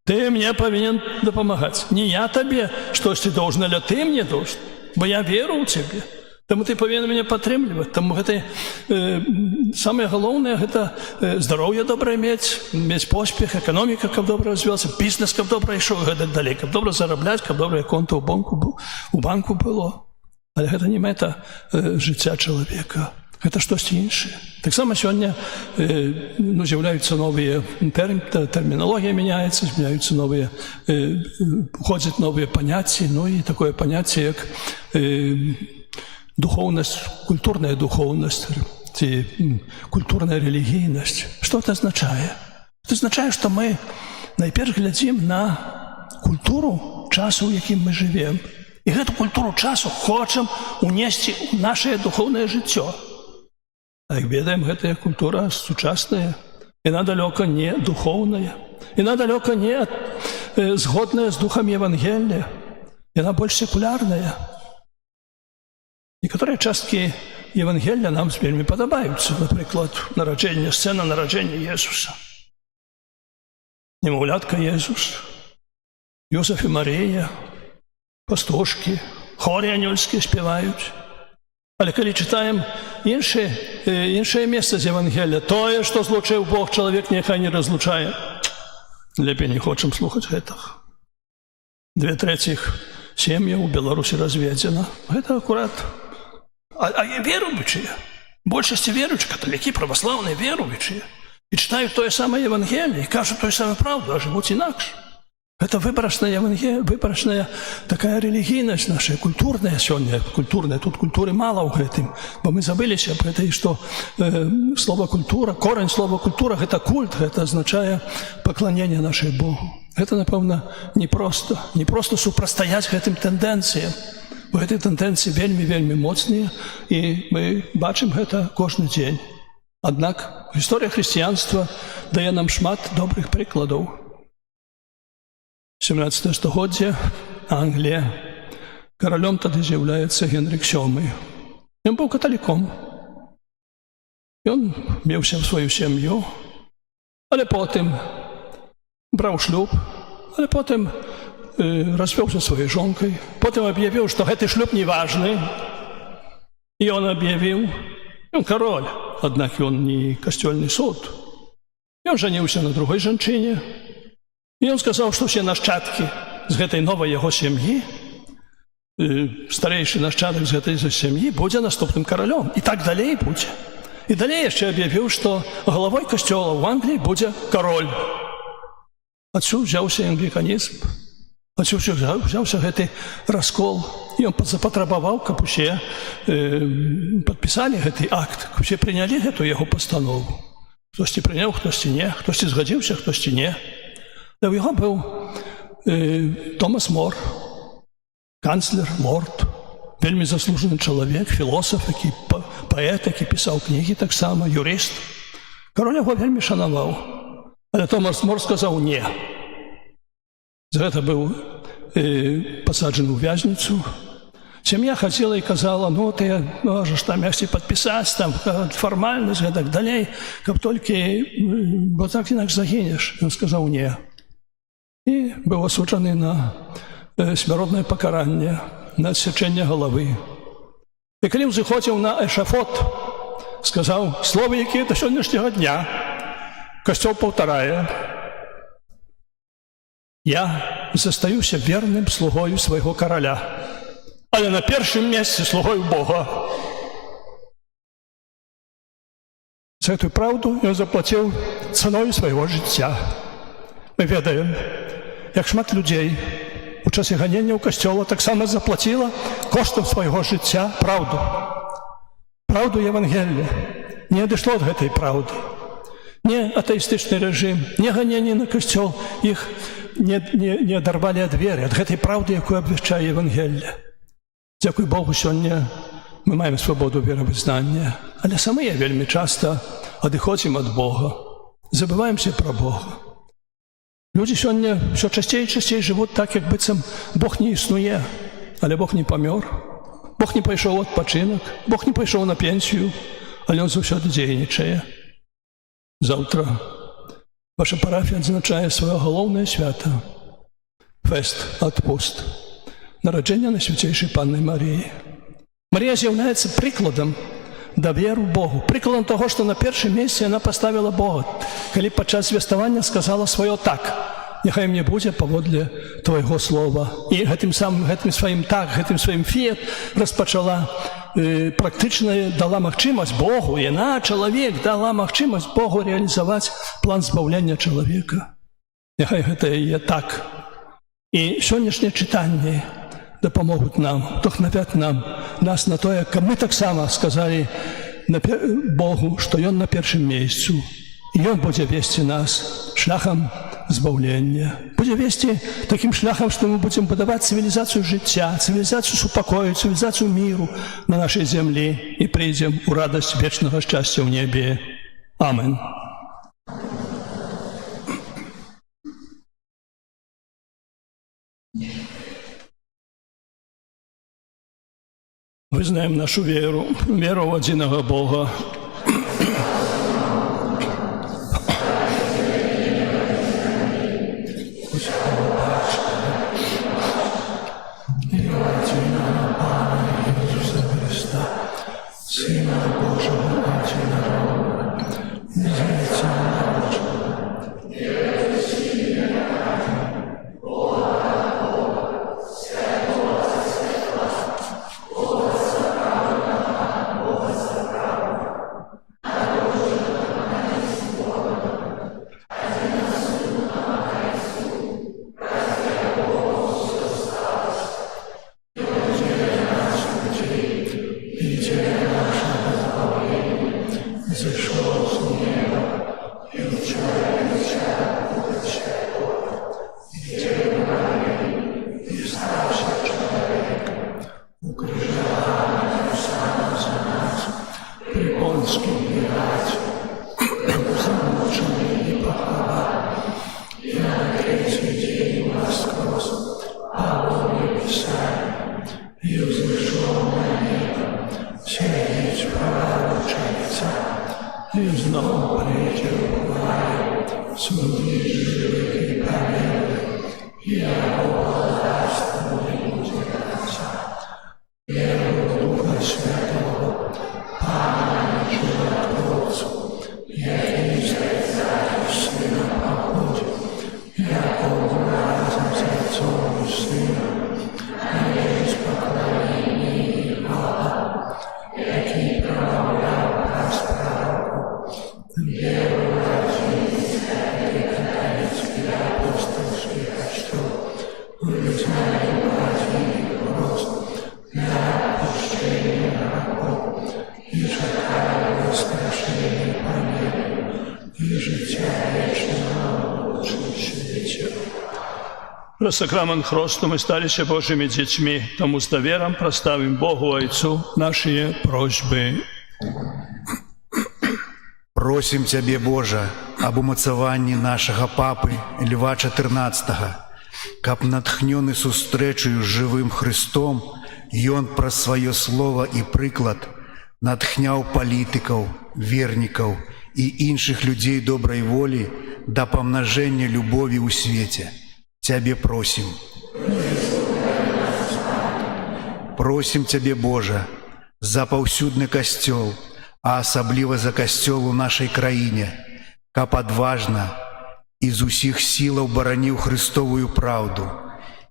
Ти мені повинен допомагати. Не я тобі щось ти должен, але ти мені должен, бо я вірю у тебе. Тому ти повинен мене підтримувати. Тому це саме головне, це здоров'я добре мати поспіх, економіка, як добре розвивалася, бізнес, як добре йшов, далі, як добре заробляти, як добре конто у банку було. Але гэта не мэта жыцця чалавека, гэта штосьці іншае. Таксама сёння з'яўляюцца новыя тэрміналогія мяняецца, з'яўляюцца новыя, уходзяць новыя паняцці, і такое паняцце, як духоўнасць, культурная духоўнасць, ці культурная рэлігійнасць. Што гэта азначае? Гэта азначае, што мы найперш глядзім на культуру часу, у якім мы жывем. І гэту культуру часу хочам унесці ў нашае духоўнае жыццё. А як ведаем, гэтая культура сучасная, яна далёка не духоўная, яна далёка не згодная з духам Евангелія, яна больш секулярная. Некаторыя часткі Евангелія нам вельмі падабаюцца, напрыклад, сцэна нараджэння Jesúsa. Немаўлятка Jesús, Józef і Марія, пастушкі, хоры анёльскія спяваюць. Але калі чытаем іншае месца з Евангелія, тое, што злучыў Бог, чалавек няхай не разлучае. Лепей не хочам слухаць гэтага. 2/3 сем'яў у Беларусі разведзена. Гэта акурат. А веруючыя, большасці веруючых, каталікі, праваслаўныя веруючыя, і чытаюць тое самае Евангеліе, і кажуць тое самае праўду, а жывуць інакш. Это выбарачная такая рэлігійнасць наша, культурная сёння, культурная. Тут культуры мала ў гэтым, бо мы забыліся аб гэтай, што слова культура, корань слова культура, гэта культ, гэта азначае пакланенне нашай Богу. Гэта, напэўна, непроста супрацьстаяць гэтым тэндэнцыям. Бо гэтыя тэндэнцыі вельмі моцныя, і мы бачым гэта кожны дзень. Аднак гісторыя хрысціянства дае нам шмат добрых прыкладаў. 17 стагоддзе, Англія. Каралём тады з'яўляецца Генрых VII. Ён быў каталіком. Ён меўся ў сваю сям'ю, але потым браў шлюб, але потым развёўся сваёй жонкай, потым аб'явіў, што гэты шлюб не важны. І ён аб'явіў, ён кароль, аднак ён не касцёльны суд. Ён жаніўся на другой жанчыне. І ён сказаў, што ўсе нашчадкі з гэтай новай яго сям'і, старэйшы нашчадак з гэтай сям'і будзе наступным каралём. І так далей будзе. І далей яшчэ аб'явіў, што галавой касцёла ў Англіі будзе кароль. Адсюль узяўся англіканізм, адсюль узяўся гэты раскол. І ён запатрабаваў, каб усе падпісалі гэты акт, каб усе прынялі гэту яго пастанову. Хтосьці прыняў, хтосьці не, хтосьці згадзіўся, хтосьці не. У яго быў Томас Мор, канцлер, лорд, вельмі заслужаны чалавек, філосаф, паэт, які пісаў кнігі таксама, юрыст. Кароль яго вельмі шанаваў. Але Томас Мор сказаў не. За гэта быў пасаджаны ў вязніцу. Сям'я хацела і казала, ну ты можаш там яшчэ падпісаць, там фармальнасць, гэтак далей, каб толькі, бо так інакш загінеш. Ён сказаў не. І быў асуджаны на смяротнае пакаранне, на адсячэнне галавы. І калі ўзыходзіў на эшафот, сказаў словы, якія да сённяшняга дня Касцёл паўтарае: «Я застаюся верным слугою свайго караля, але на першым месцы слугою Бога». За гэтую праўду ён заплаціў цаною свайго жыцця. Мы ведаем, як шмат людзей у часе ганення ў касцёла таксама заплаціла коштам свайго жыцця праўду. Праўду Евангелія. Не адышло ад гэтай праўды. Не атэістычны рэжым, не ганенне на касцёл, іх не адарвалі ад веры, ад гэтай праўды, якую абвяшчае Евангелие. Дзякуй Богу, сёння мы маем свабоду веравызнання, але самыя вельмі часта адыходзім ад Бога, забываемся пра Бога. Людзі сёння ўсё часцей і часцей жывуць так, як быццам Бог не існуе, але Бог не памёр, Бог не пайшоў у адпачынак, Бог не пайшоў на пенсію, але Ён заўсёды дзейнічае. Заўтра ваша парафія адзначае сваё галоўнае свята – фэст, адпуст, нараджэння Найсвяцейшай Панны Марыі. Марія з'яўляецца прыкладам даверу Богу, прыкладам таго, што на першым месцы яна паставіла Бога, калі падчас звеставання сказала сваё «так». Няхай мне будзе паводле твайго слова. І гэтым сваім «так», гэтым сваім «фіет» распачала, практычна дала магчымасць Богу, яна, чалавек, дала магчымасць Богу рэалізаваць план збаўлення чалавека. Няхай гэта яе «так». І сённяшнія чытанні дапамогуць нам, вдохновят нас на тое, каб мы таксама сказалі Богу, што Ён на першым месцу. І Ён будзе весці нас шляхам збаўлення. Будзе весці такім шляхам, што мы будзем будаваць цывілізацыю жыцця, цывілізацыю супакою, цывілізацыю міру на нашай зямлі і прыйдзем у радасць вечнага шчасця ў небе. Амен. Вызнаем нашу веру, веру в адзінага Бога. Сына Божого, одинородного, назовите и знову прийти у владі, судді живих і помилуй, я власть не буде конца. Віру в Духа Святого, Пана Животворцу, який зрізає Сина походить, якого разом з Отцом і Сином, і є спокійний Бога, який промовляв нас пророку, віру разом Святий католицький апостольський костюм, визнаю братів просто на отпущення грехов і чекаю воскрешення помилу і життя вічного очищення. Про сакрамент хресту мы сталися Божьими детьми, тому с довером проставим Богу Отцу наши просьбы. Просим Тебе, Боже, аб умацаванні нашага папы Льва XIV, каб натхнёны сустрэчаю з жывым Христом, ён праз сваё слова і прыклад натхняў палітыкаў, вернікаў і іншых людзей добрай волі да памнажэння любові ў свеце. Цябе просім. Просім Цябе, Божа, за паўсюдны касцёл, а асабліва за касцёл у нашай краіне, каб адважна і з усіх сілаў бараніў Христовую праўду,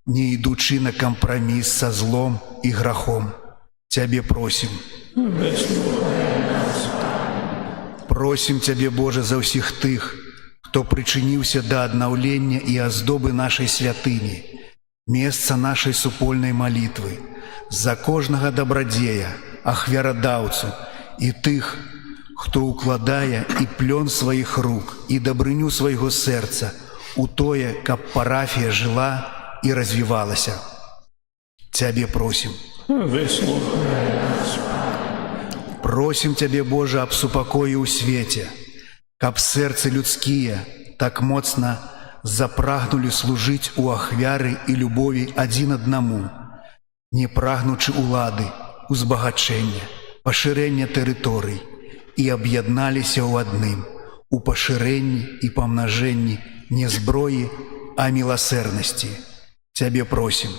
не ідучы на кампраміс са злом і грахом. Цябе просім. Просім Цябе, Божа, за ўсіх тых, хто прычыніўся да аднаўлення і аздобы нашай святыні, месца нашай супольнай малітвы, за кожнага дабрадзея, ахвярадаўцу і тых, хто укладае і плён сваіх рук, і дабрыню свайго сэрца у тое, каб парафія жыла і развівалася. Цябе просім. Просім Цябе, Божа, аб супакоі ў свеце, каб сэрцы людскія так моцна запрагнулі служыць у ахвяры і любові адзін аднаму, не прагнучы улады, узбагачэння, пашырэння тэрыторый, і аб'ядналіся ў адным, у пашырэнні і памнажэнні не зброі, а міласэрнасці. Цябе просім.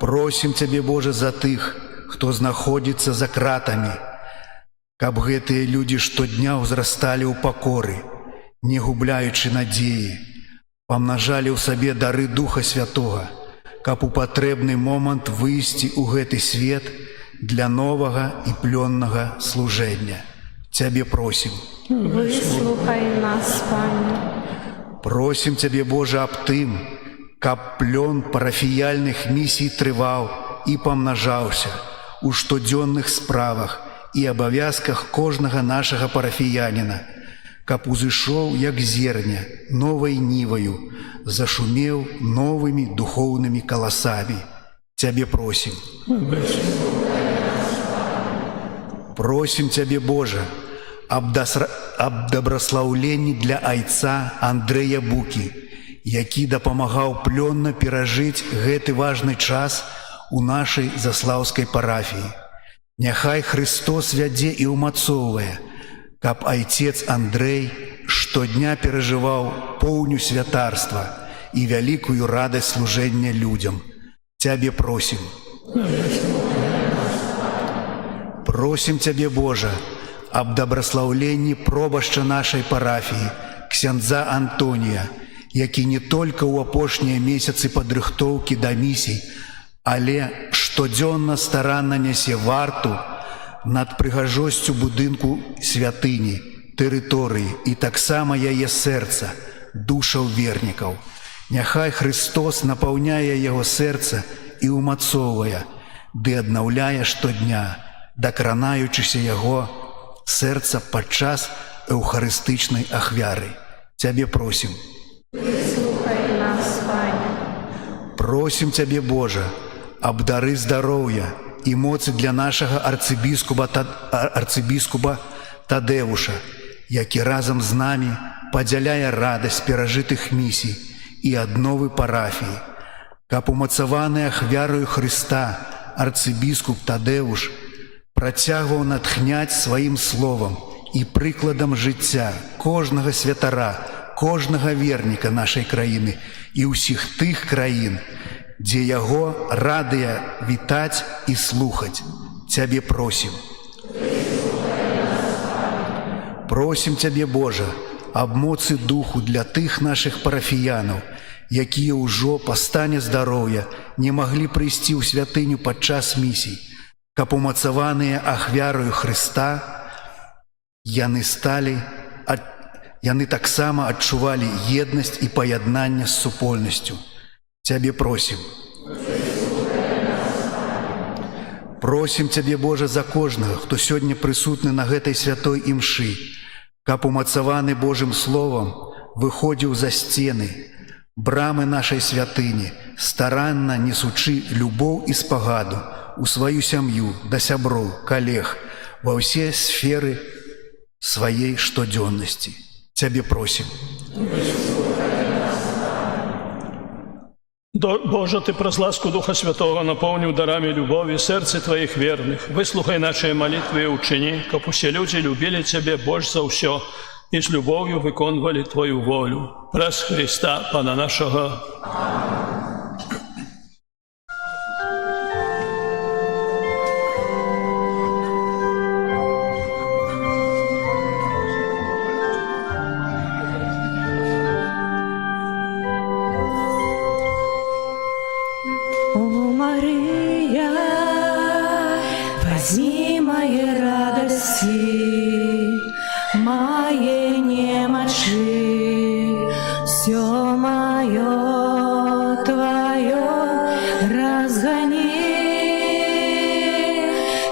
Просім Цябе, Божа, за тых, хто знаходзіцца за кратамі, каб гэтыя людзі штодня ўзрасталі ў пакоры, не губляючы надзеі, памнажалі ў сабе дары Духа Святога, каб у патрэбны момант выйсці ў гэты свет для новага і плённага служэння. Цябе просім. Выслухай нас, Пане. Просім Цябе, Божа, аб тым, каб плён парафіяльных місій трываў і памнажаўся у штодзённых справах і абавязках кожнага нашага парафіяніна, каб узышоў, як зерня, новай ніваю, зашумеў новымі духоўнымі каласамі. Цябе просім. Просім Цябе, Божа, аб дабраслаўленні для айца Андрэя Букі, які дапамагаў плённа перажыць гэты важны час у нашай заслаўскай парафіі. Няхай Христос вядзе і ўмацоўвае, каб айцец Андрэй штодня перажываў поўню святарства і вялікую радасць служэння людзям. Цябе просім. Просім Цябе, Божа, аб дабраслаўленні пробашча нашай парафіі, ксяндза Антонія, які не толькі ў апошнія месяцы падрыхтоўкі да місій, але штодзённа старанна нясе варту над прыгажосцю будынку святыні, тэрыторыі і таксама яе сэрца, душаў вернікаў. Няхай Христос напаўняе яго сэрца і ўмацоўвае, ды аднаўляе штодня, дакранаючыся яго сэрца падчас эўхарыстычнай ахвяры. Цябе просім. Выслухай нас, Пане. Просім Цябе, Божа, аб дары здароўя і моцы для нашага арцыбіскупа Тадэвуша, які разам з намі падзяляе радасць перажытых місій і адновы парафіі, каб умацаваны ахвярою Хрыста арцыбіскуп Тадэвуш працягваў натхняць сваім словам і прыкладам жыцця кожнага святара, кожнага верніка нашай краіны і ўсіх тых краін, дзе яго радыя вітаць і слухаць. Цябе просім. Просім Цябе, Божа, аб моцы духу для тых нашых парафіянаў, якія ўжо па стане здароўя не маглі прыйсці ў святыню падчас місій, каб умацаваныя ахвярою Хрыста яны таксама адчувалі еднасць і паяднанне з супольнасцю. Цябе просім. Просім Цябе, Божа, за кожнага, хто сёння прысутны на гэтай святой імшы, каб умацаваны Божым словам выходзіў за сцены, брамы нашай святыні, старанна несучы любоў і спагаду у сваю сям'ю, да сяброў, калег, ва ўсе сферы своей штоденности. Тебе просим. Боже, Ты праз ласку Духа Святого наполнил дарами любови сердце Твоих верных. Выслухай наши молитвы и учини, как все люди любили Тебе больше за все и с любовью выконывали Твою волю. Праз Христа, Пана нашего. О, Мария, возьми мои радости, мои немочи, все мое Твое разгони,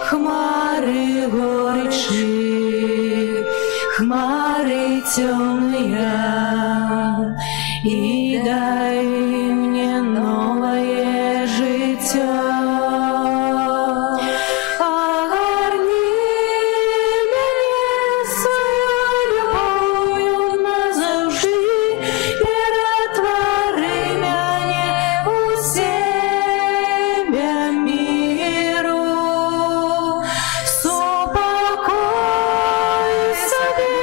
хмары горечи, хмары темные, и дай мне новое життя. Огорни мене своєю любов'ю назавжди, перетвори мене у себе миру. Супокой собі,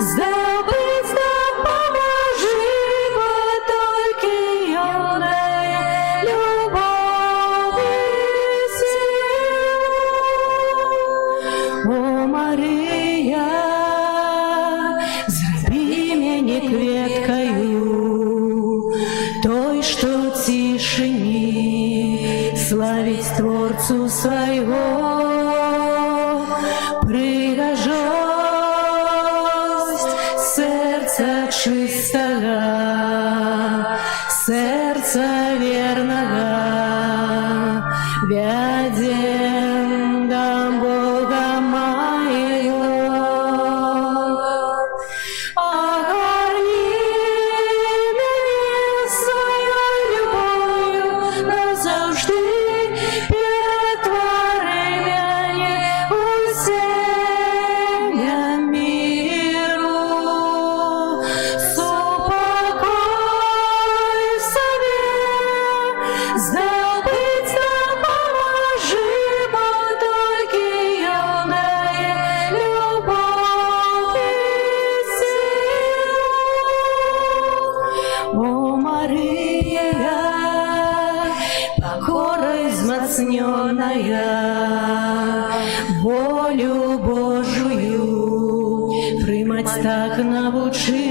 забыть допоможи, бо тільки юная любов і сила. О, Марія, зроби мене кветкою, той, що тишині славить Творцу свого. Пригожость сердца чистого, сердца верного, вядем до Бога моего. Огорни мене своєю любов'ю назавжди, перетвори мене у себе миру. Супокой собі, забыть допоможи, бо тільки юная любов і сила. О, Мария, покорой змацненная, волю Божию примать так научи.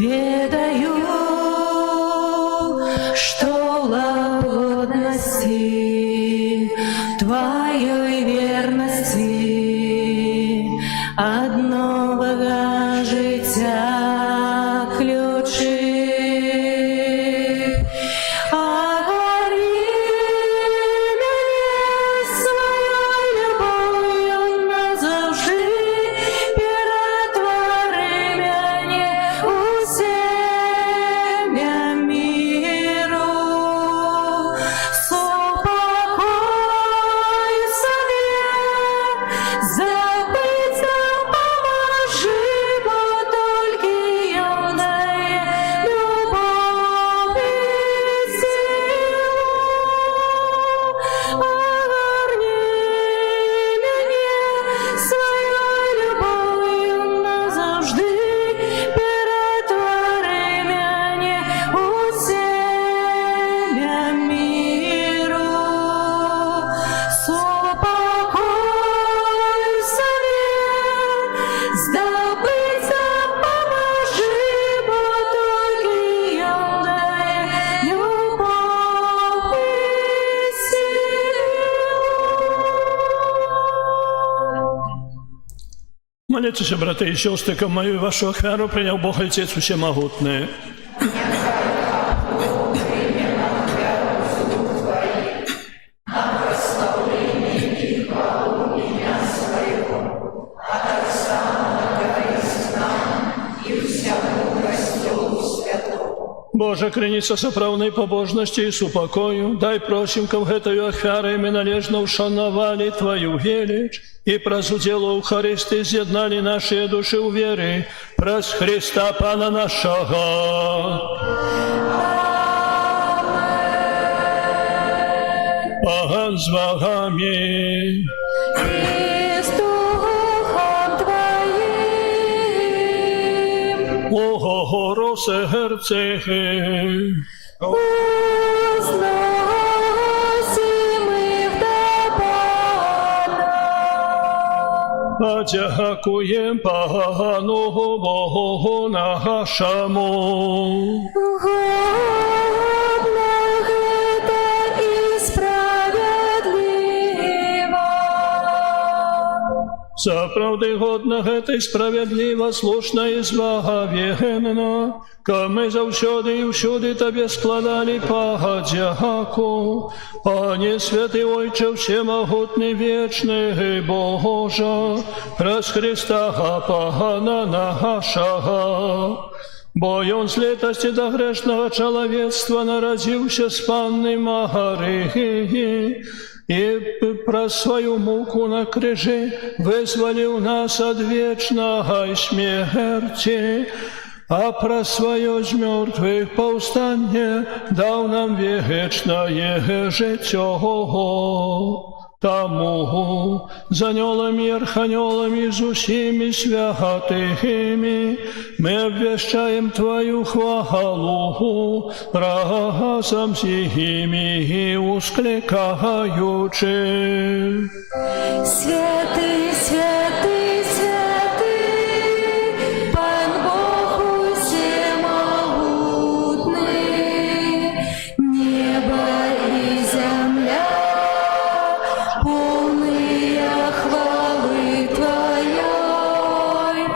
Ведаю, что лагодности Твоей верности одного життя ключи. Огорни мене своєю любов'ю назавжди, перетвори мене у себе миру. Супокой собі, забыть допоможи, бо тільки юная любов і сила. Огорни мене своєю любов'ю назавжди, перетвори мене у себе миру. Супокой собі, здобыть допоможи, бо тільки юная любов і сила. Молитесь, браты и сестры, ко мою и вашу охрану принял Бог Отец Всемогутный. Боже, Божа, крыніца сапраўднай пабожнасці і супакою, дай просім, каб гэтаю ахвярай мы належна ушанавалі Твою веліч і праз удзел у Эўхарыстыі з'ядналі нашыя душы ў веры праз Христа Пана нашага. Пан з вагамі. И с Духом Твоим. Ого, серцехи. Возносим их до Пана. Подякуєм Пану Богу нашому. Годно это и справедливо. Сапраўды годна гэта і справядліва, слушна і збагавенна, каб мы заўсёды і ўсюды Табе складалі падзяку. Пане святы Ойче всемагутны вечны Божа, праз Христа Пана нашага. Бо Ён з летасці да грэшнага чалавецтва нарадзіўся з Панны Марыі і праз сваю муку на крыжы вызваліў нас ад вечнага смерці, а праз сваё з мёртвых паўстанне даў нам вечнае жыццё. Таму з анёламі і арханёламі з усімі святымі мы абвяшчаем Твою хвалу разам з імі усклікаючы. Святый, святый, святый, Пан Бог всемогутный, небо и земля полные хвалы Твоей.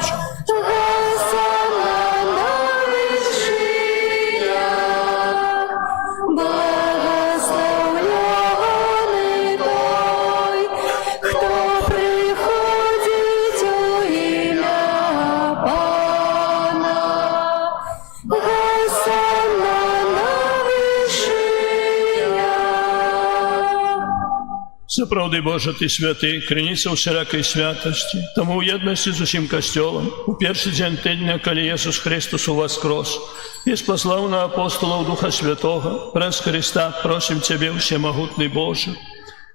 Госанна на вышиях, благословленный Той, кто приходит во имя Пана. Госанна на вышиях. Сапраўды, Божа, Ты святы, крыніца ўсялякай святасці. Таму ў єднасці з усім касцёлам у першы дзень тыдня, калі Jesús Христос уваскрос і спаслаў на апостолаў Духа Святога, праз Христа просім Цябе, всемагутны Божа,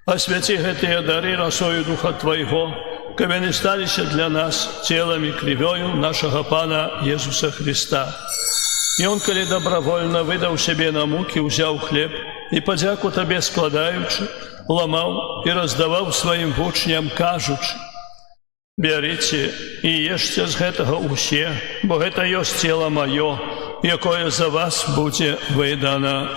асвяці гэтыя дары расою Духа Твайго, каб яны сталіся для нас целам і крывёю нашага Пана Jesúsa Христа. І Он, калі добровольно выдаў сябе на мукі, узяў хлеб і падзяку Табе складаючы, ламаў і раздаваў сваім вучням, кажучы: «Бярыце і ешце з гэтага ўсе, бо гэта ёсць цела маё, якое за вас будзе выдана».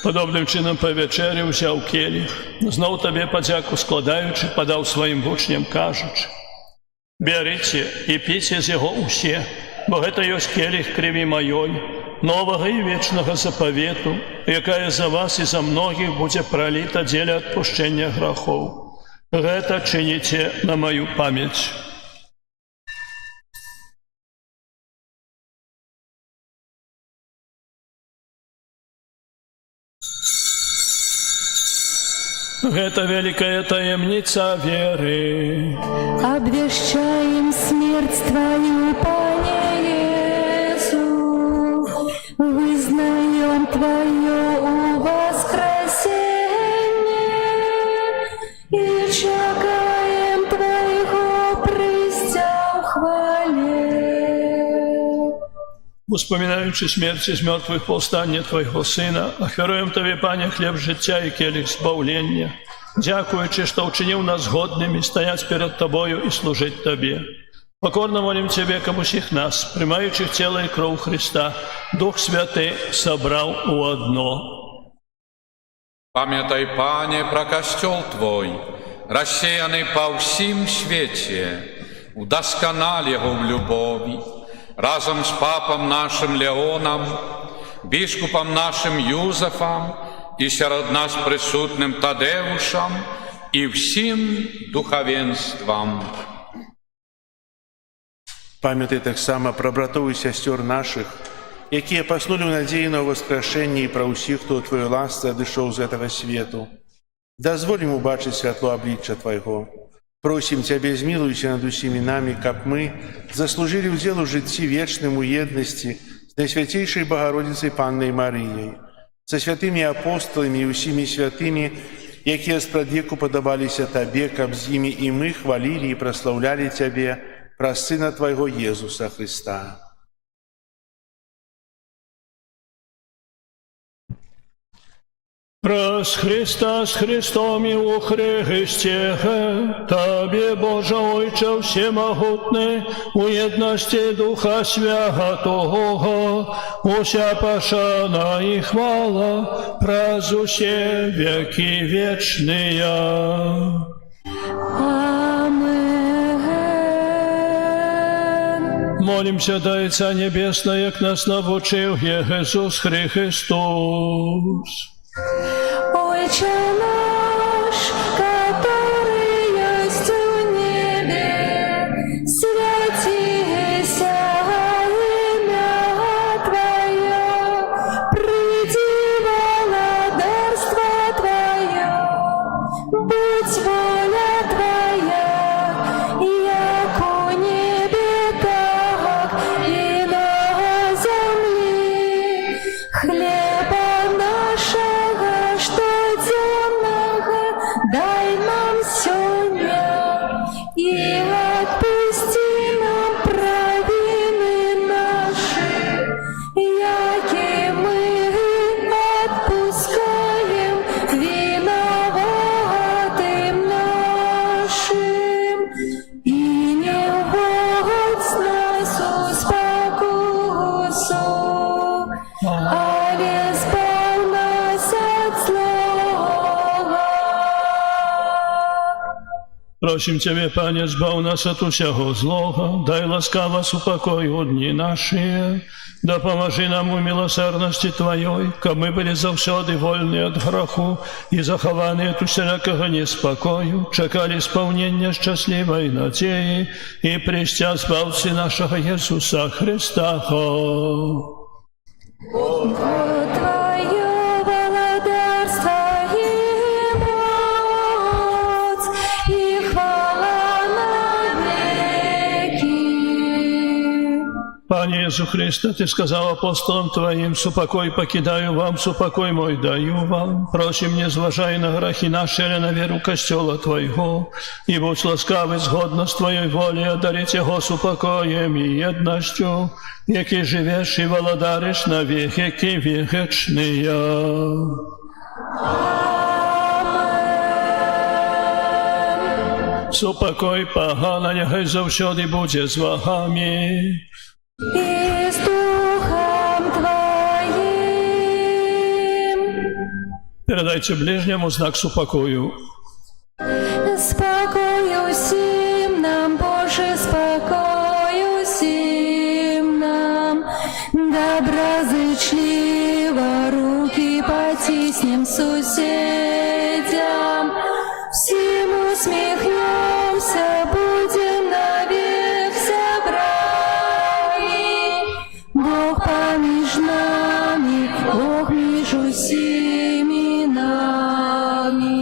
Падобным чынам па вячэры ўзяў келіх, зноў Табе падзяку складаючы, падаў сваім вучням, кажучы: «Бярыце і піце з яго ўсе, бо гэта ёсць келіх крыві маёй, новага і вечнага запавету, якая за вас і за многіх будзе праліта дзеля адпушчэння грахоў. Гэта чыніце на маю памяць». Гэта вялікая таемніца веры. Обвещаем смерть Твою, Пане Иисус, вызнаем Твое воскресение и чекаем Твоего прыздя в хвале. Успоминаючи смерці з мертвих повстання Твоєго Сина, ахвяруємо Тобі, Пане, хліб життя і келих збавлення, дякуючи, що вчинив нас годними стоять перед Тобою і служить Тобі. Покорно молим Тебе, кому всіх нас, приймаючих тіло і кров Христа, Дух Святий собрав у одно. Пам'ятай, Пане, про костел Твой, рассеянный по всім свете, удосконал его в любови, разом с папом нашим Леоном, бишкупом нашим Юзефом і серед нас присутним Тадеушам, і всім духовенствам. Пам'ятай так само про братоў і сясцёр наших, якія паснулі ў надзеі на воскрешэнне і пра ўсіх, хто ў Твоёй ласцы адышоў з гэтага свету. Дазволь ім убачыць святло аблічча Твайго. Просім Цябе, змілуйся над усімі намі, каб мы заслужылі ўдзел у жыцці вечным у еднасці з Найсвяцейшай Багародзіцай Паннай Марыяй, са святымі апостоламі і усімі святымі, якія спрадвеку падабаліся Табе, каб з імі і мы хвалілі і праслаўлялі Цябе праз Сына Твайго Езуса Христа. Праз Христа з Христом і у Христе, Табе, Боже Ойче всемогутний, у єдності Духа Святого, уся пошана і хвала, праз усе веки вечные. Молимся, да Отца Небесного, як нас навчив Ісус Христос. Отче наш, который есть в небе, святися имя Твое, приди владарство Твое, будь воля Твоя, яко в небе, так и на земле. Хлеба нашего штоденного дай нам сегодня, и отпусти нам провины наши, яки мы отпускаем виноватым нашим. И не вводь нас в спокусу, а избавь нас от злого. Просим Тебе, Пане, збав нас от усього злого, дай ласкаво супокою дні наші, да поможи нам у милосердности Твоей, каб мы были завсёды вольны от греху и захованы от усякого неспокою, чекали исполнения счастливой надеи и прища спавцы нашего Иисуса Христа. Твое владарство и моц, и хвала навеки. Пане Иисус Христе, Ты сказал апостолам Твоим: «Супокой покидаю вам, супокой мой даю вам». Просим, не зважай на грехи наши, але на веру Костела Твоего, и будь ласкавый згодно с Твоей волей одарить Его супокоем и едностью, який живеш и володариш на веки вечные. Супокой погана, нехай завсёди буде з вами. И с Духом Твоим. Передайте ближнему знак супокою. Спокою всім нам, Боже, спокою всім нам. Доброзичливо руки потиснем сусідям. Всім усміхнемся, будем навек собрани. Бог поміж нами, Бог між усіми нами.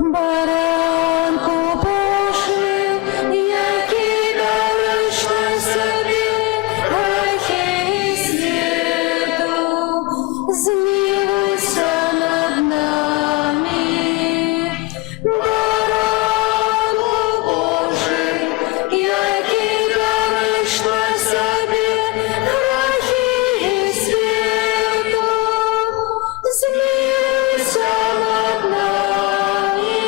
Баранку Божий, який дариш на собі грехи світу, змилуйся над нами. Баранку Божий, який дариш на собі грехи світу, змилуйся над нами.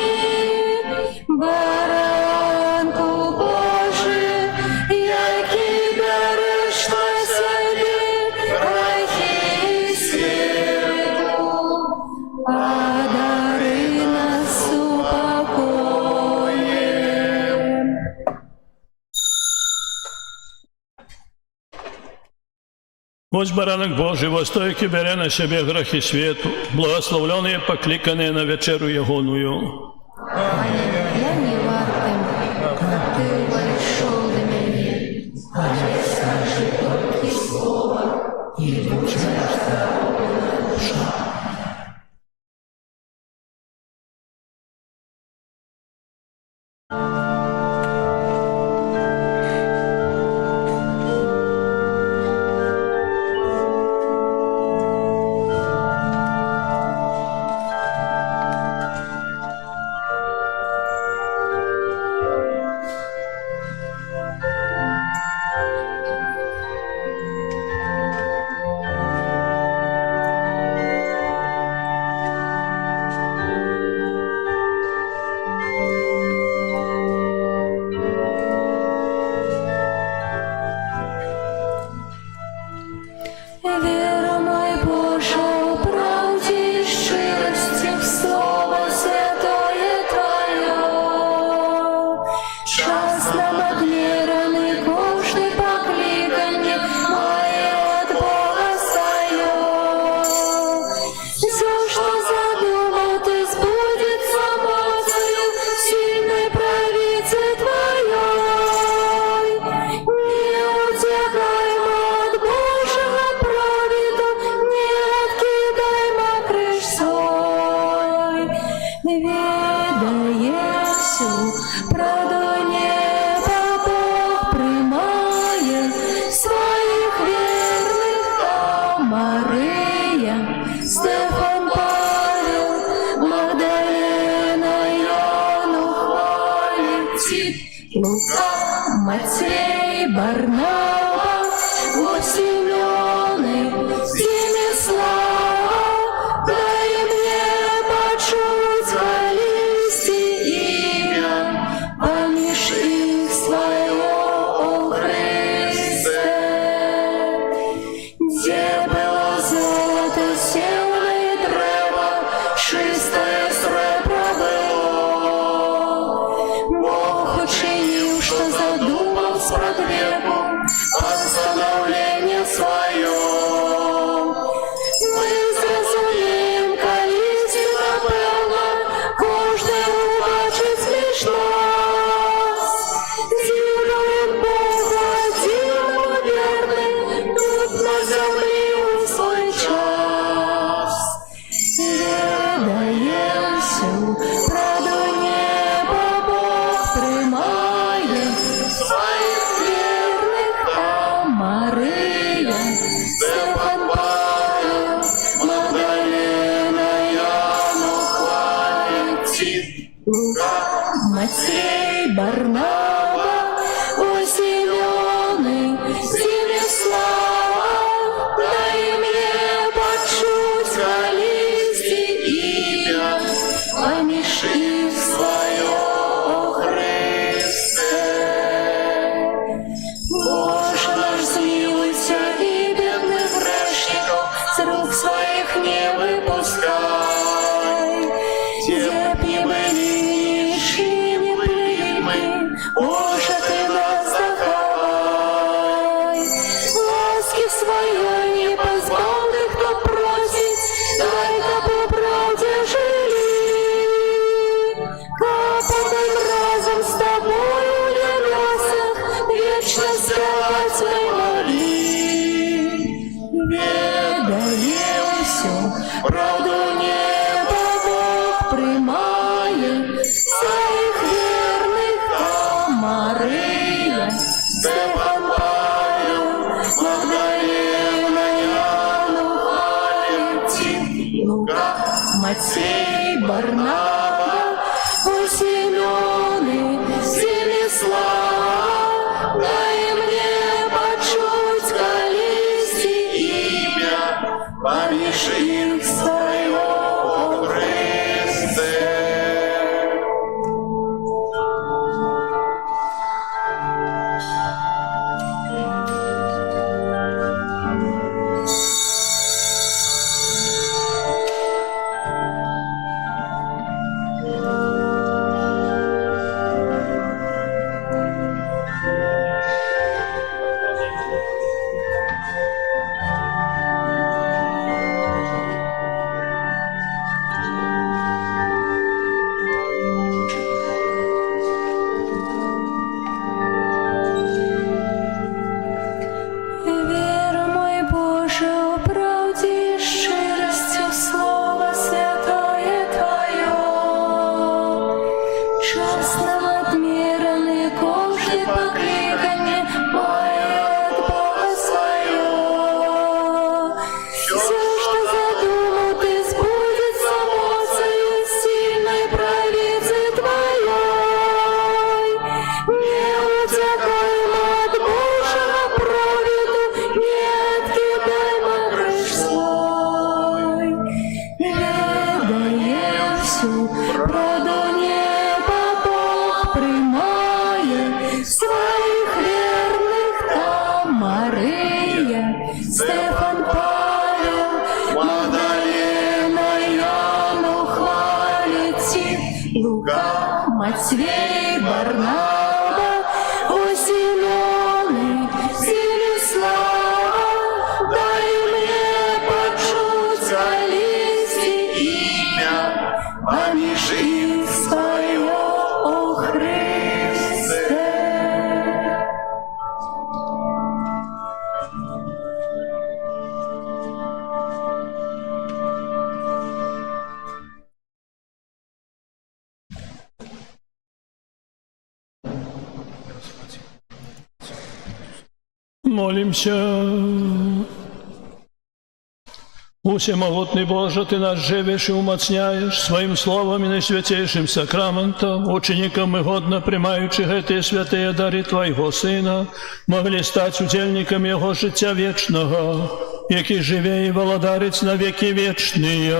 Ось баранок Божий, востойки бере на себе грехи світу, благословленные, покликаные на вечеру Ягоную. Я не вартым, как ты вошел до меня. Скажи только слово, и будет здорова душа. Вера мой Боже, в правде и щирости, в Слово святое Твое. Час нам отмеренный, кожный покликанье мое от Бога свое. Все, что задумал, ты сбудется мощью сильной правицы Твоей. Не утекаем от Божьего праведу, не откидаем крыш свой. Ведая всю правду неба, Бог примає своих верных, а Мария, Стефан, Павел, Магдалена, Яну хвалит, Тит, Лука, Матей, Барнаба, вот Симеоны, Стимислава, дай мне почуть колести имя, поміж их свое, о Христе. Где было золото, силы и древо, чистое сребро было. Бог учинил, что задумал с продвигу остановление свое. Мы зрозуміємо, колись напевно, кожне убачить смішно. Зілюєм Бога, діло вірне, тут на землі у свой час. Ведаєм всю правду неба, Бог примає своїх вірних, а Мария, Стефан, Павел, Магдалена, Яну хвалит, Тит, Лука, Матей, Барнаба, о Симеоны, Стимислава, дай мне почуть колести имя, поміж их свое, о Христе. Боже наш, змилуйся и бедных грешников с рук своих не выпускай. Где б ни были, ни шли, ни были мы, Боже, ты нас заховай. Ласки своей не позбавь, кто просит, дай-ка по правде жили. Капотным разом с тобою в небесах вечно спать мы могли. Ведаем всю правду неба, Бог примає своих верных, а Мария, Стефан, Павел, Магдалена, Яну хвалит, Тит, Лука, Матей, Барнаба, о Симеоны, Стимислава, дай мне почуть колести имя, поміж их свое, о Христе. час нам отмеренный, кожный покликанье поет Бога свое. Все, что задумал ты, сбудется моцею сильной правицы твоей. Не утекаем от Божьего провиду, не откидаем грех свой. Ведая всю роду неба, Бог примает своих верных там Мария, Стефан, Павел, Магдалена, Яну хвалит Тит, Лука, Матвей, Барнаба, о Симеоне, Станислава, дай мне почуть колести имя, помяни свое, о Христе. Молимся. Усемогутный Боже, Ты нас живешь и умацняешь своим словом и наисвятейшим сакраментом, ученикам и годно приймаючи эти святые дары Твоего Сына, могли стать удельниками Его життя вечного, який живе и володарить на веки вечные.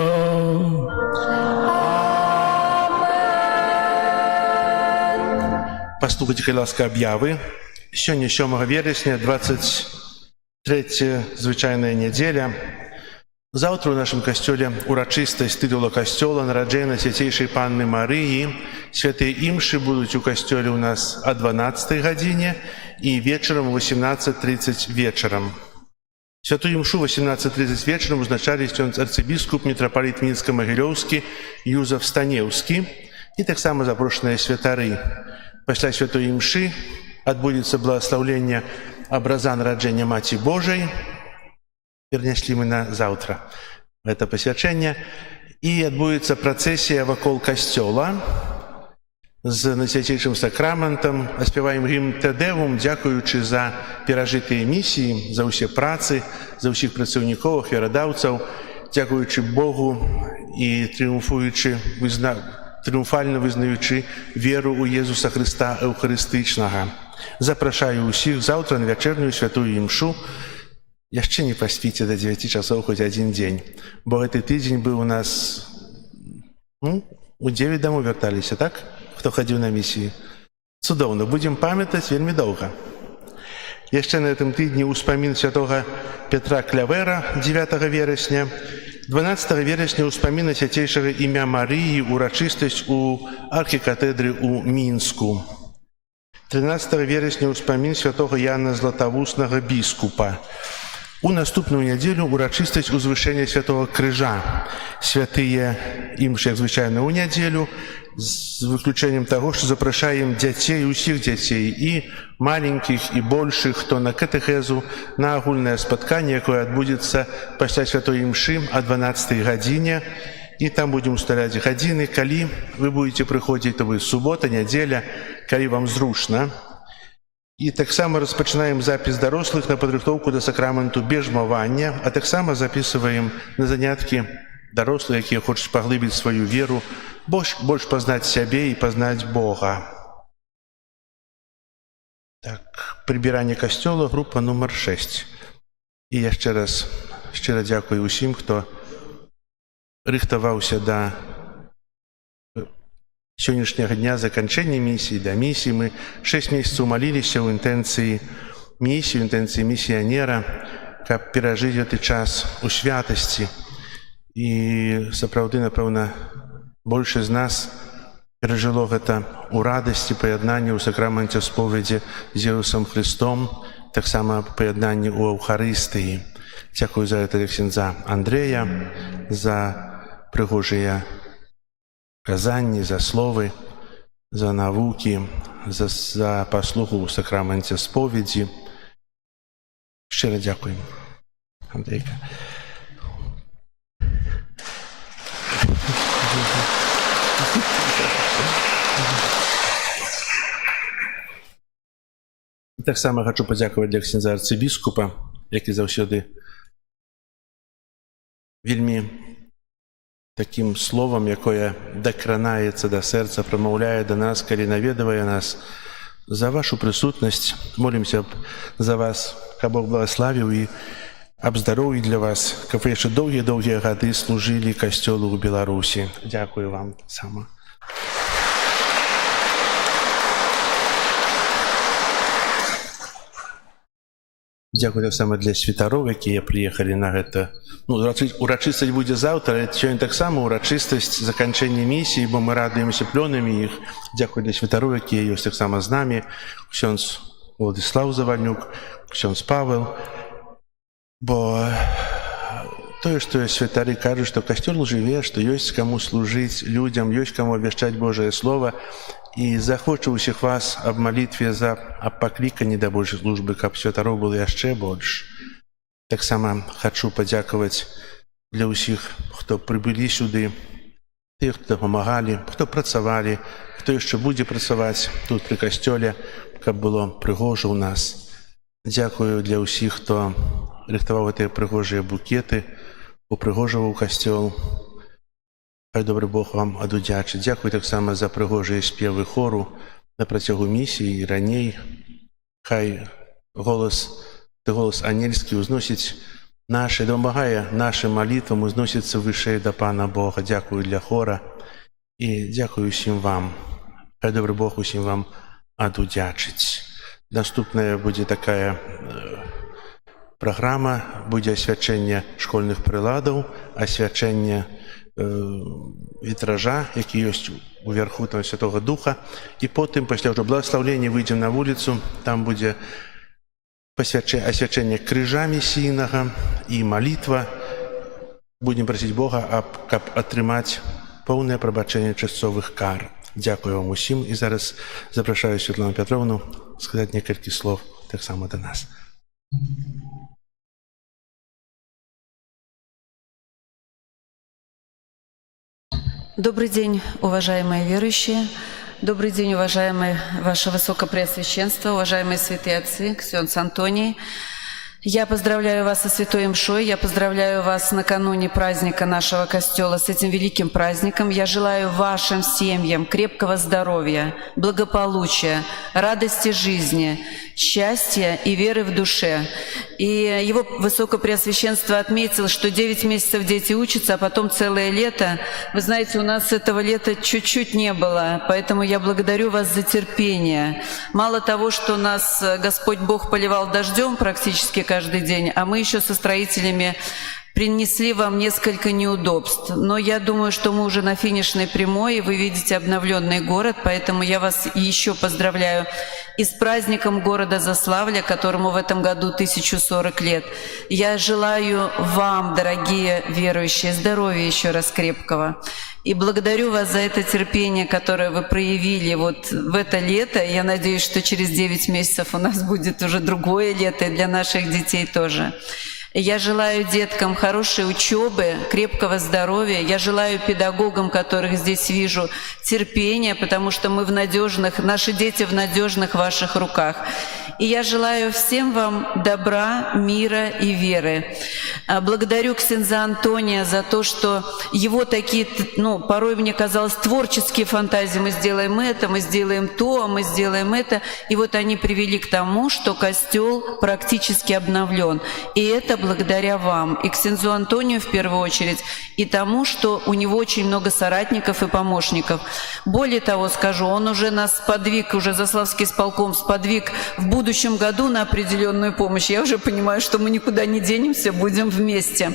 Пастухи ласка об'яви. Сьогодні 7 вересня, 23 звичайна неділя. Завтра у нашому костьолі урочистость титулу костьола народження Святейшої Панни Марії. Святі імші будуть у костьолі у нас о 12 годині і вечором о 18:30 вечором. Святу імшу 18:30 вечором узначали арцибіскуп митрополит Мінсько-Могилівський Юзеф Станевський і так само запрошені святари. Після святої імші відбудеться благословення образа народження Маті Божої. Перенесли мы на завтра это посвящение. И отбудется процессия вокруг костела с Наисвятейшим сакраментом. Оспеваем гимн Те Девум, дякуючи за пережитые миссии, за все працы, за всех працівников, вірадавців, дякуючи Богу и тріумфально визнаючи віру у Єсуса Христа Евхаристичного. Запрошаю усіх завтра на вечерню святую імшу. Яшчэ не паспіце до 9 часов хоть один день, бо гэты тыдзень быў у нас у 9 домой вярталіся, так? Хто хадзіў на місію. Цудоўна, будзем памятаць вельмі доўга. Яшчэ на этом тыдні ўспамін святого Петра Клявера 9 вересня, 12 вересня ўспаміна свяцейшага імя Марыі, урачыстасць у архікатэдры ў Мінску. 13 вересня ўспамін святого Яна Златавуснага біскупа. У наступную нядзелю урачыстасць узвышэння святого крыжа. Святыя імшы, як звычайна, у нядзелю, з выключэннем таго, што запрашаем дзяцей, усіх дзяцей, і маленькіх, і большых, хто на катэхезу, на агульнае спатканне, якое адбудзецца пасля святой імшы о 12 гадзіне. І там будем усталяць гадзіны, калі вы будете прыходзіць, то вы субота, нядзеля, калі вам зручна. І таксама распачынаем запіс дарослых на падрыхтоўку да сакраменту бежмавання, а таксама записываем на заняткі дарослых, якія хочуць паглыбіць сваю веру, больш пазнаць сябе і пазнаць Бога. Так, прыбіранне касцёла, група нумар 6. І яшчэ раз шчыра дзякую усім, хто рыхтаваўся да сённяшняга дня заканчэння місіі, да місіі. Мы 6 месяцаў маліліся ў інтэнцыі місіі, інтэнцыі місіянера, каб перажыць гэты час у святасці. І сапраўды, напэўна, большасць з нас перажыло гэта ў радасці паяднання ў сакраменце споведзі з Ісусом Христом, таксама паяднанне ў Эўхарыстыі. Дзякую за гэта ксяндза Андрэя, за прыгожыя казанні, за словы, за навукі, за паслугу ў сакраменце споведзі. Шчыра дзякуем, Андрейка. Так само хочу подякувати для ксяндза арцыбіскупа, які заўсёды вельмі таким словом, якое дакранаецца да сэрца, прамаўляе да нас, калі наведвае нас, за вашу прысутнасць. Молімся за вас, каб Бог благословіў і аб здароўі для вас, каб вы яшчэ доўгія-доўгія гады служылі касцёлу ў Беларусі. Дзякую вам сама. Дзякую таксама для святароў, якія прыехалі на гэта. Урачыстасць будзе заўтра, сёння таксама урачыстасць заканчэння місіі, бо мы радуемся плёнамі іх. Дзякую для святароў, якія ёсць таксама з намі. Ксёндз Владислав Завальнюк, ксёндз Павел. Бо тое, што святары кажуць, што касцёл жыве, што ёсць каму служыць людзям, ёсць каму абвяшчаць Божае Слова. І захочу ўсіх вас аб малітве за аб пакліканні да Божай службы, каб святароў было яшчэ больш. Таксама хачу падзякаваць для ўсіх, хто прыбылі сюды, тых, хто дапамагалі, хто працавалі, хто яшчэ будзе працаваць тут пры касцёле, каб было прыгожа ў нас. Дзякую для ўсіх, хто рыхтаваў гэтыя прыгожыя букеты, упрыгожваў касцёл. Хай добры Бог вам адудзячыць. Дзякуй таксама за прыгожыя спевы хору на працягу місіі і раней. Хай голас ангельскі ўзносіць нашы, дапамагае нашым малітвам узносіцца вышэй да Пана Бога. Дзякую для хора і дзякую усім вам. Хай добры Бог усім вам адудзячыць. Наступная будзе такая праграма, будзе асвячэнне школьных прыладаў, асвячэнне вітража, які ёсць уверху там Святога Духа, і потым пасля ўжо благаслаўлення выйдзем на вуліцу, там будзе асвячэнне крыжа місійнага і малітва. Будзем прасіць Бога, каб атрымаць поўнае прабачэнне часовых кар. Дзякую вам усім і зараз запрашаю Святлану Пятровну сказаць некалькі слов таксама да нас. Добрый день, уважаемые верующие. Добрый день, уважаемое Ваше Высокопреосвященство, уважаемые святые отцы, ксёндз Антоний. Я поздравляю вас со Святой Мшой, я поздравляю вас накануне праздника нашего костела с этим великим праздником. Я желаю вашим семьям крепкого здоровья, благополучия, радости жизни, счастья и веры в душе. И его Высокопреосвященство отметил, что 9 месяцев дети учатся, а потом целое лето. Вы знаете, у нас этого лета чуть-чуть не было, поэтому я благодарю вас за терпение. Мало того, что нас Господь Бог поливал дождем практически каждый день, а мы еще со строителями принесли вам несколько неудобств. Но я думаю, что мы уже на финишной прямой, и вы видите обновленный город, поэтому я вас еще поздравляю и с праздником города Заславля, которому в этом году 1040 лет. Я желаю вам, дорогие верующие, здоровья еще раз крепкого. И благодарю вас за это терпение, которое вы проявили вот в это лето. Я надеюсь, что через 9 месяцев у нас будет уже другое лето, и для наших детей тоже. Я желаю деткам хорошей учебы, крепкого здоровья. Я желаю педагогам, которых здесь вижу, терпения, потому что мы наши дети в надежных ваших руках. И я желаю всем вам добра, мира и веры. Благодарю ксяндза Антония за то, что его такие, порой мне казалось, творческие фантазии. Мы сделаем это, мы сделаем то, мы сделаем это. И вот они привели к тому, что костел практически обновлен. И это благодаря вам, и ксяндзу Антонию в первую очередь, и тому, что у него очень много соратников и помощников. Более того скажу, он уже нас сподвиг, уже Заславский исполком сподвиг в будущем году на определенную помощь. Я уже понимаю, что мы никуда не денемся, будем вместе.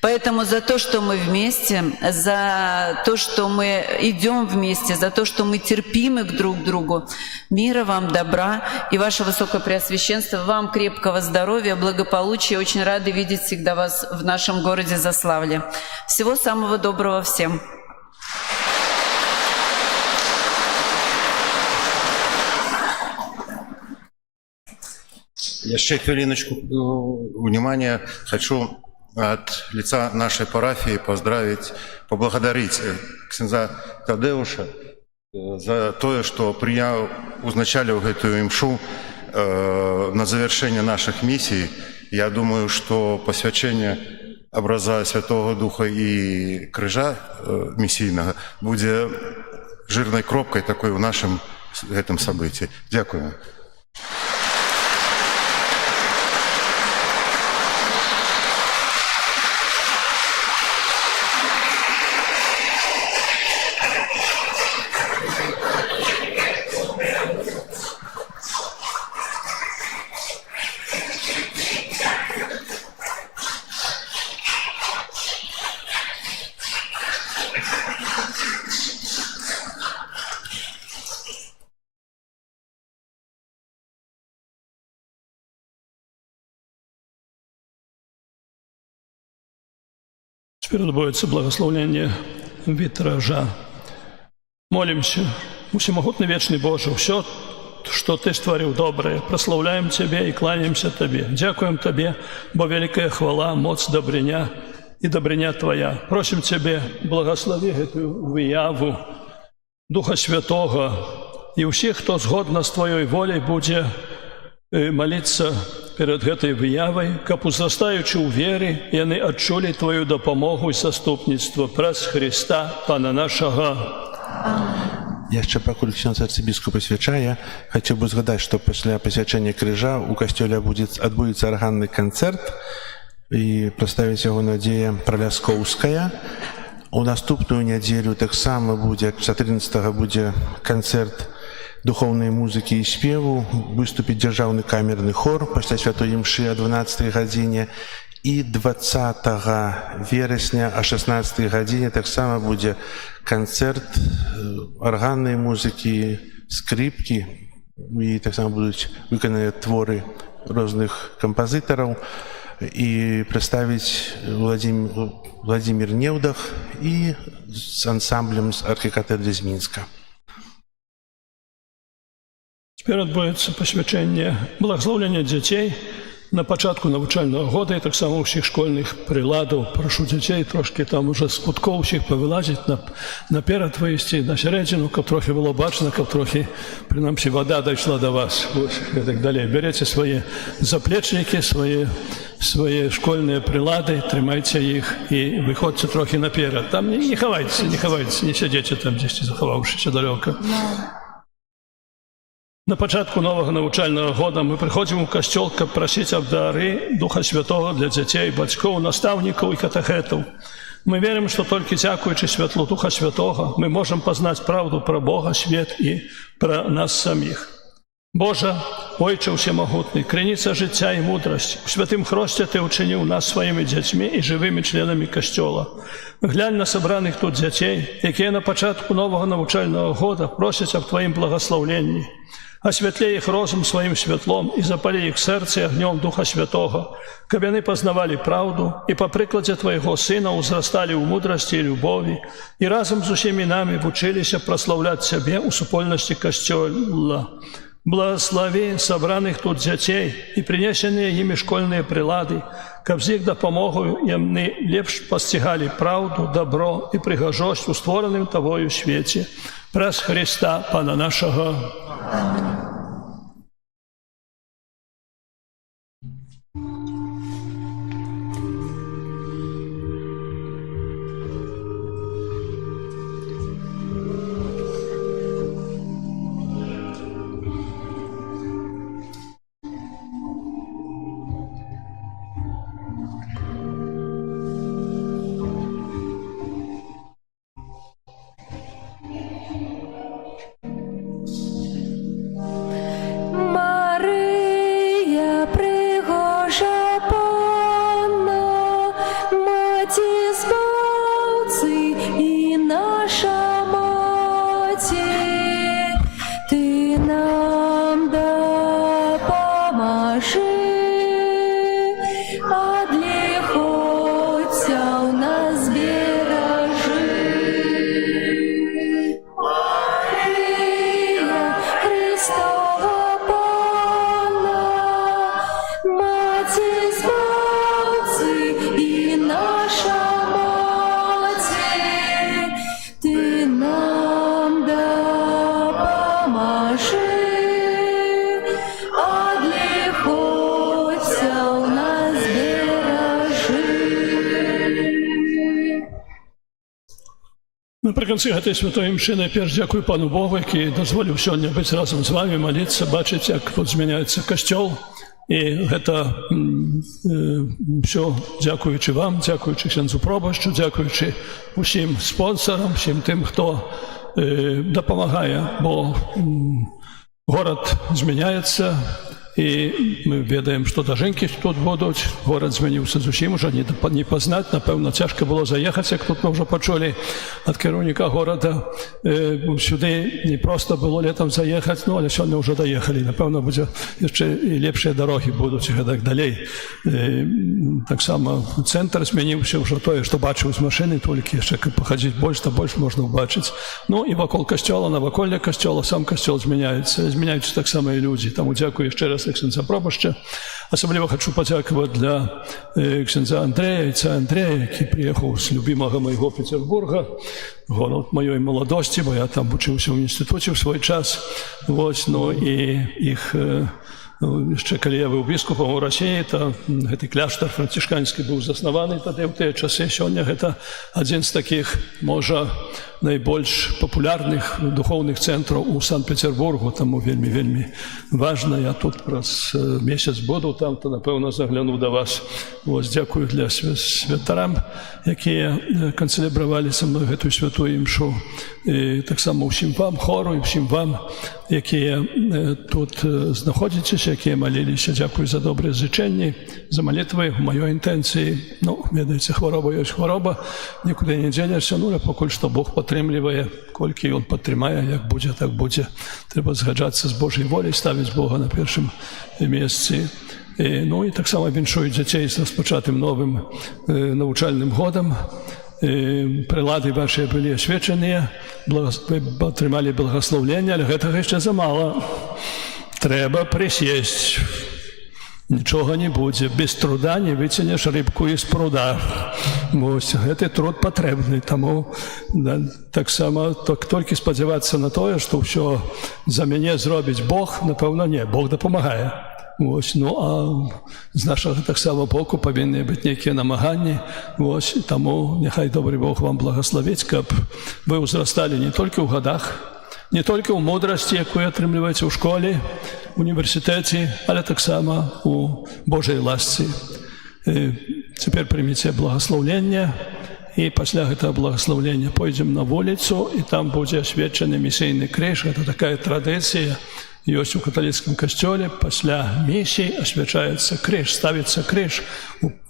Поэтому за то, что мы вместе, за то, что мы идем вместе, за то, что мы терпимы друг к другу, мира вам, добра и ваше Высокопреосвященство, вам крепкого здоровья, благополучия. Очень рады видеть всегда вас в нашем городе Заславле. Всего самого доброго всем. Еще хвилиночку внимания. Хочу от лица нашей парафии поблагодарить ксяндза Тадеуша за то, что узначаліў гэтую імшу на завершение наших миссий, я думаю, что посвячение образа Святого Духа и крыжа миссийного будет жирной кропкой такой в нашем этом событии. Дякую. Теперь отбудется благословление витража. Молимся, всемогутный вечный Боже, все, что Ты створил доброе, прославляем Тебе и кланяемся Тебе. Дякуем Тебе, бо великая хвала, моц добриня и добриня Твоя. Просим Тебе, благослови эту выяву Духа Святого и всех, кто згодно с Твоей волей будет молиться перед этой выявой, каб узрастаючи у веры, яны адчулі Твою дапамогу і саступніцтва праз Христа, Пана нашага. Яшчэ пакуль ксёндз арцыбіскуп пасвячае, хацеў бы згадаць, што пасля пасвячэння крыжа ў касцёле адбудзецца арганны канцэрт і прадставіць яго Надзея Праляскоўская. У наступную нядзелю таксама будзе 14-го будзе канцэрт духовной музыкі і спеву, выступіць дзяржаўны камерны хор пасля святой імшы о 12 гадзіне і 20 верасня о 16 гадзіне таксама будзе канцэрт арганнай музыкі, скрипкі і таксама будуць выкананыя творы розных кампазітараў і прадставіць Владимир Неўдах і з ансамблем з архікатэдры з Мінска. Теперь отбудется посвящение благословления детей на початку навчального года и так само всех школьных приладов. Прошу детей трошки там уже с кутков всех повылазить наперед вывести, на середину, как трохи было бачно, как трохи, принамсі, вода дошла до вас. И так далее. Берите свои заплечники, свои школьные прилады, тримайте их и выходите трохи наперед. Там не ховайтесь, не сидите там здесь, заховавшись далеко. На початку нового навчального года мы приходим в костел, каб просить об дары Духа Святого для детей, батьков, наставников и катехетов. Мы верим, что только дякуючи святлу Духа Святого мы можем познать правду про Бога, свет и про нас самих. Боже, Ойче всемогутний, криниця життя і мудрості, у святим хрості Ти учинив нас своїми дітьми і живими членами Костьола. Глянь на собраних тут дітей, які на початку нового навчального года просять об Твоїм благословенні. Осветли их розум своим светлом и запали их сердце огнем Духа Святого, каб они познавали правду и по прикладе Твоего Сына узрастали в мудрости и любови, и разом с усіми нами учились прославлять Тебе у супольности Костьола. Благослови собраних тут детей и принесенные ими школьные прилады, каб з їх допомогою яны лепш постигали правду, добро и пригожость у створенным Тобою свете. Праз Христа, Пана нашого. Поможи. Наприкінці гэтай святої мши найперш дзякую пану Богу, який дозволив сьогодні бути разом з вами, молитися, бачити, як тут зміняється костьол. І гэта все дзякуючы вам, дзякуючы ксяндзу пробашчу, дзякуючы усім спонсорам, всім тым, хто дапамагае, бо горад змяняецца, і мы ведаем, што дажынкі тут будуць. Горад змяніўся зусім, ужо не пазнаць, напэўна, цяжка было заехаць, як тут мы ўжо пачулі ад кіраўніка горада. Сюды не проста было летам заехаць, ну, але сёння ўжо даехалі. Напэўна, будзе яшчэ і лепшыя дарогі будуць і гэтак далей. Таксама цэнтр змяніўся, ўжо тое, што бачыў з машыны, толькі яшчэ каб пахадзіць больш, то больш можна ўбачыць. Ну, і вакол касцёла, наваколле касцёла, сам касцёл змяняецца. Змяняюцца таксама і людзі. Таму дзякую яшчэ раз ксяндза пробашча. Асабліва хочу падзякаваць для ксяндза Андрэя, айца Андрэя, які прыехаў з любімага майго Петербурга, горад маёй маладосці, бо я там вучыўся ў інстытуце ў свой час. Вось, ну і іх яшчэ калі я быў біскупам у Расіі, то гэты кляштар францішканскі быў заснаваны тады ў тыя часы. Сёння гэта адзін з такіх, можа, найбольш папулярных духоўных цэнтраў у Санкт-Петербургу, таму вельмі важна. Я тут праз месяц буду там, то напэўна загляну да вас. Вось, дзякую для святарам, якія канцэлябравалі са мной гэтую святую імшу. І таксама ўсім вам, хору, і ўсім вам, якія тут знаходзіцеся, якія маліліся. Дзякую за добрыя зычэнні, за малітвы у маёй інтэнцыі. Ну, ведаеце, хвароба ёсць хвароба, нікуды не дзенешся, ну, але пакуль што Бог падтрымлівае, колькі ён падтрымае, як будзе, так будзе. Трэба згаджацца з Божай воляй, ставіць Бога на першым месцы. Ну, і таксама віншую дзяцей з распачатым новым навучальным годам. Прылады вашыя былі асвечаныя, атрымалі благаслаўленне, але гэтага яшчэ замала. Трэба прысесці. Нічога не будзе. Без труда не выцянеш рыбку з пруда. Вось, гэты труд патрэбны. Таму таксама толькі спадзявацца на тое, што ўсё за мяне зробіць Бог, напэўна, не. Бог дапамагае. Вось, ну, а з нашага таксама боку павінны быць нейкія намаганні. Вось, таму няхай добры Бог вам благаславіць, каб вы ўзрасталі не толькі ў гадах, не толькі ў мудрасці, якую атрымліваеце ў школе, універсітэце, але таксама у Божай ласцы. Цяпер прыміце благаслаўленне, і пасля гэтага благаслаўлення пойдзем на вуліцу, і там будзе асвечаны місійны крыж. Гэта такая традыцыя. Ёсць у каталіцкім касцёле, пасля місій асвячаецца крыж, ставіцца крыж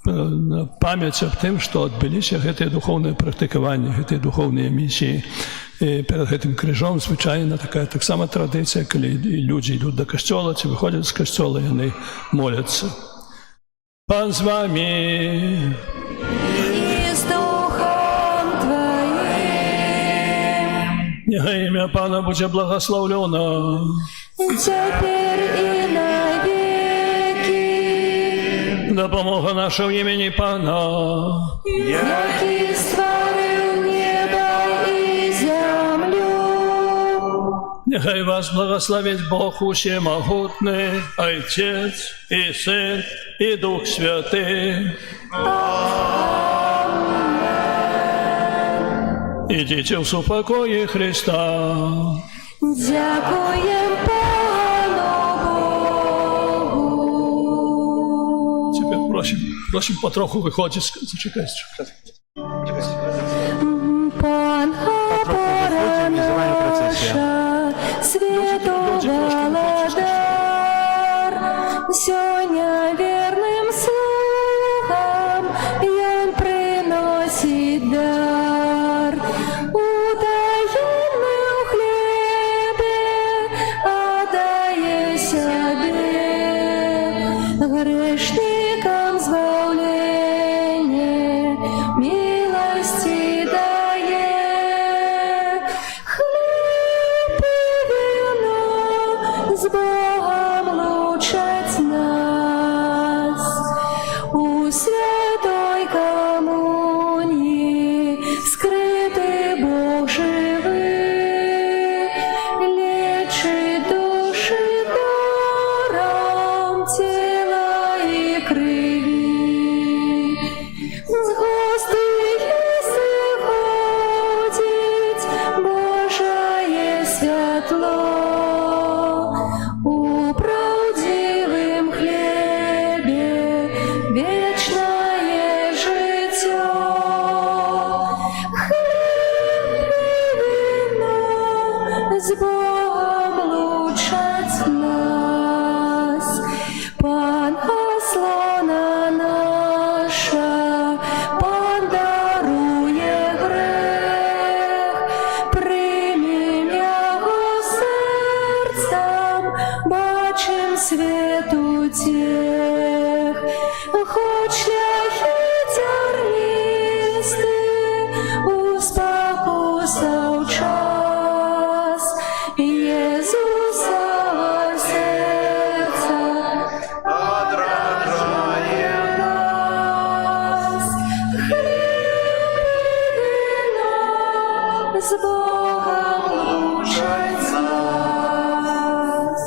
на памяць аб тым, што адбыліся гэтыя духоўныя практыкаванні, гэтыя духоўныя місіі. Перад гэтым крыжом звычайна такая таксама традыцыя, калі людзі ідуць да касцёла ці выходзяць з касцёла, яны моляцца. Пан з вамі! І з духом твоїм. Няхай імя Пана будзе благаслаўлёна. Цяпер і навекі. Дапамога наша ў імені Пана. Які стварыў неба і зямлю. Няхай вас благословить Бог усемогутный, Отец и Сын и Дух Святый. Идите в супокое Христа. Дякуем Пану Богу. Теперь просим потроху выходить. Зачекайте. Пан опора наша, святого ладар, сёння верным слугам ён приносит дар. Утаенным хлебе отдае себе, грешникам збавление, милости дае. Хлеб и вино с Богом лучат нас. У святой коммунии скрытый Бог живый, лечит души даром тела и крови. С гостей если ходить, у правдивым хлебе вечное житье. Хлеб и вино с Богом лучшать нас, Панаслана наша, подарує грех, примім його серцем, бачим світу тех, хоч шляхи тернисти, у спокусав час, Єзусова серця одражає нас. Хліб і вино з Богом лучать нас.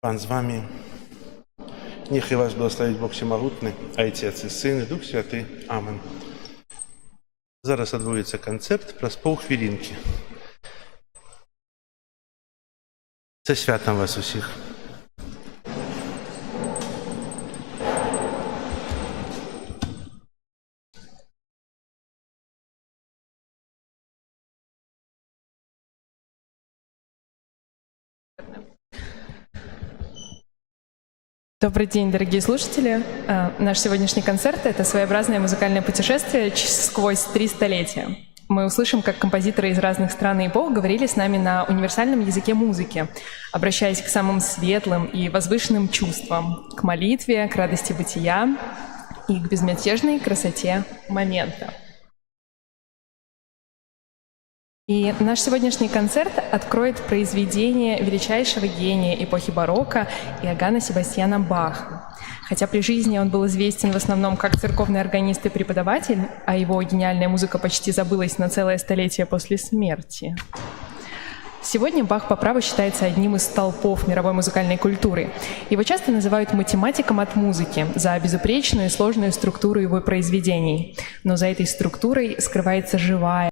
Пан з вами. Нехай вас благословить Бог Всемогутний, Отець і Син, і Дух Святий. Амен. Зараз відбудеться концерт праз півхвилинки. Це святом вас усіх. Добрый день, дорогие слушатели. Наш сегодняшний концерт — это своеобразное музыкальное путешествие сквозь 3 столетия. Мы услышим, как композиторы из разных стран и эпох говорили с нами на универсальном языке музыки, обращаясь к самым светлым и возвышенным чувствам, к молитве, к радости бытия и к безмятежной красоте момента. И наш сегодняшний концерт откроет произведение величайшего гения эпохи барокко Иоганна Себастьяна Баха. Хотя при жизни он был известен в основном как церковный органист и преподаватель, а его гениальная музыка почти забылась на целое столетие после смерти. Сегодня Бах по праву считается одним из столпов мировой музыкальной культуры. Его часто называют математиком от музыки за безупречную и сложную структуру его произведений. Но за этой структурой скрывается живая,